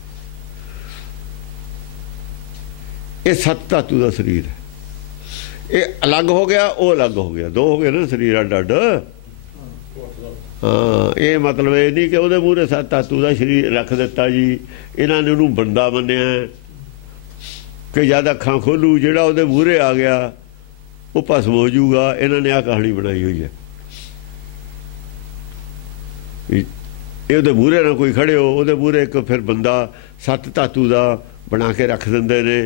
ਇਹ सत्त धातु ਦਾ शरीर है। ਇਹ अलग हो गया, वो अलग हो गया, दो हो गए ना शरीर ਅੱਡ ਅੱਡ। हाँ, ये मतलब ये नहीं कि वो मूहरे सत्त धातु का शरीर रख दिता जी, इन्होंने उन्होंने बंदा मन्निया कि जद अखां खोलू जिहड़ा उहदे मूहरे आ गया वो भस्म हो जाऊगा। इन्होंने आ कहानी बनाई हुई है। ये उहदे मूहरे ना कोई खड़े हो, उहदे मूहरे एक फिर बंदा सत्त धातु का बना के रख दिंदे ने।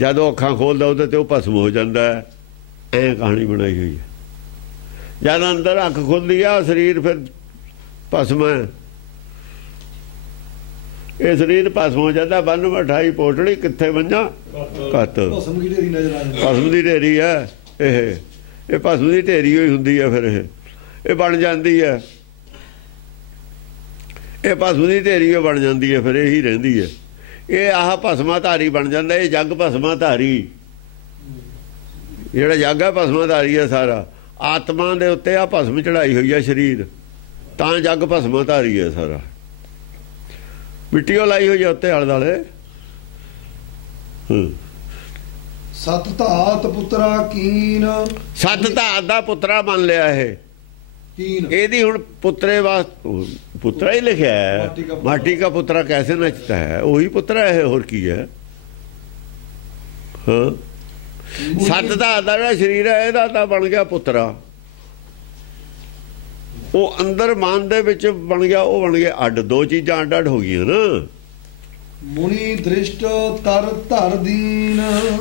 जद वो अखां खोलदा उहदे ते वो भस्म हो जाता है। ऐ कहानी बनाई हुई है। जद अंदर अख खुलती है शरीर फिर भस्म है। ये शरीर भस्म हो जाता। बन मिठाई पोटली कित्थे मंझा कत, भस्म की ढेरी है। ये भस्म की ढेरी ही हुंदी है। फिर ये बन जाती है, ये भस्म की ढेरी बन जाती है। फिर यही रहिंदी है। ये आह भस्माधारी बन जाता। ये जग भस्माधारी, जिहड़ा जग है भस्माधारी है सारा। आत्मा दे उत्ते आ भस्म चढ़ाई हुई है शरीर, तां जग भस्माधारी है सारा। मिट्टी लाई हुई है उत्ते आले दुआले। सत धात पुत्रा कीन, सत धात दा पुत्रा मान लिया है। ਇਹਦੀ ਹੁਣ पुत्रे वास्ते पुत्रा ही लिखा है। माटी का पुत्रा कैसे नचता है, वही पुत्रा है, और की है। हाँ, सत धात दा जिहड़ा शरीर है ਇਹਦਾ ਤਾਂ बन गया पुत्रा। वो अंदर मान दे विच बन गया, वो बन गया अड्ड। दो चीज़ां अड्ड अड्ड हो गई ना। मुनि दृष्ट तर धर दीन,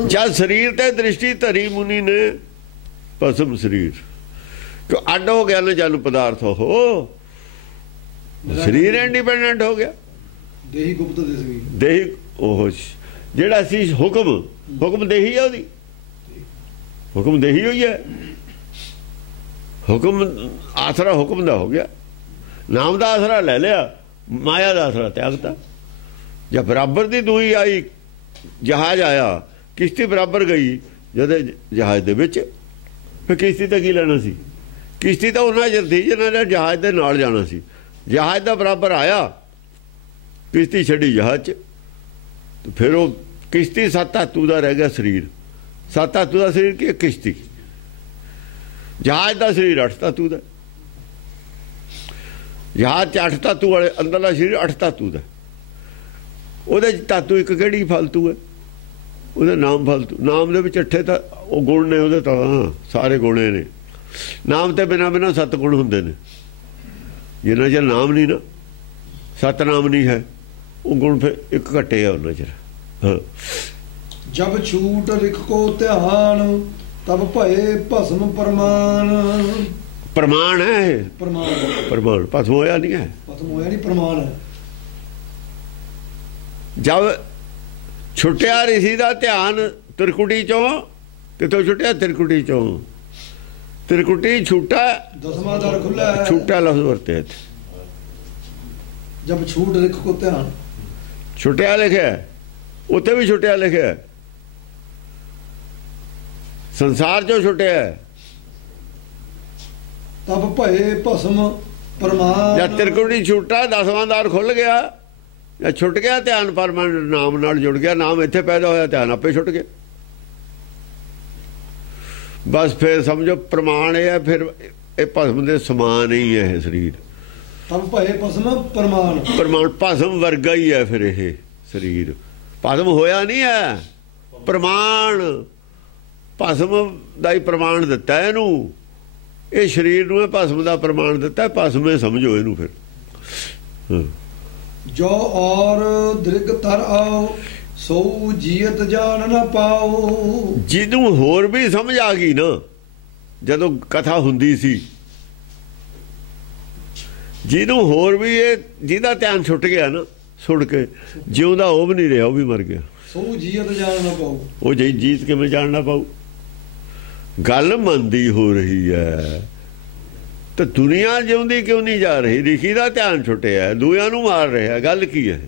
जब शरीर ते दृष्टि धरी मुनि ने भस्म शरीर तो अड्ड हो गया ना। जन पदार्थ हो शरीर इंडिपेंडेंट हो गया। देही गुप्त दिसगी, देही ओह जेड़ा सी हुक्म, हुक्म देही है ਉਹਦੀ, हुक्म देही हुई है। हुक्म आसरा हुक्म दा हो गया। नाम दा आसरा ले लिया, माया दा आसरा त्यागता। जब बराबर दी दूई आई, जहाज आया, किश्ती बराबर गई जद जहाज दे विच, फिर किश्ती तो की लेना सी। किश्ती तो उन्ना चਿਰ थी जिन्होंने जहाज के नाल जाना सी। जहाज का बराबर आया, किश्ती छड़ी जहाज च। तो फिर वो किश्ती सत्त धातु का रह गया शरीर। सत्त धातु का शरीर की किश्ती, जहाज का शरीर अठ धातु का। जहाज च अठ धातु वाले, अंदरला शरीर अठ धातु का। ਉਹਦੇ धातु एक ਕਿਹੜੀ फालतू है, ਉਹਦੇ नाम फालतू। नाम ਦੇ ਵਿੱਚ अठे ਤਾਂ ਉਹ ਗੁਣ ਨੇ, ਉਹਦੇ ਤਾਂ ਸਾਰੇ ਗੁਣੇ ਨੇ। नाम तो बिना बिना सत्त गुण होंदे ने। जिन्ना चर नाम नहीं ना, सत नाम नहीं है, वो गुण फिर एक घटे है उन्ना चर। हाँ, जब छूट लिख को ध्यान तब भये भस्म प्रमाण। प्रमाण है, प्रमाण, प्रमाण भस्म होया नहीं है। भस्म होया नहीं, प्रमाण है। जब छुटिया ऋषि का ध्यान त्रिकुटी चों, कितों छुटिया त्रिकुटी चों। त्रिकुटी छूटा, दसवां द्वार खुला है। छूटा लफ्ज वरते थे। जब छूट लिख को ध्यान, छुटिया लिखे, उत्ते भी छुटिया लिखे। संसार चो छुटिया, तब भये भस्म प्रमाण। जब त्रिकुटी छूटा, दसवां द्वार खुल गया, या छुट गया ध्यान, परमानेंट नाम नाल जुड़ गया। नाम इत्थे पैदा होया, ध्यान आपे छुट गया। बस फिर समझो प्रमाण है। फिर ये भस्म के समान ही है शरीर। तब भये भस्म प्रमाण, प्रमाण भस्म वर्गा ही है। फिर ये शरीर भस्म होया नहीं है, प्रमाण भस्म का ही प्रमाण दिता है इनू। ये शरीर नूं भस्म का प्रमाण दिता है। भस्म समझो इनू। फिर जो और दृग तर आओ सो जीत जान न पाओ। जिन्हों होर भी समझ आ गई ना, जदों कथा हुंदी सी, जिन्हों होर भी ये जिहदा ध्यान छुट गया ना, सुन के जिउंदा वो भी नहीं रहा, वो भी मर गया। ਸੋ ਜੀਤ ਜਾਣ ਨਾ ਪਾਉ। ਉਹ ਜੀ ਜੀਤ ਕਿਵੇਂ ਜਾਣਨਾ ਪਾਉ? ਗੱਲ ਮੰਦੀ ਹੋ ਰਹੀ ਹੈ ਤੇ ਦੁਨੀਆ ਜਿਉਂਦੀ ਕਿਉਂ ਨਹੀਂ ਜਾ ਰਹੀ? ਰਿਸ਼ੀ ਦਾ ਧਿਆਨ ਛੁੱਟਿਆ, ਦੂਆਂ ਨੂੰ ਮਾਰ ਰਿਹਾ। ਗੱਲ ਕੀ ਹੈ?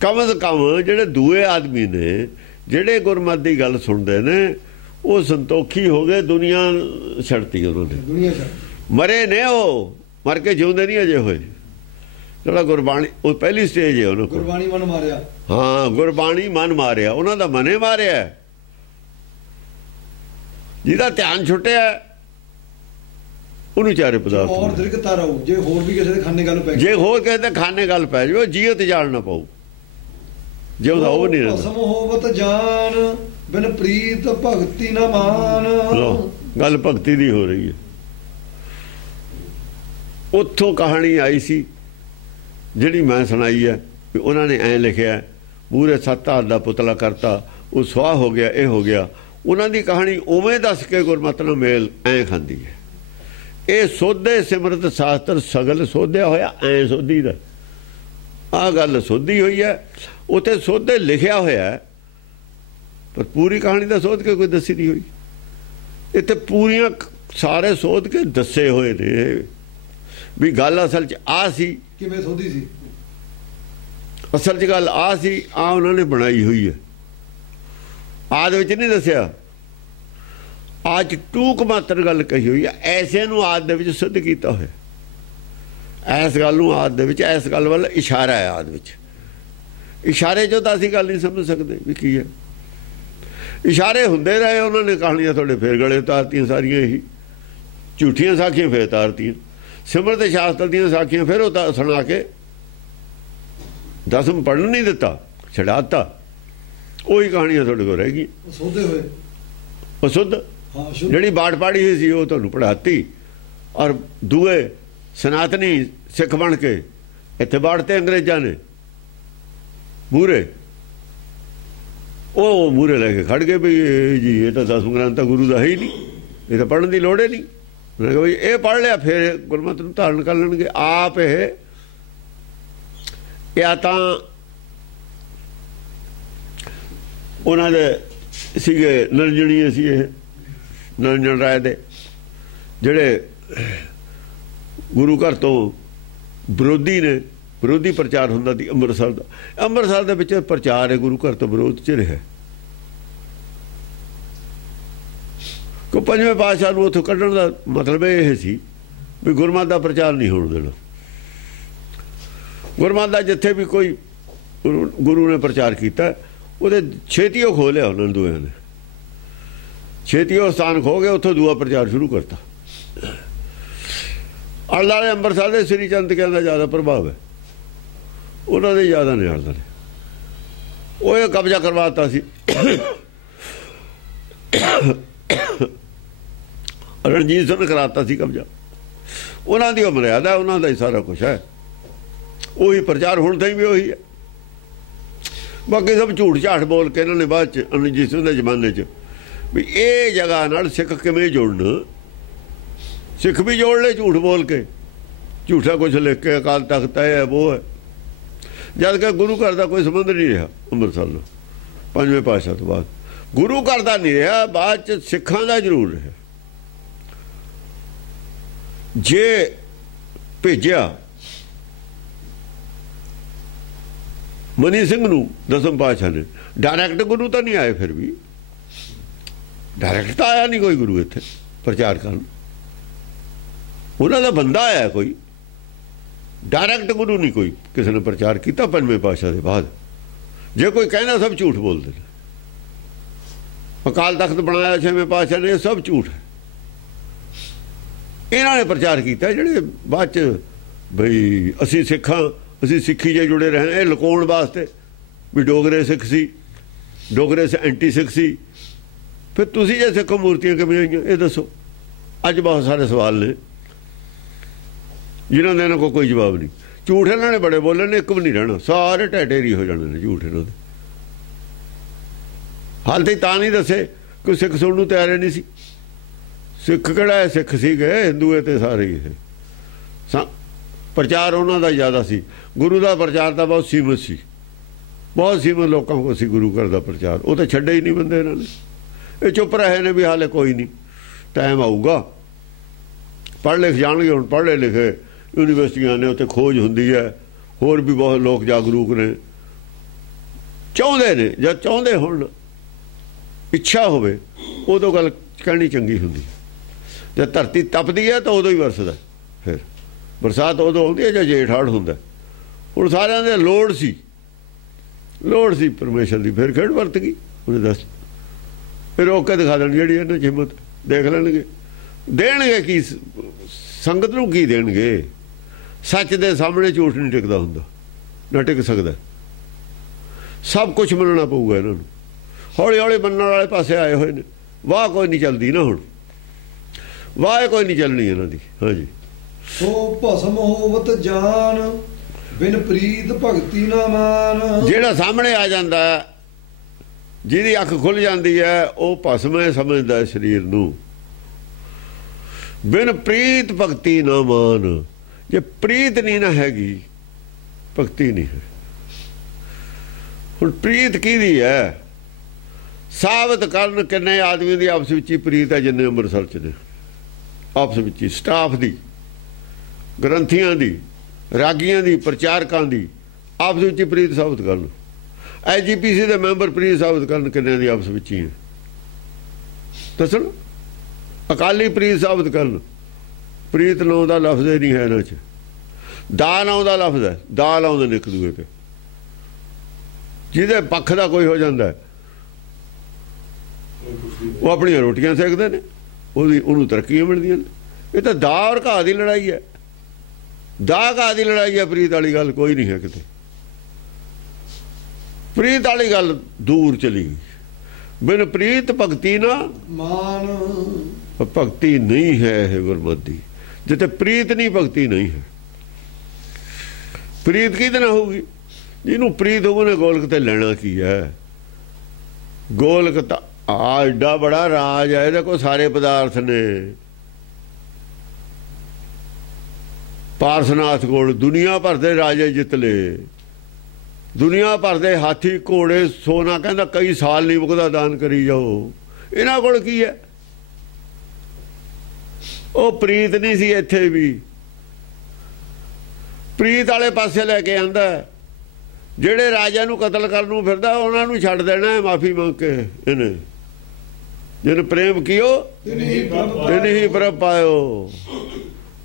ਕਮ ਸੇ ਕਮ ਜਿਹੜੇ ਦੂਏ ਆਦਮੀ ਨੇ, ਜਿਹੜੇ ਗੁਰਮਤਿ ਦੀ ਗੱਲ ਸੁਣਦੇ ਨੇ, ਉਹ ਸੰਤੋਖੀ ਹੋ ਗਏ। ਦੁਨੀਆ ਛੱਡਤੀ ਉਹਨਾਂ ਨੇ, ਦੁਨੀਆ ਮਰੇ ਨੇ, ਉਹ ਮਰ ਕੇ ਜਿਉਂਦੇ ਨਹੀਂ ਅਜੇ ਹੋਏ। ਜਿਹੜਾ ਗੁਰਬਾਣੀ, ਉਹ ਪਹਿਲੀ ਸਟੇਜ ਹੈ ਉਹਨਾਂ ਕੋਲ। ਗੁਰਬਾਣੀ ਮਨ ਮਾਰਿਆ। ਹਾਂ, ਗੁਰਬਾਣੀ ਮਨ ਮਾਰਿਆ, ਉਹਨਾਂ ਦਾ ਮਨੇ ਮਾਰਿਆ। ਜਿਹਦਾ ਧਿਆਨ ਛੁੱਟਿਆ ਉਹਨੂੰ ਚਾਰੇ ਪਦਾਰਥ ਔਰ ਦਿਰਕਤਾ ਰਹੂ। ਜੇ ਹੋਰ ਵੀ ਕਿਸੇ ਦੇ ਖਾਨੇ ਗੱਲ ਪੈ, ਜੇ ਹੋਰ ਕਿਸੇ ਦੇ ਖਾਨੇ ਗੱਲ ਪੈ ਜਾਵੇ, ਜੀਵਤ ਜਾਣ ਨਾ ਪਾਉ। ਜੇ ਉਹਦਾ ਉਹ ਨਹੀਂ ਰਹਿੰਦਾ। ਅਸਮ ਹੋਵਤ ਜਾਨ ਬਿਨ ਪ੍ਰੀਤ ਭਗਤੀ ਨਾ ਮਾਨ। ਗੱਲ ਭਗਤੀ ਦੀ ਹੋ ਰਹੀ ਹੈ। ਉੱਥੋਂ ਕਹਾਣੀ ਆਈ ਸੀ ਜਿਹੜੀ ਮੈਂ ਸੁਣਾਈ ਹੈ ਵੀ ਉਹਨਾਂ ਨੇ ਐਂ ਲਿਖਿਆ, ਪੂਰੇ 7 ਹਾਥ ਦਾ ਪੁਤਲਾ ਕਰਤਾ, ਉਹ ਸੁਆਹ ਹੋ ਗਿਆ, ਇਹ ਹੋ ਗਿਆ। ਉਹਨਾਂ ਦੀ ਕਹਾਣੀ ਉਵੇਂ ਦੱਸ ਕੇ ਗੁਰਮਤਿ ਨਾਲ ਮੇਲ ਐਂ ਖਾਂਦੀ ਹੈ। ਇਹ ਸੋਧੇ ਸਿਮਰਤ ਸ਼ਾਸਤਰ ਸਗਲ ਸੋਧਿਆ ਹੋਇਆ, ਐਂ ਸੋਧੀ ਦਾ। ਆਹ ਗੱਲ ਸੋਧੀ ਹੋਈ ਹੈ, ਉੱਥੇ ਸੋਧੇ ਲਿਖਿਆ ਹੋਇਆ, ਪਰ ਪੂਰੀ ਕਹਾਣੀ ਦਾ ਸੋਧ ਕੇ ਕੋਈ ਦੱਸੀ ਨਹੀਂ ਹੋਈ। ਇੱਥੇ ਪੂਰੀਆਂ ਸਾਰੇ ਸੋਧ ਕੇ ਦੱਸੇ ਹੋਏ ਨੇ ਵੀ ਗੱਲ ਅਸਲ 'ਚ ਆ ਸੀ। ਕਿਵੇਂ ਸੋਧੀ ਸੀ? ਅਸਲ 'ਚ ਗੱਲ ਆ ਸੀ, ਆ ਉਹਨਾਂ ਨੇ ਬਣਾਈ ਹੋਈ ਹੈ। ਆਦ ਵਿੱਚ ਨਹੀਂ ਦੱਸਿਆ, ਅੱਜ ਟੂਕ ਮਾਤਰ ਗੱਲ ਕਹੀ ਹੋਈ ਹੈ। ਐਸੇ ਨੂੰ ਆਦ ਦੇ ਵਿੱਚ ਸਿੱਧ ਕੀਤਾ ਹੋਇਆ। ਇਸ ਗੱਲ ਨੂੰ ਆਦ ਦੇ ਵਿੱਚ, ਇਸ ਗੱਲ ਵੱਲ ਇਸ਼ਾਰਾ ਹੈ। ਆਦ ਵਿੱਚ ਇਸ਼ਾਰੇ 'ਚੋਂ ਤਾਂ ਅਸੀਂ ਗੱਲ ਨਹੀਂ ਸਮਝ ਸਕਦੇ ਵੀ ਕੀ ਹੈ। ਇਸ਼ਾਰੇ ਹੁੰਦੇ ਰਹੇ। ਉਹਨਾਂ ਨੇ ਕਹਾਣੀਆਂ ਤੁਹਾਡੇ ਫੇਰ ਗਲੇ ਉਤਾਰਤੀਆਂ ਸਾਰੀਆਂ, ਇਹੀ ਝੂਠੀਆਂ ਸਾਖੀਆਂ ਫੇਰ ਉਤਾਰਤੀਆਂ। ਸਿਮਰਤ ਸ਼ਾਸਤਰ ਦੀਆਂ ਸਾਖੀਆਂ ਫਿਰ ਉਹ ਸੁਣਾ ਕੇ ਦਸਮ ਪੜ੍ਹਨ ਨਹੀਂ ਦਿੱਤਾ, ਛਡਾਤਾ। ਉਹੀ ਕਹਾਣੀਆਂ ਤੁਹਾਡੇ ਕੋਲ ਰਹਿ ਗਈ। ਸੋਧੇ ਹੋਏ ਉਹ ਸੁੱਧ ਜਿਹੜੀ ਬਾਟ ਪਾੜੀ ਹੋਈ ਸੀ ਉਹ ਤੁਹਾਨੂੰ ਪੜ੍ਹਾਤੀ। ਔਰ ਦੂਏ ਸਨਾਤਨੀ ਸਿੱਖ ਬਣ ਕੇ ਇੱਥੇ ਬਾੜਤੇ ਅੰਗਰੇਜ਼ਾਂ ਨੇ ਮੂਹਰੇ। ਉਹ ਮੂਹਰੇ ਲੈ ਕੇ ਖੜ ਗਏ ਵੀ ਜੀ ਇਹ ਤਾਂ ਦਸਮ ਗ੍ਰੰਥ ਤਾਂ ਗੁਰੂ ਦਾ ਹੈ ਹੀ ਨਹੀਂ, ਇਹ ਤਾਂ ਪੜ੍ਹਨ ਦੀ ਲੋੜ ਹੀ ਨਹੀਂ। ਮੈਂ ਕਿਹਾ ਬਈ ਇਹ ਪੜ੍ਹ ਲਿਆ ਫਿਰ ਗੁਰਮਤਿ ਨੂੰ ਧਾਰਨ ਕਰ ਲੈਣਗੇ ਆਪ। ਇਹ ਤਾਂ ਉਹਨਾਂ ਦੇ ਸੀਗੇ ਨਰਜਣੀਏ ਸੀ, ਇਹ ਨਰਜਣ ਰਾਏ ਦੇ, ਜਿਹੜੇ ਗੁਰੂ ਘਰ ਤੋਂ ਵਿਰੋਧੀ ਨੇ। ਵਿਰੋਧੀ ਪ੍ਰਚਾਰ ਹੁੰਦਾ ਸੀ ਅੰਮ੍ਰਿਤਸਰ ਦਾ। ਅੰਮ੍ਰਿਤਸਰ ਦੇ ਵਿੱਚ ਪ੍ਰਚਾਰ ਹੈ ਗੁਰੂ ਘਰ ਤੋਂ ਵਿਰੋਧ 'ਚ ਰਿਹਾ। ਕੋ ਪੰਜਵੇਂ ਪਾਤਸ਼ਾਹ ਨੂੰ ਉੱਥੋਂ ਕੱਢਣ ਦਾ ਮਤਲਬ ਇਹ ਸੀ ਵੀ ਗੁਰਮਤਿ ਦਾ ਪ੍ਰਚਾਰ ਨਹੀਂ ਹੋਣ ਦੇਣਾ। ਗੁਰਮਤਿ ਦਾ ਜਿੱਥੇ ਵੀ ਕੋਈ ਗੁਰੂ ਨੇ ਪ੍ਰਚਾਰ ਕੀਤਾ, ਉਹਦੇ ਛੇਤੀ ਉਹ ਖੋਹ ਲਿਆ ਉਹਨਾਂ ਦੋਆਂ ਨੇ। ਛੇਤੀ ਉਹ ਸਥਾਨ ਖੋ ਗਏ, ਉੱਥੋਂ ਦੂਆ ਪ੍ਰਚਾਰ ਸ਼ੁਰੂ ਕਰਤਾ। ਆਲੇ ਦੁਆਲੇ ਅੰਮ੍ਰਿਤਸਰ ਦੇ ਸ੍ਰੀ ਚੰਦ ਕਹਿੰਦਾ ਜ਼ਿਆਦਾ ਪ੍ਰਭਾਵ ਹੈ, ਉਹਨਾਂ ਦੇ ਜ਼ਿਆਦਾ ਨੇ। ਆਲੇ ਦੁਆਲੇ ਉਹ ਇਹ ਕਬਜ਼ਾ ਕਰਵਾਤਾ ਸੀ। ਰਣਜੀਤ ਸਿੰਘ ਨੇ ਕਰਾਤਾ ਸੀ ਕਬਜ਼ਾ। ਉਹਨਾਂ ਦੀ ਉਹ ਮਰਿਆਦਾ, ਉਹਨਾਂ ਦਾ ਹੀ ਸਾਰਾ ਕੁਛ ਹੈ। ਉਹੀ ਪ੍ਰਚਾਰ ਹੁਣ ਤਾਈਂ ਵੀ ਉਹੀ ਹੈ। ਬਾਕੀ ਸਭ ਝੂਠ ਝਾਠ ਬੋਲ ਕੇ ਇਹਨਾਂ ਨੇ ਬਾਅਦ 'ਚ ਰਣਜੀਤ ਸਿੰਘ ਦੇ ਜ਼ਮਾਨੇ 'ਚ ਵੀ ਇਹ ਜਗ੍ਹਾ ਨਾਲ ਸਿੱਖ ਕਿਵੇਂ ਜੋੜਨ। ਸਿੱਖ ਵੀ ਜੋੜ ਲਏ ਝੂਠ ਬੋਲ ਕੇ, ਝੂਠਾ ਕੁਛ ਲਿਖ ਕੇ ਅਕਾਲ ਤਖਤ ਹੈ ਉਹ ਹੈ। ਜਦ ਕਿ ਗੁਰੂ ਘਰ ਦਾ ਕੋਈ ਸੰਬੰਧ ਨਹੀਂ ਰਿਹਾ ਅੰਮ੍ਰਿਤਸਰ ਨਾਲ। ਪੰਜਵੇਂ ਪਾਤਸ਼ਾਹ ਤੋਂ ਬਾਅਦ ਗੁਰੂ ਘਰ ਦਾ ਨਹੀਂ ਰਿਹਾ, ਬਾਅਦ 'ਚ ਸਿੱਖਾਂ ਦਾ ਜ਼ਰੂਰ ਰਿਹਾ। ਜੇ ਭੇਜਿਆ ਮਨੀ ਸਿੰਘ ਨੂੰ ਦਸਮ ਪਾਤਸ਼ਾਹ ਨੇ, ਡਾਇਰੈਕਟ ਗੁਰੂ ਤਾਂ ਨਹੀਂ ਆਏ। ਫਿਰ ਵੀ ਡਾਇਰੈਕਟ ਤਾਂ ਆਇਆ ਨਹੀਂ ਕੋਈ ਗੁਰੂ ਇੱਥੇ ਪ੍ਰਚਾਰ ਕਰਨ। ਉਹਨਾਂ ਦਾ ਬੰਦਾ ਆਇਆ ਕੋਈ, ਡਾਇਰੈਕਟ ਗੁਰੂ ਨਹੀਂ ਕੋਈ ਕਿਸੇ ਨੇ ਪ੍ਰਚਾਰ ਕੀਤਾ ਪੰਜਵੇਂ ਪਾਤਸ਼ਾਹ ਦੇ ਬਾਅਦ। ਜੇ ਕੋਈ ਕਹਿੰਦਾ ਸਭ ਝੂਠ ਬੋਲਦੇ ਨੇ। ਅਕਾਲ ਤਖਤ ਬਣਾਇਆ ਛੇਵੇਂ ਪਾਤਸ਼ਾਹ ਨੇ, ਇਹ ਸਭ ਝੂਠ ਹੈ। ਇਹਨਾਂ ਨੇ ਪ੍ਰਚਾਰ ਕੀਤਾ ਜਿਹੜੇ ਬਾਅਦ 'ਚ ਬਈ ਅਸੀਂ ਸਿੱਖਾਂ, ਅਸੀਂ ਸਿੱਖੀ ਜੇ ਜੁੜੇ ਰਹੇ। ਇਹ ਲੁਕਾਉਣ ਵਾਸਤੇ ਵੀ ਡੋਗਰੇ ਸਿੱਖ ਸੀ, ਡੋਗਰੇ ਐਂਟੀ ਸਿੱਖ ਸੀ। ਫਿਰ ਤੁਸੀਂ ਜੇ ਸਿੱਖ ਮੂਰਤੀਆਂ ਕਿਵੇਂ ਆਈਆਂ ਇਹ ਦੱਸੋ। ਅੱਜ ਬਹੁਤ ਸਾਰੇ ਸਵਾਲ ਨੇ ਜਿਨ੍ਹਾਂ ਦੇ ਇਹਨਾਂ ਕੋਲ ਕੋਈ ਜਵਾਬ ਨਹੀਂ। ਝੂਠ ਇਹਨਾਂ ਨੇ ਬੜੇ ਬੋਲੇ ਨੇ, ਇੱਕ ਵੀ ਨਹੀਂ ਰਹਿਣਾ। ਸਾਰੇ ਢੇਰੀ ਹੋ ਜਾਣੇ ਨੇ ਝੂਠ ਇਹਨਾਂ ਦੇ। ਹਾਲ ਤਾਂ ਨਹੀਂ ਦੱਸੇ ਕੋਈ ਸਿੱਖ ਸੁਣਨ ਨੂੰ ਤਿਆਰ ਨਹੀਂ ਸੀ। ਸਿੱਖ ਕਿਹੜਾ ਹੈ, ਸਿੱਖ ਸੀਗੇ, ਹਿੰਦੂ ਇਹ ਤੇ ਸਾਰੇ ਹੀ। ਪ੍ਰਚਾਰ ਉਹਨਾਂ ਦਾ ਜ਼ਿਆਦਾ ਸੀ। ਗੁਰੂ ਦਾ ਪ੍ਰਚਾਰ ਤਾਂ ਬਹੁਤ ਸੀਮਤ ਸੀ। ਬਹੁਤ ਸੀਮਤ ਲੋਕਾਂ ਕੋਲ ਸੀ ਗੁਰੂ ਘਰ ਦਾ ਪ੍ਰਚਾਰ, ਉਹ ਤਾਂ ਛੱਡੇ ਹੀ ਨਹੀਂ ਬੰਦੇ ਇਹਨਾਂ ਨੇ। ਇਹ ਚੁੱਪ ਰਹੇ ਨੇ ਵੀ ਹਾਲੇ ਕੋਈ ਨਹੀਂ, ਟਾਈਮ ਆਊਗਾ, ਪੜ੍ਹ ਲਿਖ ਜਾਣਗੇ। ਹੁਣ ਪੜ੍ਹੇ ਲਿਖੇ ਯੂਨੀਵਰਸਿਟੀਆਂ ਨੇ, ਉੱਥੇ ਖੋਜ ਹੁੰਦੀ ਹੈ, ਹੋਰ ਵੀ ਬਹੁਤ ਲੋਕ ਜਾਗਰੂਕ ਨੇ, ਚਾਹੁੰਦੇ ਨੇ। ਜਦ ਚਾਹੁੰਦੇ ਹੁਣ, ਇੱਛਾ ਹੋਵੇ, ਉਦੋਂ ਗੱਲ ਕਹਿਣੀ ਚੰਗੀ ਹੁੰਦੀ। ਜਦ ਧਰਤੀ ਤਪਦੀ ਹੈ ਤਾਂ ਉਦੋਂ ਹੀ ਵਰਸਦਾ, ਫਿਰ ਬਰਸਾਤ ਉਦੋਂ ਆਉਂਦੀ ਹੈ ਜਦ ਜੇਠ ਹਾੜ ਹੁੰਦਾ। ਹੁਣ ਸਾਰਿਆਂ ਦੇ ਲੋੜ ਸੀ ਪਰਮੇਸ਼ਰ ਦੀ, ਫਿਰ ਖੇਡ ਵਰਤ ਗਈ। ਉਹਨੇ ਦੱਸ ਫਿਰ ਰੋਕ ਕੇ ਦਿਖਾ ਦੇਣ, ਜਿਹੜੀ ਇਹਨਾਂ 'ਚ ਹਿੰਮਤ, ਦੇਖ ਲੈਣਗੇ। ਦੇਣਗੇ ਕੀ ਸੰਗਤ ਨੂੰ, ਕੀ ਦੇਣਗੇ? ਸੱਚ ਦੇ ਸਾਹਮਣੇ ਝੂਠ ਨਹੀਂ ਟਿਕਦਾ ਹੁੰਦਾ, ਨਾ ਟਿਕ ਸਕਦਾ। ਸਭ ਕੁਝ ਮੰਨਣਾ ਪਊਗਾ ਇਹਨਾਂ ਨੂੰ। ਹੌਲੀ ਹੌਲੀ ਮੰਨਣ ਵਾਲੇ ਪਾਸੇ ਆਏ ਹੋਏ ਨੇ। ਵਾਹ ਕੋਈ ਨਹੀਂ ਚੱਲਦੀ ਨਾ ਹੁਣ, ਵਾਹ ਕੋਈ ਨਹੀਂ ਚੱਲਣੀ ਇਹਨਾਂ ਦੀ। ਹਾਂਜੀ। ਸੋ ਭਸਮ ਹੋਵਤ ਜਾਨ, ਬਿਨ ਪ੍ਰੀਤ ਭਗਤੀ ਨਾ ਮਾਨ। ਜਿਹੜਾ ਸਾਹਮਣੇ ਆ ਜਾਂਦਾ, ਜਿਹਦੀ ਅੱਖ ਖੁੱਲ ਜਾਂਦੀ ਹੈ, ਉਹ ਭਸਮ ਹੈ ਸਮਝਦਾ ਸਰੀਰ ਨੂੰ। ਬਿਨ ਪ੍ਰੀਤ ਭਗਤੀ ਨਾ ਮਾਨ। ਜੇ ਪ੍ਰੀਤ ਨਹੀਂ ਨਾ ਹੈਗੀ, ਭਗਤੀ ਨਹੀਂ ਹੈ। ਹੁਣ ਪ੍ਰੀਤ ਕਿਹਦੀ ਹੈ? ਸਾਬਤ ਕਰਨ ਕਿੰਨੇ ਆਦਮੀ ਦੀ ਆਪਸ ਵਿੱਚ ਹੀ ਪ੍ਰੀਤ ਹੈ, ਜਿੰਨੇ ਅੰਮ੍ਰਿਤਸਰ 'ਚ ਨੇ, ਆਪਸ ਵਿੱਚ ਹੀ, ਸਟਾਫ ਦੀ, ਗ੍ਰੰਥੀਆਂ ਦੀ, ਰਾਗੀਆਂ ਦੀ, ਪ੍ਰਚਾਰਕਾਂ ਦੀ, ਆਪਸ ਵਿੱਚ ਹੀ ਪ੍ਰੀਤ ਸਾਬਤ ਕਰਨ। IGPC ਦੇ ਮੈਂਬਰ ਪ੍ਰੀਤ ਸਾਬਤ ਕਰਨ ਕਿੰਨੇ ਦੀ ਆਪਸ ਵਿੱਚ ਹੀ ਹੈ, ਦੱਸਣ। ਅਕਾਲੀ ਪ੍ਰੀਤ ਸਾਬਤ ਕਰਨ। ਪ੍ਰੀਤ ਨਾਂ ਦਾ ਲਫ਼ਜ਼ ਹੀ ਨਹੀਂ ਹੈ ਇਹਨਾਂ 'ਚ, ਦਾ ਨਾਂ ਦਾ ਲਫ਼ਜ਼ ਹੈ। ਦਾ ਲਾਉਂਦੇ ਨੇ ਇੱਕ ਦੂਏ 'ਤੇ। ਜਿਹਦੇ ਪੱਖ ਦਾ ਕੋਈ ਹੋ ਜਾਂਦਾ ਉਹ ਆਪਣੀਆਂ ਰੋਟੀਆਂ ਸੇਕਦੇ ਨੇ, ਉਹਨੂੰ ਤਰੱਕੀਆਂ ਮਿਲਦੀਆਂ ਨੇ। ਇਹ ਤਾਂ ਦਾ ਔਰ ਘਾਹ ਦੀ ਲੜਾਈ ਹੈ, ਦਾ ਘਾਹ ਦੀ ਲੜਾਈ ਹੈ। ਪ੍ਰੀਤ ਵਾਲੀ ਗੱਲ ਕੋਈ ਨਹੀਂ ਹੈ ਕਿਤੇ। ਪ੍ਰੀਤ ਵਾਲੀ ਗੱਲ ਦੂਰ ਚਲੀ ਗਈ। ਬਿਨ ਪ੍ਰੀਤ ਭਗਤੀ ਨਾ ਮਾਨ। ਭਗਤੀ ਨਹੀਂ ਹੈ ਇਹ ਗੁਰਮਤਿ ਦੀ, ਜਿੱਥੇ ਪ੍ਰੀਤ ਨਹੀਂ, ਭਗਤੀ ਨਹੀਂ ਹੈ। ਪ੍ਰੀਤ ਕਿਹਦੇ ਨਾਲ ਹੋਊਗੀ? ਜਿਹਨੂੰ ਪ੍ਰੀਤ ਹੋਊ ਨੇ ਗੋਲਕ ਤੇ ਲੈਣਾ ਕੀ ਹੈ? ਗੋਲਕ ਤਾਂ ਐਡਾ ਬੜਾ ਰਾਜ ਹੈ, ਇਹਦੇ ਕੋਲ ਸਾਰੇ ਪਦਾਰਥ ਨੇ। ਪਾਰਸਨਾਥ ਕੋਲ ਦੁਨੀਆ ਭਰ ਦੇ ਰਾਜੇ ਜਿੱਤ ਲਏ, ਦੁਨੀਆ ਭਰ ਦੇ ਹਾਥੀ ਘੋੜੇ ਸੋਨਾ, ਕਹਿੰਦਾ ਕਈ ਸਾਲ ਨਹੀਂ ਮੁੱਕਦਾ, ਦਾਨ ਕਰੀ ਜਾਓ। ਇਹਨਾਂ ਕੋਲ ਕੀ ਹੈ? ਉਹ ਪ੍ਰੀਤ ਨਹੀਂ ਸੀ। ਇੱਥੇ ਵੀ ਪ੍ਰੀਤ ਵਾਲੇ ਪਾਸੇ ਲੈ ਕੇ ਆਂਦਾ। ਜਿਹੜੇ ਰਾਜਿਆਂ ਨੂੰ ਕਤਲ ਕਰਨ ਨੂੰ ਫਿਰਦਾ, ਉਹਨਾਂ ਨੂੰ ਛੱਡ ਦੇਣਾ ਮਾਫੀ ਮੰਗ ਕੇ। ਇਹਨੇ ਜਿਹਨੂੰ ਪ੍ਰੇਮ ਕੀਓ ਤਿਨ ਹੀ ਪ੍ਰਭ ਪਾਇਓ।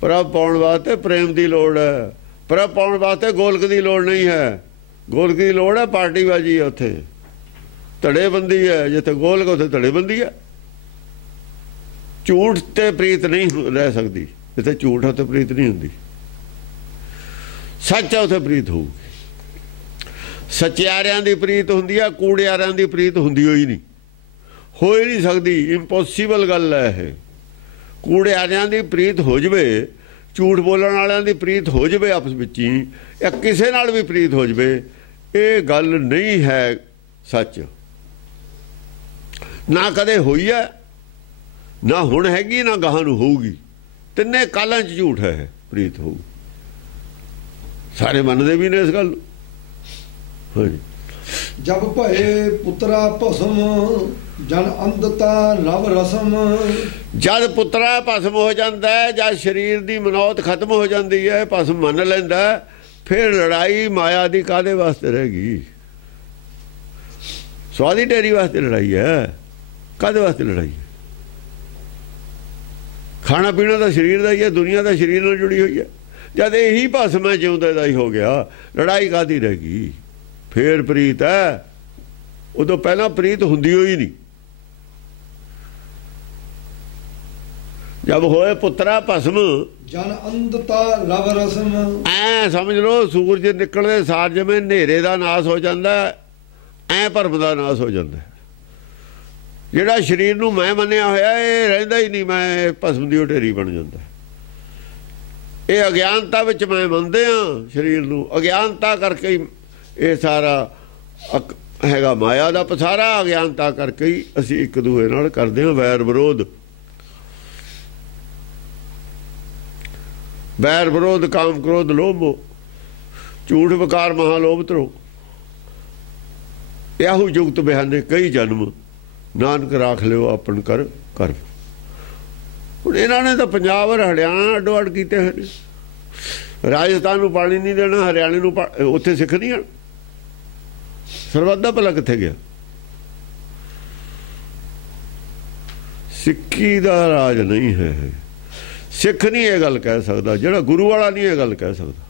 ਪ੍ਰਭ ਪਾਉਣ ਵਾਸਤੇ ਪ੍ਰੇਮ ਦੀ ਲੋੜ ਹੈ, ਪ੍ਰਭ ਪਾਉਣ ਵਾਸਤੇ ਗੋਲਕ ਦੀ ਲੋੜ ਨਹੀਂ ਹੈ। ਗੋਲਕ ਦੀ ਲੋੜ ਹੈ ਪਾਰਟੀਬਾਜੀ ਹੈ, ਉੱਥੇ ਧੜੇਬੰਦੀ ਹੈ। ਜਿੱਥੇ ਗੋਲਕ ਉੱਥੇ ਧੜੇਬੰਦੀ ਹੈ। ਝੂਠ ਤੇ ਪ੍ਰੀਤ ਨਹੀਂ ਰਹਿ ਸਕਦੀ, ਜਿੱਥੇ ਝੂਠ ਉੱਥੇ ਪ੍ਰੀਤ ਨਹੀਂ ਹੁੰਦੀ। ਸੱਚ ਹੈ ਉੱਥੇ ਪ੍ਰੀਤ ਹੋਊਗੀ। ਸੱਚਿਆਰਿਆਂ ਦੀ ਪ੍ਰੀਤ ਹੁੰਦੀ ਆ, ਕੂੜਿਆਰਿਆਂ ਦੀ ਪ੍ਰੀਤ ਹੁੰਦੀ ਹੋਈ ਨਹੀਂ, ਹੋ ਹੀ ਨਹੀਂ ਸਕਦੀ। ਇੰਪੋਸੀਬਲ ਗੱਲ ਹੈ ਇਹ। ਕੂੜਿਆਰਿਆਂ ਦੀ ਪ੍ਰੀਤ ਹੋ ਜਵੇ, ਝੂਠ ਬੋਲਣ ਵਾਲਿਆਂ ਦੀ ਪ੍ਰੀਤ ਹੋ ਜਵੇ ਆਪਸ ਵਿੱਚ ਹੀ, ਜਾਂ ਕਿਸੇ ਨਾਲ ਵੀ ਪ੍ਰੀਤ ਹੋ ਜਵੇ, ਇਹ ਗੱਲ ਨਹੀਂ ਹੈ ਸੱਚ। ਨਾ ਕਦੇ ਹੋਈ ਹੈ, ਨਾ ਹੁਣ ਹੈਗੀ, ਨਾ ਗਾਹਾਂ ਨੂੰ ਹੋਊਗੀ। ਤਿੰਨੇ ਕਾਲਾਂ 'ਚ ਝੂਠ ਹੈ ਪ੍ਰੀਤ ਹੋਊ। ਸਾਰੇ ਮੰਨਦੇ ਵੀ ਨੇ ਇਸ ਗੱਲ ਨੂੰ। ਹਾਂਜੀ। ਜਬ ਭਏ ਪੁੱਤਰਾ ਭਸਮ, ਜਨ ਅੰਧਤਾ ਲਵ ਰਸਮ। ਜਦ ਪੁੱਤਰਾ ਭਸਮ ਹੋ ਜਾਂਦਾ ਹੈ, ਜਦ ਸਰੀਰ ਦੀ ਮਨੌਤ ਖਤਮ ਹੋ ਜਾਂਦੀ ਹੈ, ਭਸਮ ਮੰਨ ਲੈਂਦਾ, ਫਿਰ ਲੜਾਈ ਮਾਇਆ ਦੀ ਕਾਹਦੇ ਵਾਸਤੇ ਰਹਿ ਗਈ? ਸਵਾਦੀ ਢੇਰੀ ਵਾਸਤੇ ਲੜਾਈ ਹੈ। ਕਾਹਦੇ ਵਾਸਤੇ ਲੜਾਈ ਹੈ? ਖਾਣਾ ਪੀਣਾ ਤਾਂ ਸਰੀਰ ਦਾ ਹੀ ਹੈ, ਦੁਨੀਆ ਦਾ ਸਰੀਰ ਨਾਲ ਜੁੜੀ ਹੋਈ ਹੈ। ਜਦ ਇਹੀ ਭਸਮ ਹੈ, ਜਿਉਂਦੇ ਦਾ ਹੀ ਹੋ ਗਿਆ, ਲੜਾਈ ਕਾਹਦੀ ਰਹਿ ਗਈ? ਫੇਰ ਪ੍ਰੀਤ ਹੈ। ਉਦੋਂ ਪਹਿਲਾਂ ਪ੍ਰੀਤ ਹੁੰਦੀ ਹੋਈ ਨਹੀਂ। ਜਦ ਹੋਏ ਪੁੱਤਰਾ ਭਸਮ, ਜਨ ਅੰਧਤਾ ਲਵ ਰਸਮ। ਐ ਸਮਝ ਲਓ, ਸੂਰਜ ਨਿਕਲਦੇ ਸਾਰ ਜਿਵੇਂ ਹਨੇਰੇ ਦਾ ਨਾਸ ਹੋ ਜਾਂਦਾ, ਐ ਭਰਮ ਦਾ ਨਾਸ ਹੋ ਜਾਂਦਾ। ਜਿਹੜਾ ਸਰੀਰ ਨੂੰ ਮੈਂ ਮੰਨਿਆ ਹੋਇਆ, ਇਹ ਰਹਿੰਦਾ ਹੀ ਨਹੀਂ। ਮੈਂ ਭਸਮ ਦੀ ਢੇਰੀ ਬਣ ਜਾਂਦਾ। ਇਹ ਅਗਿਆਨਤਾ ਵਿੱਚ ਮੈਂ ਮੰਨਦੇ ਹਾਂ ਸਰੀਰ ਨੂੰ। ਅਗਿਆਨਤਾ ਕਰਕੇ ਹੀ ਇਹ ਸਾਰਾ ਹੈਗਾ, ਮਾਇਆ ਦਾ ਪਸਾਰਾ। ਅਗਿਆਨਤਾ ਕਰਕੇ ਹੀ ਅਸੀਂ ਇੱਕ ਦੂਏ ਨਾਲ ਕਰਦੇ ਹਾਂ ਵੈਰ ਵਿਰੋਧ। ਵੈਰ ਵਿਰੋਧ, ਕਾਮ ਕ੍ਰੋਧ ਲੋਭ, ਝੂਠ ਵਿਕਾਰ ਮਹਾਲੋਭ ਧਰੋ। याहू जुगत बयाने कई जन्म नानक राख लियो अपन कर कर। ਹੁਣ ਇਹਨਾਂ ਨੇ ਤਾਂ ਪੰਜਾਬ ਔਰ ਹਰਿਆਣਾ ਅੱਡੋ ਅੱਡ ਕੀਤੇ ਹੋਏ ਨੇ। ਰਾਜਸਥਾਨ ਨੂੰ ਪਾਣੀ ਨਹੀਂ ਦੇਣਾ, ਹਰਿਆਣੇ ਨੂੰ ਉੱਥੇ ਸਿੱਖ ਨਹੀਂ ਹਨ। ਸਰਬੱਤ ਦਾ ਭਲਾ ਕਿੱਥੇ ਗਿਆ? ਸਿੱਖੀ ਦਾ ਰਾਜ ਨਹੀਂ ਹੈ। ਸਿੱਖ ਨਹੀਂ ਇਹ ਗੱਲ ਕਹਿ ਸਕਦਾ, ਜਿਹੜਾ ਗੁਰੂ ਵਾਲਾ ਨਹੀਂ ਇਹ ਗੱਲ ਕਹਿ ਸਕਦਾ।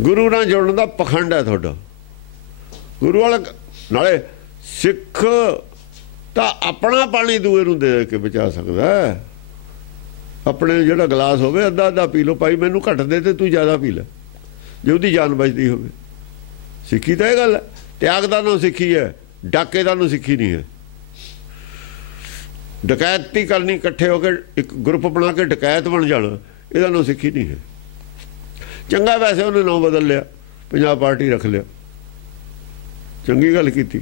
ਗੁਰੂ ਨਾਲ ਜੁੜਨ ਦਾ ਪਖੰਡ ਹੈ ਤੁਹਾਡਾ। ਗੁਰੂ ਵਾਲਾ ਨਾਲੇ ਸਿੱਖ ਤਾਂ ਆਪਣਾ ਪਾਣੀ ਦੂਏ ਨੂੰ ਦੇ ਕੇ ਬਚਾ ਸਕਦਾ। ਆਪਣੇ ਜਿਹੜਾ ਗਲਾਸ ਹੋਵੇ ਅੱਧਾ ਅੱਧਾ ਪੀ ਲਓ, ਭਾਈ ਮੈਨੂੰ ਘੱਟ ਦੇ ਤੇ ਤੂੰ ਜ਼ਿਆਦਾ ਪੀ ਲੈ, ਜੇ ਉਹਦੀ ਜਾਨ ਬਚਦੀ ਹੋਵੇ। ਸਿੱਖੀ ਤਾਂ ਇਹ ਗੱਲ ਹੈ। ਤਿਆਗ ਦਾ ਨਾਂ ਸਿੱਖੀ ਹੈ, ਡਾਕੇ ਦਾ ਨਾਂ ਸਿੱਖੀ ਨਹੀਂ ਹੈ। ਡਕੈਤੀ ਕਰਨੀ, ਇਕੱਠੇ ਹੋ ਕੇ ਇੱਕ ਗਰੁੱਪ ਬਣਾ ਕੇ ਡਕੈਤ ਬਣ ਜਾਣਾ, ਇਹਦਾ ਨਾਂ ਸਿੱਖੀ ਨਹੀਂ ਹੈ। ਚੰਗਾ ਵੈਸੇ ਉਹਨੇ ਨਾਂ ਬਦਲ ਲਿਆ, ਪੰਜਾਬ ਪਾਰਟੀ ਰੱਖ ਲਿਆ, ਚੰਗੀ ਗੱਲ ਕੀਤੀ।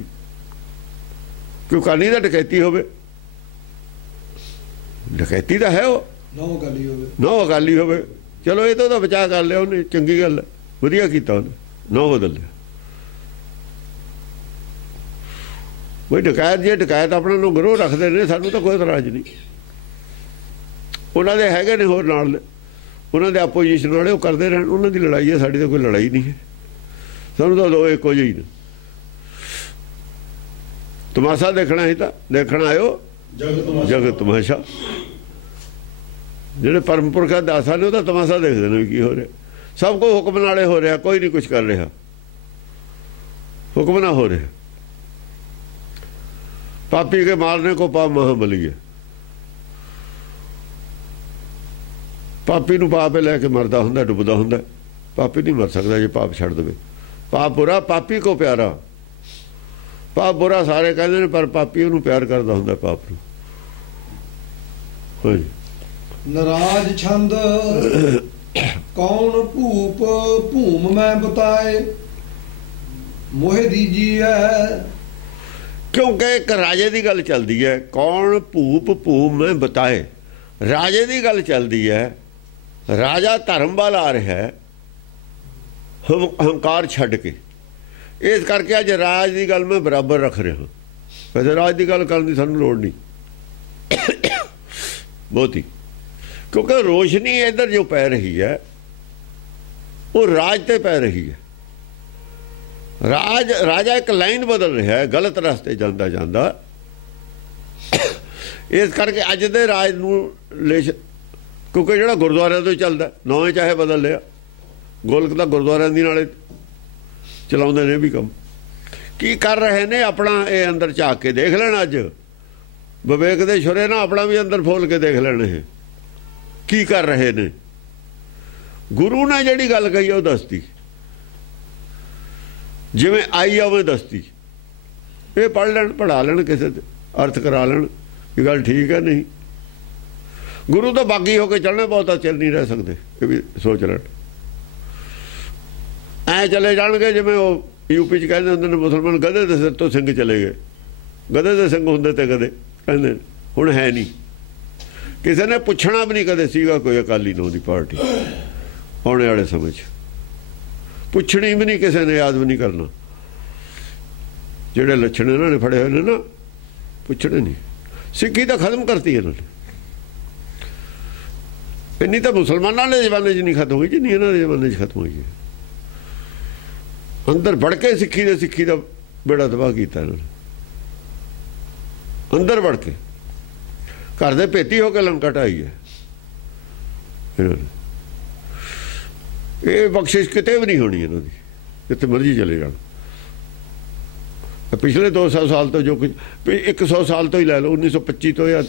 ਕਿਉਂ ਕਾਲੀ ਦਾ ਡਕੈਤੀ ਹੋਵੇ? ਡਕੈਤੀ ਤਾਂ ਹੈ ਉਹ, ਨੌ ਅਕਾਲੀ ਹੋਵੇ। ਚਲੋ ਇਹ ਤਾਂ ਬਚਾਅ ਕਰ ਲਿਆ ਉਹਨੇ, ਚੰਗੀ ਗੱਲ ਹੈ, ਵਧੀਆ ਕੀਤਾ ਉਹਨੇ, ਨੌ ਬਦਲ ਲਿਆ। ਕੋਈ ਡਕੈਤ ਜੇ ਡਕੈਤ ਆਪਣਾ ਨੂੰ ਗਰੋਹ ਰੱਖਦੇ ਨੇ, ਸਾਨੂੰ ਤਾਂ ਕੋਈ ਇਤਰਾਜ਼ ਨਹੀਂ। ਉਹਨਾਂ ਦੇ ਹੈਗੇ ਨੇ ਹੋਰ ਨਾਲ, ਉਹਨਾਂ ਦੇ ਆਪੋਜੀਸ਼ਨ ਵਾਲੇ, ਉਹ ਕਰਦੇ ਰਹਿਣ, ਉਹਨਾਂ ਦੀ ਲੜਾਈ ਹੈ, ਸਾਡੀ ਤਾਂ ਕੋਈ ਲੜਾਈ ਨਹੀਂ ਹੈ। ਸਾਨੂੰ ਤਾਂ ਦੋ ਇੱਕੋ ਜਿਹੀ ਨੇ। ਤਮਾਸ਼ਾ ਦੇਖਣਾ ਹੀ ਤਾਂ ਦੇਖਣ ਆਇਓ ਜਗਤ ਤਮਾਸ਼ਾ। ਜਿਹੜੇ ਪਰਮ ਪੁਰਖਾਂ ਦਾਸਾਂ ਨੇ ਉਹ ਤਾਂ ਤਮਾਸ਼ਾ ਦੇਖਦੇ ਨੇ ਵੀ ਕੀ ਹੋ ਰਿਹਾ। ਸਭ ਕੁਝ ਹੁਕਮ ਨਾਲੇ ਹੋ ਰਿਹਾ, ਕੋਈ ਨਹੀਂ ਕੁਛ ਕਰ ਰਿਹਾ, ਹੁਕਮ ਨਾ ਹੋ ਰਿਹਾ। पापी के मारने को पाप महाबली है। पापी नूं पाप लैके मरदा हुंदा, डुबदा हुंदा। पापी नहीं मर सकता जे पाप छड़ दे। पाप बुरा पापी को प्यारा। पाप बुरा सारे कहते हैं, पर पापी उन्होंने प्यार करता हुंदा पाप नूं। नाराज छंद कौन भूप भूम मैं बताए मोहे दीजी है। क्योंकि एक राजे की गल चलती है, कौन भूप भूम में बताए। राजे की गल चलती है, राजा धर्म वाल आ रहा है हंकार छड़ के। इस करके अज राज की गल मैं बराबर रख रहा। वैसे राज की गल करने की सानू लोड़ नहीं बहुती, क्योंकि रोशनी इधर जो पै रही है वो राज ते पै रही है। राजा एक लाइन बदल रहा है, गलत रास्ते जाता जाता। इस करके अज दे राज नूं ले, क्योंकि जो गुरुद्वारे तो चलता नौवें चाहे बदल लिया, गोलक तो गुरुद्वारे की नाले चलाते ने भी कम की कर रहे ने। अपना ये अंदर झाक के देख लेना, अज विवेक दे छुरे ना अपना भी अंदर फोल के देख लेने है की कर रहे ने। गुरु ने जिहड़ी गल कही वो दसती, जिवें आई उवें दसती। ये पढ़ लैन पढ़ा लैन, किसी अर्थ करा लैन, ये गल ठीक है। नहीं गुरु तो बागी होकर चलना, बहुता चिर नहीं रह सकते, ये भी सोच लैन। ऐ चले जाएंगे जिवें वो यूपी च कहते होंगे मुसलमान गधे के सिर तो सिंह चले गए। गधे के सिंह होंगे तो कदे कहते हुण है नहीं। किसी ने पुछना भी नहीं कदे सीगा कोई अकाली नौ की पार्टी आने वाले समय पुछनी भी नहीं, किसी ने याद भी नहीं करना। जेडे लक्षण इन्होंने फड़े हुए ना, पुछने नहीं। सिक्खी तो खत्म करती है इन्होंने। इन्नी तो मुसलमानों के जमाने नहीं खत्म हुई जिन्नी इन्होंने जमाने खत्म हुई है। अंदर बढ़ के सिक्खी का बेड़ा तबाह किया इन्होंने। अंदर बढ़ के घर दे भेती होकर लंका ढाई है इन्होंने। ये बख्शिश कितने भी नहीं होनी इन्होंने, जिते मर्जी चले जान। पिछले 200 साल तो जो कुछ 100 साल तो ही लै लो, 1925 तो या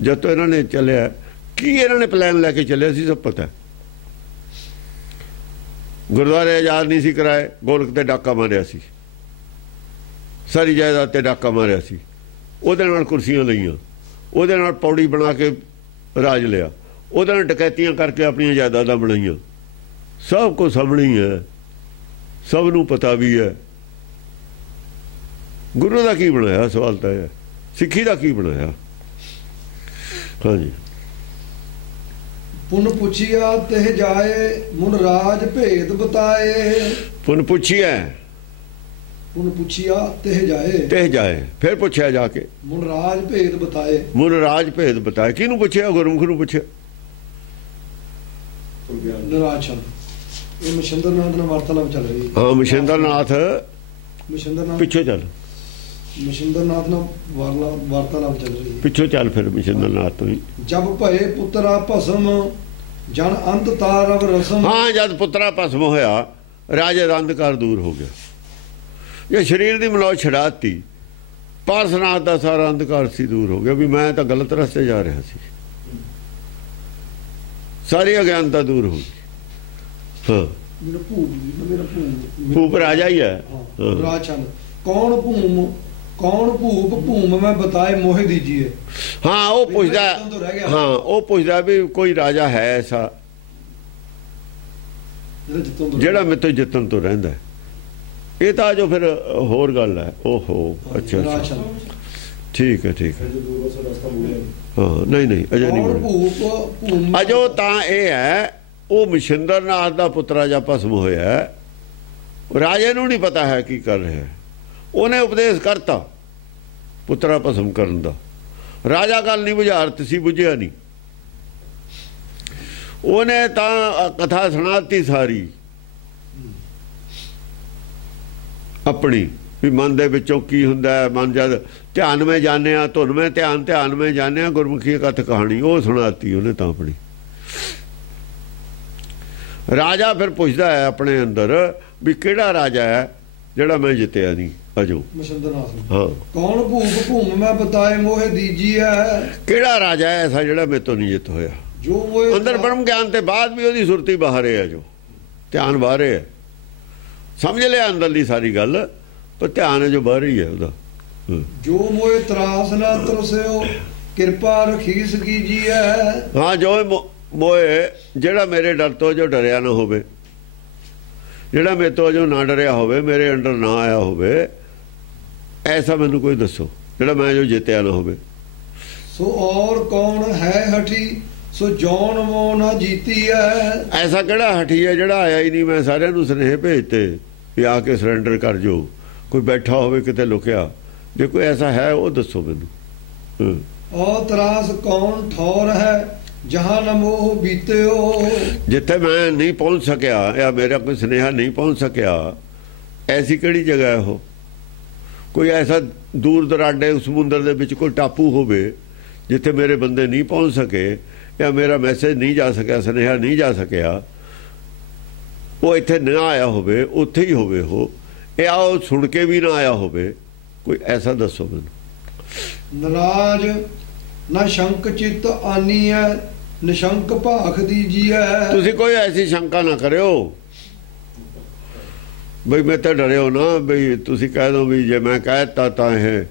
जब तो इन्होंने चलिया की इन्होंने प्लैन लैके चलिया सी सब पता है। गुरुद्वारे आजाद नहीं सी कराए, गोलक ते डाका मारिया सी, सारी जायदाद ते डाका मारिया सी, ਉਹਦੇ ਨਾਲ ਕੁਰਸੀਆਂ ਲਈਆਂ, ਉਹਦੇ ਨਾਲ ਪੌੜੀ ਬਣਾ ਕੇ ਰਾਜ ਲਿਆ, ਉਹਦੇ ਨਾਲ ਡਕੈਤੀਆਂ ਕਰਕੇ ਆਪਣੀਆਂ ਜਾਇਦਾਦਾਂ ਬਣਾਈਆਂ। ਸਭ ਕੁਝ ਸਾਹਮਣੇ ਹੀ ਹੈ, ਸਭ ਨੂੰ ਪਤਾ ਵੀ ਹੈ। ਗੁਰੂ ਦਾ ਕੀ ਬਣਾਇਆ ਸਵਾਲ ਤਾਂ ਹੈ, ਸਿੱਖੀ ਦਾ ਕੀ ਬਣਾਇਆ। ਹਾਂਜੀ ਪੁਨ ਪੁੱਛਿਆ ਤਿਹ ਜਾਏ ਮੁਨ ਰਾਜ ਭੇਦ ਬਤਾਏ। ਪੁਨ ਪੁੱਛਿਆ ਪੁਨ ਪੁੱਛਿਆ ਤਿਹ ਜਾਏ ਫਿਰ ਪੁੱਛਿਆ ਜਾ ਕੇ ਮੁਨ ਰਾਜ ਭੇਦ ਬਤਾਏ। ਮੁਨ ਰਾਜ ਭੇਦ ਬਤਾਏ। ਕਿਹਨੂੰ ਪੁੱਛਿਆ? ਗੁਰਮੁਖ ਨੂੰ ਪੁੱਛਿਆ। ਨਿਰਾਸ਼ਨ ਇਹ ਮਸ਼ਿੰਦਰ ਨਾਥ ਨਾਲ ਵਾਰਤਾਲਾਪ ਚੱਲ ਰਹੀ ਹੈ। ਹਾਂ ਮਸ਼ਿੰਦਰ ਨਾਥ ਪਿੱਛੋਂ ਚੱਲ। ਮਸ਼ਿੰਦਰ ਨਾਥ ਨਾਲ ਵਾਰਤਾਲਾਪ ਚੱਲ ਰਹੀ ਹੈ। ਪਿੱਛੋਂ ਚੱਲ ਫਿਰ ਮਸ਼ਿੰਦਰ ਨਾਥ ਤੋਂ ਹੀ। ਜਬ ਭਏ ਪੁੱਤਰਾ ਭਸਮ ਜਨ ਅੰਤ ਤਾਰਵ ਰਸਮ। ਹਾਂ ਜਦ ਪੁੱਤਰਾ ਭਸਮ ਹੋਇਆ ਰਾਜੇ ਦਾ ਅੰਧਕਾਰ ਦੂਰ ਹੋ ਗਿਆ। ਇਹ ਸਰੀਰ ਦੀ ਮਲੌਟ ਛਡਾਤੀ, ਪਾਰਸਨਾਥ ਦਾ ਸਾਰਾ ਅੰਧਕਾਰ ਸੀ ਦੂਰ ਹੋ ਗਿਆ ਵੀ ਮੈਂ ਤਾਂ ਗਲਤ ਰਸਤੇ ਜਾ ਰਿਹਾ ਸੀ। ਸਾਰੀ ਅਗਿਆਨਤਾ ਦੂਰ ਹੋ ਗਈ। ਹਾਂ ਭੂਪ ਰਾਜਾ ਹੀ ਹੈ। ਰਾਜਨ ਕੌਣ ਭੂਪ ਭੂਮ ਮੈਂ ਬਤਾਏ ਮੋਹਿ ਦੀਜੀਏ। ਹਾਂ ਉਹ ਪੁੱਛਦਾ, ਹਾਂ ਉਹ ਪੁੱਛਦਾ ਵੀ ਕੋਈ ਰਾਜਾ ਹੈ ਐਸਾ ਜਿਹੜਾ ਮੇਰੇ ਤੋਂ ਜਿੱਤਣ ਤੋਂ ਰਹਿੰਦਾ। ਇਹ ਤਾਂ ਜੋ ਫਿਰ ਹੋਰ ਗੱਲ ਹੈ। ਓਹੋ ਅੱਛਾ ਠੀਕ ਹੈ ਠੀਕ ਹੈ। ਹਾਂ ਨਹੀਂ ਅਜੇ ਨਹੀਂ ਬਣਿਆ। ਅਜੋ ਤਾਂ ਇਹ ਹੈ ਉਹ ਮਸ਼ਿੰਦਰ ਨਾਥ ਦਾ ਪੁੱਤਰਾ ਜਾਂ ਭਸਮ ਹੋਇਆ, ਰਾਜੇ ਨੂੰ ਨਹੀਂ ਪਤਾ ਹੈ ਕੀ ਕਰ ਰਿਹਾ। ਉਹਨੇ ਉਪਦੇਸ਼ ਕਰਤਾ ਪੁੱਤਰਾ ਭਸਮ ਕਰਨ ਦਾ। ਰਾਜਾ ਗੱਲ ਨਹੀਂ ਬੁਝਾਰਤ ਸੀ, ਬੁਝਿਆ ਨਹੀਂ। ਉਹਨੇ ਤਾਂ ਕਥਾ ਸੁਣਾਤੀ ਸਾਰੀ ਆਪਣੀ ਵੀ ਮਨ ਦੇ ਵਿੱਚੋਂ ਕੀ ਹੁੰਦਾ ਹੈ। ਮਨ ਜਦ ਧਿਆਨ ਵਿੱਚ ਜਾਂਦੇ ਆ, ਧੁਨ ਵਿੱਚ ਧਿਆਨ ਵਿੱਚ ਜਾਂਦੇ ਆ, ਗੁਰਮੁਖੀ ਕਥ ਕਹਾਣੀ ਉਹ ਸੁਣਾਤੀ ਉਹਨੇ ਤਾਂ ਆਪਣੀ। ਰਾਜਾ ਫਿਰ ਪੁੱਛਦਾ ਹੈ ਆਪਣੇ ਅੰਦਰ ਵੀ ਕਿਹੜਾ ਰਾਜਾ ਹੈ ਜਿਹੜਾ ਮੈਂ ਜਿੱਤਿਆ ਨਹੀਂ ਅਜੋ। ਹਾਂ ਕੌਣ ਭੂਪ ਭੂਮ ਮੈਂ ਬਤਾਏ ਮੋਹਿ ਦੀਜੀ ਹੈ। ਕਿਹੜਾ ਰਾਜਾ ਹੈ ਐਸਾ ਜਿਹੜਾ ਮੇਰੇ ਤੋਂ ਨਹੀਂ ਜਿੱਤ ਹੋਇਆ। ਜੋ ਅੰਦਰ ਬ੍ਰਹਮ ਗਿਆਨ ਤੇ ਬਾਅਦ ਵੀ ਉਹਦੀ ਸੁਰਤੀ ਬਾਹਰ ਹੈ, ਜੋ ਧਿਆਨ ਬਾਹਰ ਹੈ। ਸਮਝ ਲਿਆ ਅੰਦਰਲੀ ਸਾਰੀ ਗੱਲ, ਪਰ ਧਿਆਨ ਹੈ ਜੋ ਬਾਹਰ ਹੀ ਹੈ ਉਹਦਾ। ਜੋ ਮੋਏ ਤਰਾਸ ਨਾ ਤਰਸਿਓ ਕਿਰਪਾ ਰਖੀਸ ਕੀਜੀ ਹੈ। ਹਾਂ ਜੋ ਮੋਏ ਜਿਹੜਾ ਮੇਰੇ ਡਰ ਤੋਂ ਜੋ ਡਰਿਆ ਨਾ ਹੋਵੇ, ਜਿਹੜਾ ਮੇਰੇ ਤੋਂ ਜੋ ਨਾ ਡਰਿਆ ਹੋਵੇ, ਮੇਰੇ ਅੰਦਰ ਨਾ ਆਇਆ ਹੋਵੇ, ਐਸਾ ਮੈਨੂੰ ਕੋਈ ਦੱਸੋ ਜਿਹੜਾ ਮੈਂ ਜੋ ਜਿੱਤਿਆ ਨਾ ਹੋਵੇ। ਸੋ ਔਰ ਕੌਣ ਹੈ ਹਠੀ ਸੋ ਜੌਨ ਮੋ ਨਾ ਜੀਤੀ ਹੈ। ਐਸਾ ਕਿਹੜਾ ਹਠੀ ਹੈ ਜਿਹੜਾ ਆਇਆ ਹੀ ਨਹੀਂ। ਮੈਂ ਸਾਰਿਆਂ ਨੂੰ ਸੁਨੇਹੇ ਭੇਜਤੇ ਵੀ ਆ ਕੇ ਸਰੈਂਡਰ ਕਰ ਜੋ। ਕੋਈ ਬੈਠਾ ਹੋਵੇ ਕਿਤੇ ਲੁਕਿਆ, ਜੇ ਕੋਈ ਐਸਾ ਹੈ ਉਹ ਦੱਸੋ ਮੈਨੂੰ। ਔ ਤਰਾਸ ਕੌਣ ਠੌਰ ਹੈ ਜਹਾਂ ਨ ਮੋਹ ਬੀਤਿਓ। ਜਿੱਥੇ ਮੈਂ ਨਹੀਂ ਪਹੁੰਚ ਸਕਿਆ ਜਾਂ ਮੇਰਾ ਕੋਈ ਸੁਨੇਹਾ ਨਹੀਂ ਪਹੁੰਚ ਸਕਿਆ, ਐਸੀ ਕਿਹੜੀ ਜਗ੍ਹਾ ਹੈ ਉਹ? ਕੋਈ ਐਸਾ ਦੂਰ ਦਰਾਡੇ ਸਮੁੰਦਰ ਦੇ ਵਿੱਚ ਕੋਈ ਟਾਪੂ ਹੋਵੇ ਜਿੱਥੇ ਮੇਰੇ ਬੰਦੇ ਨਹੀਂ ਪਹੁੰਚ ਸਕੇ ਜਾਂ ਮੇਰਾ ਮੈਸੇਜ ਨਹੀਂ ਜਾ ਸਕਿਆ, ਸੁਨੇਹਾ ਨਹੀਂ ਜਾ ਸਕਿਆ, ਉਹ ਇੱਥੇ ਨਾ ਆਇਆ ਹੋਵੇ, ਉੱਥੇ ਹੀ ਹੋਵੇ ਉਹ। ਇਹ ਆਓ ਸੁਣ ਕੇ ਵੀ ਨਾ ਆਇਆ ਹੋਵੇ, ਕੋਈ ਐਸਾ ਦੱਸੋ ਮੈਨੂੰ। ਨਰਾਜ ਨਾ ਸ਼ੰਕ ਚਿੱਤ ਆਨੀ ਹੈ ਨਿਸ਼ੰਕ ਭਾਖ ਦੀਜੀਐ। ਤੁਸੀਂ ਕੋਈ ਐਸੀ ਸ਼ੰਕਾ ਨਾ ਕਰਿਓ ਬਈ ਮੈਂ ਤਾਂ ਡਰਿਓ ਨਾ, ਬਈ ਤੁਸੀਂ ਕਹਿ ਦੋ ਵੀ ਜੇ ਮੈਂ ਕਹਿਤਾ ਤਾਂ ਇਹ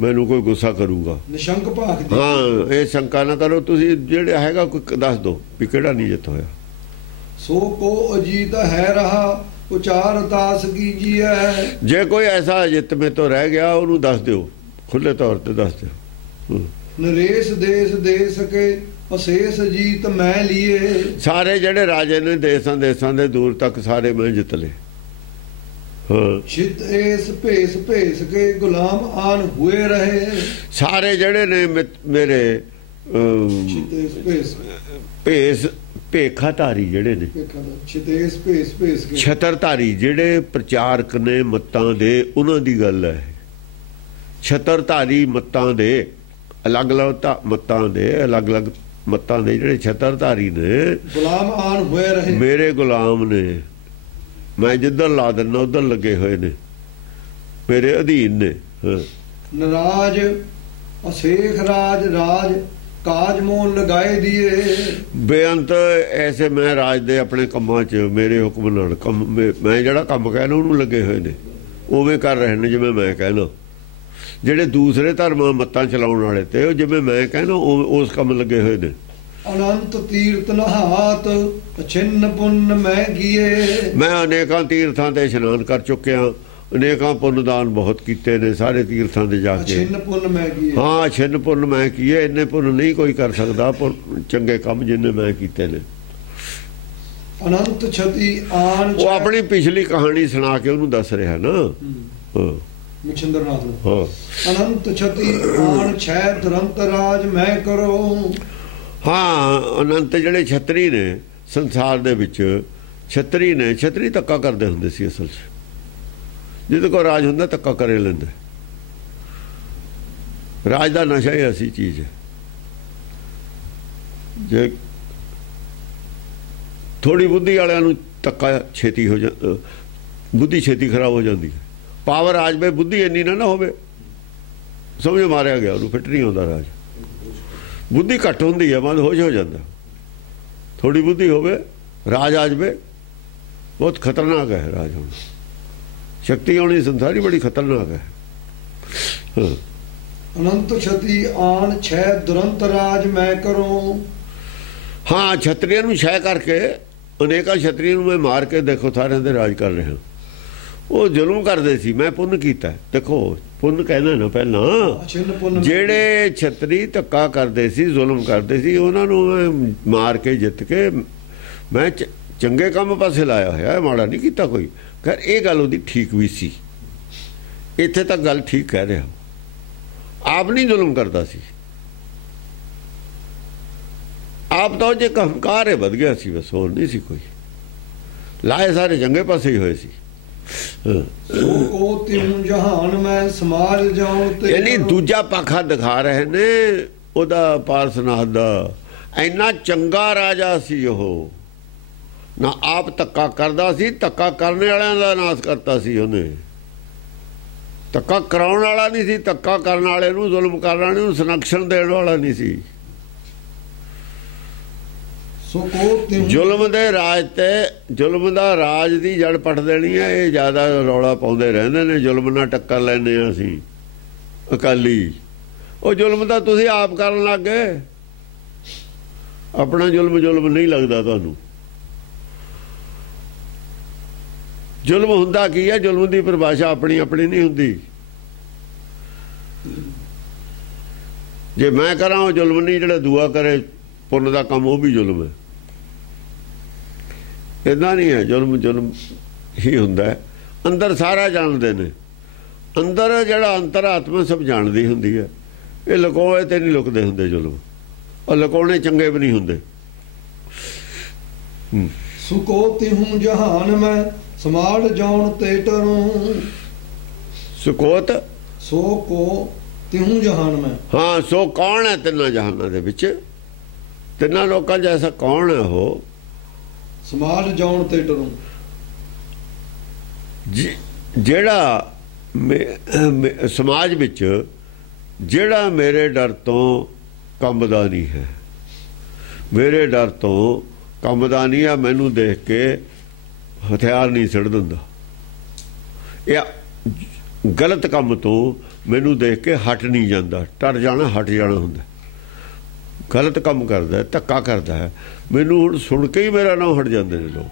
ਮੈਨੂੰ ਕੋਈ ਗੁੱਸਾ ਕਰੂਗਾ। ਨਿਸ਼ੰਕ ਭਾਖ ਦੀ ਹਾਂ ਇਹ ਸ਼ੰਕਾ ਨਾ ਕਰੋ। ਤੁਸੀਂ ਜਿਹੜਾ ਹੈਗਾ ਕੋਈ ਦੱਸ ਦੋ ਵੀ ਕਿਹੜਾ ਨਹੀਂ ਜਿੱਤ ਹੋਇਆ। ਸੋ ਕੋ ਅਜੀਤ ਹੈ ਰਹਾ ਉਚਾਰ ਦਾਸ ਕੀਜੀਐ। ਜੇ ਕੋਈ ਐਸਾ ਜਿੱਤ ਮੇ ਤੋਂ ਰਹਿ ਗਿਆ ਉਹਨੂੰ ਦੱਸ ਦਿਓ, ਖੁੱਲੇ ਤੌਰ ਤੇ ਦੱਸ ਦਿਓ। ਨਰੇਸ਼ ਦੇਸ਼ ਦੇ ਸਕੇ ਅਸ਼ੇਸ਼ ਜੀਤ ਮੈਂ ਲੀਏ। ਸਾਰੇ ਜਿਹੜੇ ਰਾਜੇ ਨੇ ਦੇਸਾਂ ਦੇ ਦੂਰ ਤੱਕ ਸਾਰੇ ਮੈਂ ਜਿੱਤ ਲਏ। ਚਿਤ ਇਸ ਭੇਸ ਭੇਸ ਕੇ ਗੁਲਾਮ ਆਨ ਹੋਏ ਰਹੇ। ਸਾਰੇ ਜਿਹੜੇ ਨੇ ਮੇਰੇ ਭੇਸ ਭੇਖਾਧਾਰੀ ਜਿਹੜੇ ਨੇ, ਛਤਰਧਾਰੀ ਜਿਹੜੇ ਪ੍ਰਚਾਰਕ ਨੇ ਮੱਤਾਂ ਦੇ, ਉਹਨਾਂ ਦੀ ਗੱਲ ਹੈ। ਛਤਰਧਾਰੀ ਮੱਤਾਂ ਦੇ ਅਲੱਗ-ਅਲੱਗ ਮੱਤਾਂ ਦੇ ਅਲੱਗ-ਅਲੱਗ ਮੱਤਾਂ ਦੇ ਜਿਹੜੇ ਛਤਰਧਾਰੀ ਨੇ, ਗੁਲਾਮ ਆਨ ਹੋਏ ਰਹੇ, ਮੇਰੇ ਗੁਲਾਮ ਨੇ। ਮੈਂ ਜਿੱਧਰ ਲਾ ਦਿੰਦਾ ਉਧਰ ਲੱਗੇ ਹੋਏ ਨੇ, ਮੇਰੇ ਅਧੀਨ ਨੇ। ਨਰਾਜ ਅਸ਼ੇਖ ਰਾਜ ਰਾਜ ਕਾਜ ਮੋਨ ਲਗਾਏ ਦੀਏ। ਬੇਅੰਤ ਐਸੇ ਮੈਂ ਰਾਜ ਦੇ ਆਪਣੇ ਕੰਮਾਂ 'ਚ ਮੇਰੇ ਹੁਕਮ ਨਾਲ ਕੰਮ, ਮੈਂ ਜਿਹੜਾ ਕੰਮ ਕਹਿਣਾ ਉਹਨੂੰ ਲੱਗੇ ਹੋਏ ਨੇ, ਉਵੇਂ ਕਰ ਰਹੇ ਨੇ ਜਿਵੇਂ ਮੈਂ ਕਹਿਣਾ। ਜਿਹੜੇ ਦੂਸਰੇ ਧਰਮਾਂ ਮੱਤਾਂ ਚਲਾਉਣ ਵਾਲੇ ਤੇ ਉਹ ਜਿਵੇਂ ਮੈਂ ਕਹਿਣਾ ਉਸ ਕੰਮ ਲੱਗੇ ਹੋਏ ਨੇ। ਅਨੰਤ ਤੀਰਥ ਨਹਾਤ ਅਛਿੰਨ ਪੁੰਨ ਮੈਂ ਕੀਏ। ਮੈਂ ਅਨੇਕਾਂ ਤੀਰਥਾਂ ਤੇ ਇਸ਼ਨਾਨ ਕਰ ਚੁੱਕਿਆ, ਅਨੇਕਾਂ ਪੁੰਨਦਾਨ ਬਹੁਤ ਕੀਤੇ ਨੇ ਸਾਰੇ ਤੀਰਥਾਂ ਦੇ ਜਾ ਕੇ। ਅਛਿੰਨ ਪੁੰਨ ਮੈਂ ਕੀਏ। ਹਾਂ, ਛਿੰਨ ਪੁੰਨ ਮੈਂ ਕੀਏ, ਇੰਨੇ ਪੁੰਨ ਨਹੀਂ ਕੋਈ ਕਰ ਸਕਦਾ ਚੰਗੇ ਕੰਮ ਜਿੰਨੇ ਮੈਂ ਕੀਤੇ ਨੇ। ਅਨੰਤ ਛਤੀ ਆਣ ਉਹ ਆਪਣੀ ਪਿਛਲੀ ਕਹਾਣੀ ਸੁਣਾ ਕੇ ਉਹਨੂੰ ਦੱਸ ਰਿਹਾ ਨਾ। ਹਾਂ, ਮਛਿੰਦਰਨਾਥ ਨੂੰ। ਹਾਂ, ਅਨੰਤ ਛਤੀ ਆਣ ਛੈ ਦੁਰੰਤ ਰਾਜ ਮੈਂ ਕਰੋ। ਹਾਂ, ਅਨੰਤ ਜਿਹੜੇ ਛਤਰੀ ਨੇ ਸੰਸਾਰ ਦੇ ਵਿੱਚ, ਛਤਰੀ ਨੇ, ਛਤਰੀ ਧੱਕਾ ਕਰਦੇ ਹੁੰਦੇ ਸੀ ਅਸਲ 'ਚ। ਜਿਹਦੇ ਕੋਲ ਰਾਜ ਹੁੰਦਾ ਧੱਕਾ ਕਰੇ ਲੈਂਦੇ। ਰਾਜ ਦਾ ਨਸ਼ਾ ਹੀ ਐਸੀ ਚੀਜ਼ ਹੈ, ਜੇ ਥੋੜੀ ਬੁੱਧੀ ਵਾਲਿਆਂ ਨੂੰ ਧੱਕਾ ਛੇਤੀ ਹੋ ਜਾ, ਬੁੱਧੀ ਛੇਤੀ ਖਰਾਬ ਹੋ ਜਾਂਦੀ ਹੈ। ਪਾਵਰ ਰਾਜ ਵੇ ਬੁੱਧੀ ਇੰਨੀ ਨਾ ਹੋਵੇ, ਸਮਝ ਮਾਰਿਆ ਗਿਆ, ਉਹਨੂੰ ਫਿੱਟ ਨਹੀਂ ਆਉਂਦਾ ਰਾਜ। ਬੁੱਧੀ ਘੱਟ ਹੁੰਦੀ ਹੈ, ਮਨ ਹੋਸ਼ ਹੋ ਜਾਂਦਾ। ਥੋੜੀ ਬੁੱਧੀ ਹੋਵੇ, ਰਾਜ ਆ ਜਾਵੇ, ਬਹੁਤ ਖਤਰਨਾਕ ਹੈ ਰਾਜ ਹੋਣਾ। ਸ਼ਕਤੀ ਆਉਣੀ ਸੰਸਾਰੀ ਬੜੀ ਖਤਰਨਾਕ ਹੈ। ਅਨੰਤ ਛਤੀ ਆਣ ਛੈ ਦੁਰੰਤ ਰਾਜ ਮੈਂ ਕਰੋ। ਹਾਂ, ਛਤਰੀਆਂ ਨੂੰ ਛੈ ਕਰਕੇ, ਅਨੇਕਾਂ ਛਤਰੀਆਂ ਨੂੰ ਮੈਂ ਮਾਰ ਕੇ ਦੇਖੋ ਸਾਰਿਆਂ ਦੇ ਰਾਜ ਕਰ ਰਿਹਾ। ਉਹ ਜ਼ੁਲਮ ਕਰਦੇ ਸੀ, ਮੈਂ ਪੁੰਨ ਕੀਤਾ। ਦੇਖੋ ਪੁੰਨ ਕਹਿੰਦਾ ਨਾ ਪਹਿਲਾਂ, ਜਿਹੜੇ ਛਤਰੀ ਧੱਕਾ ਕਰਦੇ ਸੀ, ਜ਼ੁਲਮ ਕਰਦੇ ਸੀ, ਉਹਨਾਂ ਨੂੰ ਮੈਂ ਮਾਰ ਕੇ ਜਿੱਤ ਕੇ ਮੈਂ ਚੰਗੇ ਕੰਮ ਪਾਸੇ ਲਾਇਆ ਹੋਇਆ, ਮਾੜਾ ਨਹੀਂ ਕੀਤਾ ਕੋਈ। ਖੈਰ ਇਹ ਗੱਲ ਉਹਦੀ ਠੀਕ ਵੀ ਸੀ, ਇੱਥੇ ਤੱਕ ਗੱਲ ਠੀਕ ਕਹਿ ਰਿਹਾ। ਆਪ ਨਹੀਂ ਜ਼ੁਲਮ ਕਰਦਾ ਸੀ, ਆਪ ਤਾਂ ਜੇ ਹੰਕਾਰ ਹੈ ਵਧ ਗਿਆ ਸੀ, ਬਸ ਹੋਰ ਨਹੀਂ ਸੀ ਕੋਈ। ਲਾਏ ਸਾਰੇ ਚੰਗੇ ਪਾਸੇ ਹੀ ਹੋਏ ਸੀ। ਉਹ ਤਿਉ ਜਹਾਨ ਮੈਂ ਸਮਾਜ ਜਾਉ ਤੇ ਯਾਨੀ ਦੂਜਾ ਪੱਖਾ ਦਿਖਾ ਰਹੇ ਨੇ ਉਹਦਾ, ਪਾਰਸਨਾਥ ਦਾ। ਇੰਨਾ ਚੰਗਾ ਰਾਜਾ ਸੀ ਉਹ, ਨਾ ਆਪ ਧੱਕਾ ਕਰਦਾ ਸੀ, ਧੱਕਾ ਕਰਨ ਵਾਲਿਆਂ ਦਾ ਨਾਸ ਕਰਤਾ ਸੀ ਉਹਨੇ। ਧੱਕਾ ਕਰਾਉਣ ਵਾਲਾ ਨਹੀਂ ਸੀ, ਧੱਕਾ ਕਰਨ ਵਾਲੇ ਨੂੰ, ਜ਼ੁਲਮ ਕਰਨ ਵਾਲੇ ਨੂੰ ਸੰਰਕਸ਼ਣ ਦੇਣ ਵਾਲਾ ਨਹੀਂ ਸੀ। ਜ਼ੁਲਮ ਦੇ ਰਾਜ ਤੇ, ਜ਼ੁਲਮ ਦਾ ਰਾਜ ਦੀ ਜੜ ਪੱਟ ਦੇਣੀ ਹੈ। ਇਹ ਜ਼ਿਆਦਾ ਰੌਲਾ ਪਾਉਂਦੇ ਰਹਿੰਦੇ ਨੇ, ਜ਼ੁਲਮ ਨਾਲ ਟੱਕਰ ਲੈਂਦੇ ਹਾਂ ਅਸੀਂ ਅਕਾਲੀ। ਉਹ ਜ਼ੁਲਮ ਦਾ ਤੁਸੀਂ ਆਪ ਕਰਨ ਲੱਗ ਗਏ। ਆਪਣਾ ਜ਼ੁਲਮ ਨਹੀਂ ਲੱਗਦਾ ਤੁਹਾਨੂੰ। ਜ਼ੁਲਮ ਹੁੰਦਾ ਕੀ ਹੈ? ਜ਼ੁਲਮ ਦੀ ਪਰਿਭਾਸ਼ਾ ਆਪਣੀ ਆਪਣੀ ਨਹੀਂ ਹੁੰਦੀ। ਜੇ ਮੈਂ ਕਰਾਂ ਉਹ ਜ਼ੁਲਮ ਨਹੀਂ, ਜਿਹੜਾ ਦੂਆ ਕਰੇ ਪੁੰਨ ਦਾ ਕੰਮ ਉਹ ਵੀ ਜ਼ੁਲਮ ਹੈ। ਇੱਦਾਂ ਨਹੀਂ ਹੈ, ਜ਼ੁਲਮ ਹੀ ਹੁੰਦਾ ਹੈ। ਅੰਦਰ ਸਾਰਾ ਜਾਣਦੇ ਨੇ, ਅੰਦਰ ਜਿਹੜਾ ਅੰਤਰਾਤਮਾ ਸਭ ਜਾਣਦੀ ਹੁੰਦੀ ਹੈ। ਇਹ ਲੁਕੋਏ ਤੇ ਨਹੀਂ ਲੁਕਦੇ ਹੁੰਦੇ ਜ਼ੁਲਮ, ਉਹ ਲੁਕਾਉਣੇ ਚੰਗੇ ਵੀ ਨਹੀਂ ਹੁੰਦੇ। ਸੁਕੋ ਤਿਹੁ ਜਹਾਨ ਮੈਂ ਸਮਾਲ ਜਾਉਣ ਤੇ ਟਰੂੰ। ਸੁਕੋਤ ਸੋ ਕੋ ਤਿਹੁ ਜਹਾਨ ਮੈਂ। ਹਾਂ, ਸੋ ਕੌਣ ਹੈ ਤਿੰਨਾਂ ਜਹਾਨਾਂ ਦੇ ਵਿੱਚ? ਤਿੰਨਾਂ ਲੋਕਾਂ 'ਚ ਐਸਾ ਕੌਣ ਹੈ ਉਹ? ਸਮਾਲ ਜਾਉਣ ਤੇ ਟਰੂੰ, ਜਿਹੜਾ ਸਮਾਜ ਵਿੱਚ ਜਿਹੜਾ ਮੇਰੇ ਡਰ ਤੋਂ ਕੰਬਦਾ ਨਹੀਂ ਹੈ, ਮੇਰੇ ਡਰ ਤੋਂ ਕੰਬਦਾ ਨਹੀਂ ਆ, ਮੈਨੂੰ ਦੇਖ ਕੇ ਹਥਿਆਰ ਨਹੀਂ ਛੱਡ ਦਿੰਦਾ। ਇਹ ਗਲਤ ਕੰਮ ਤੋਂ ਮੈਨੂੰ ਦੇਖ ਕੇ ਹਟ ਨਹੀਂ ਜਾਂਦਾ, ਟਰ ਜਾਣਾ, ਹਟ ਜਾਣਾ ਹੁੰਦਾ। ਗਲਤ ਕੰਮ ਕਰਦਾ, ਧੱਕਾ ਕਰਦਾ ਹੈ, ਮੈਨੂੰ ਹੁਣ ਸੁਣ ਕੇ ਹੀ ਮੇਰਾ ਨਾਮ ਹਟ ਜਾਂਦੇ ਨੇ ਲੋਕ।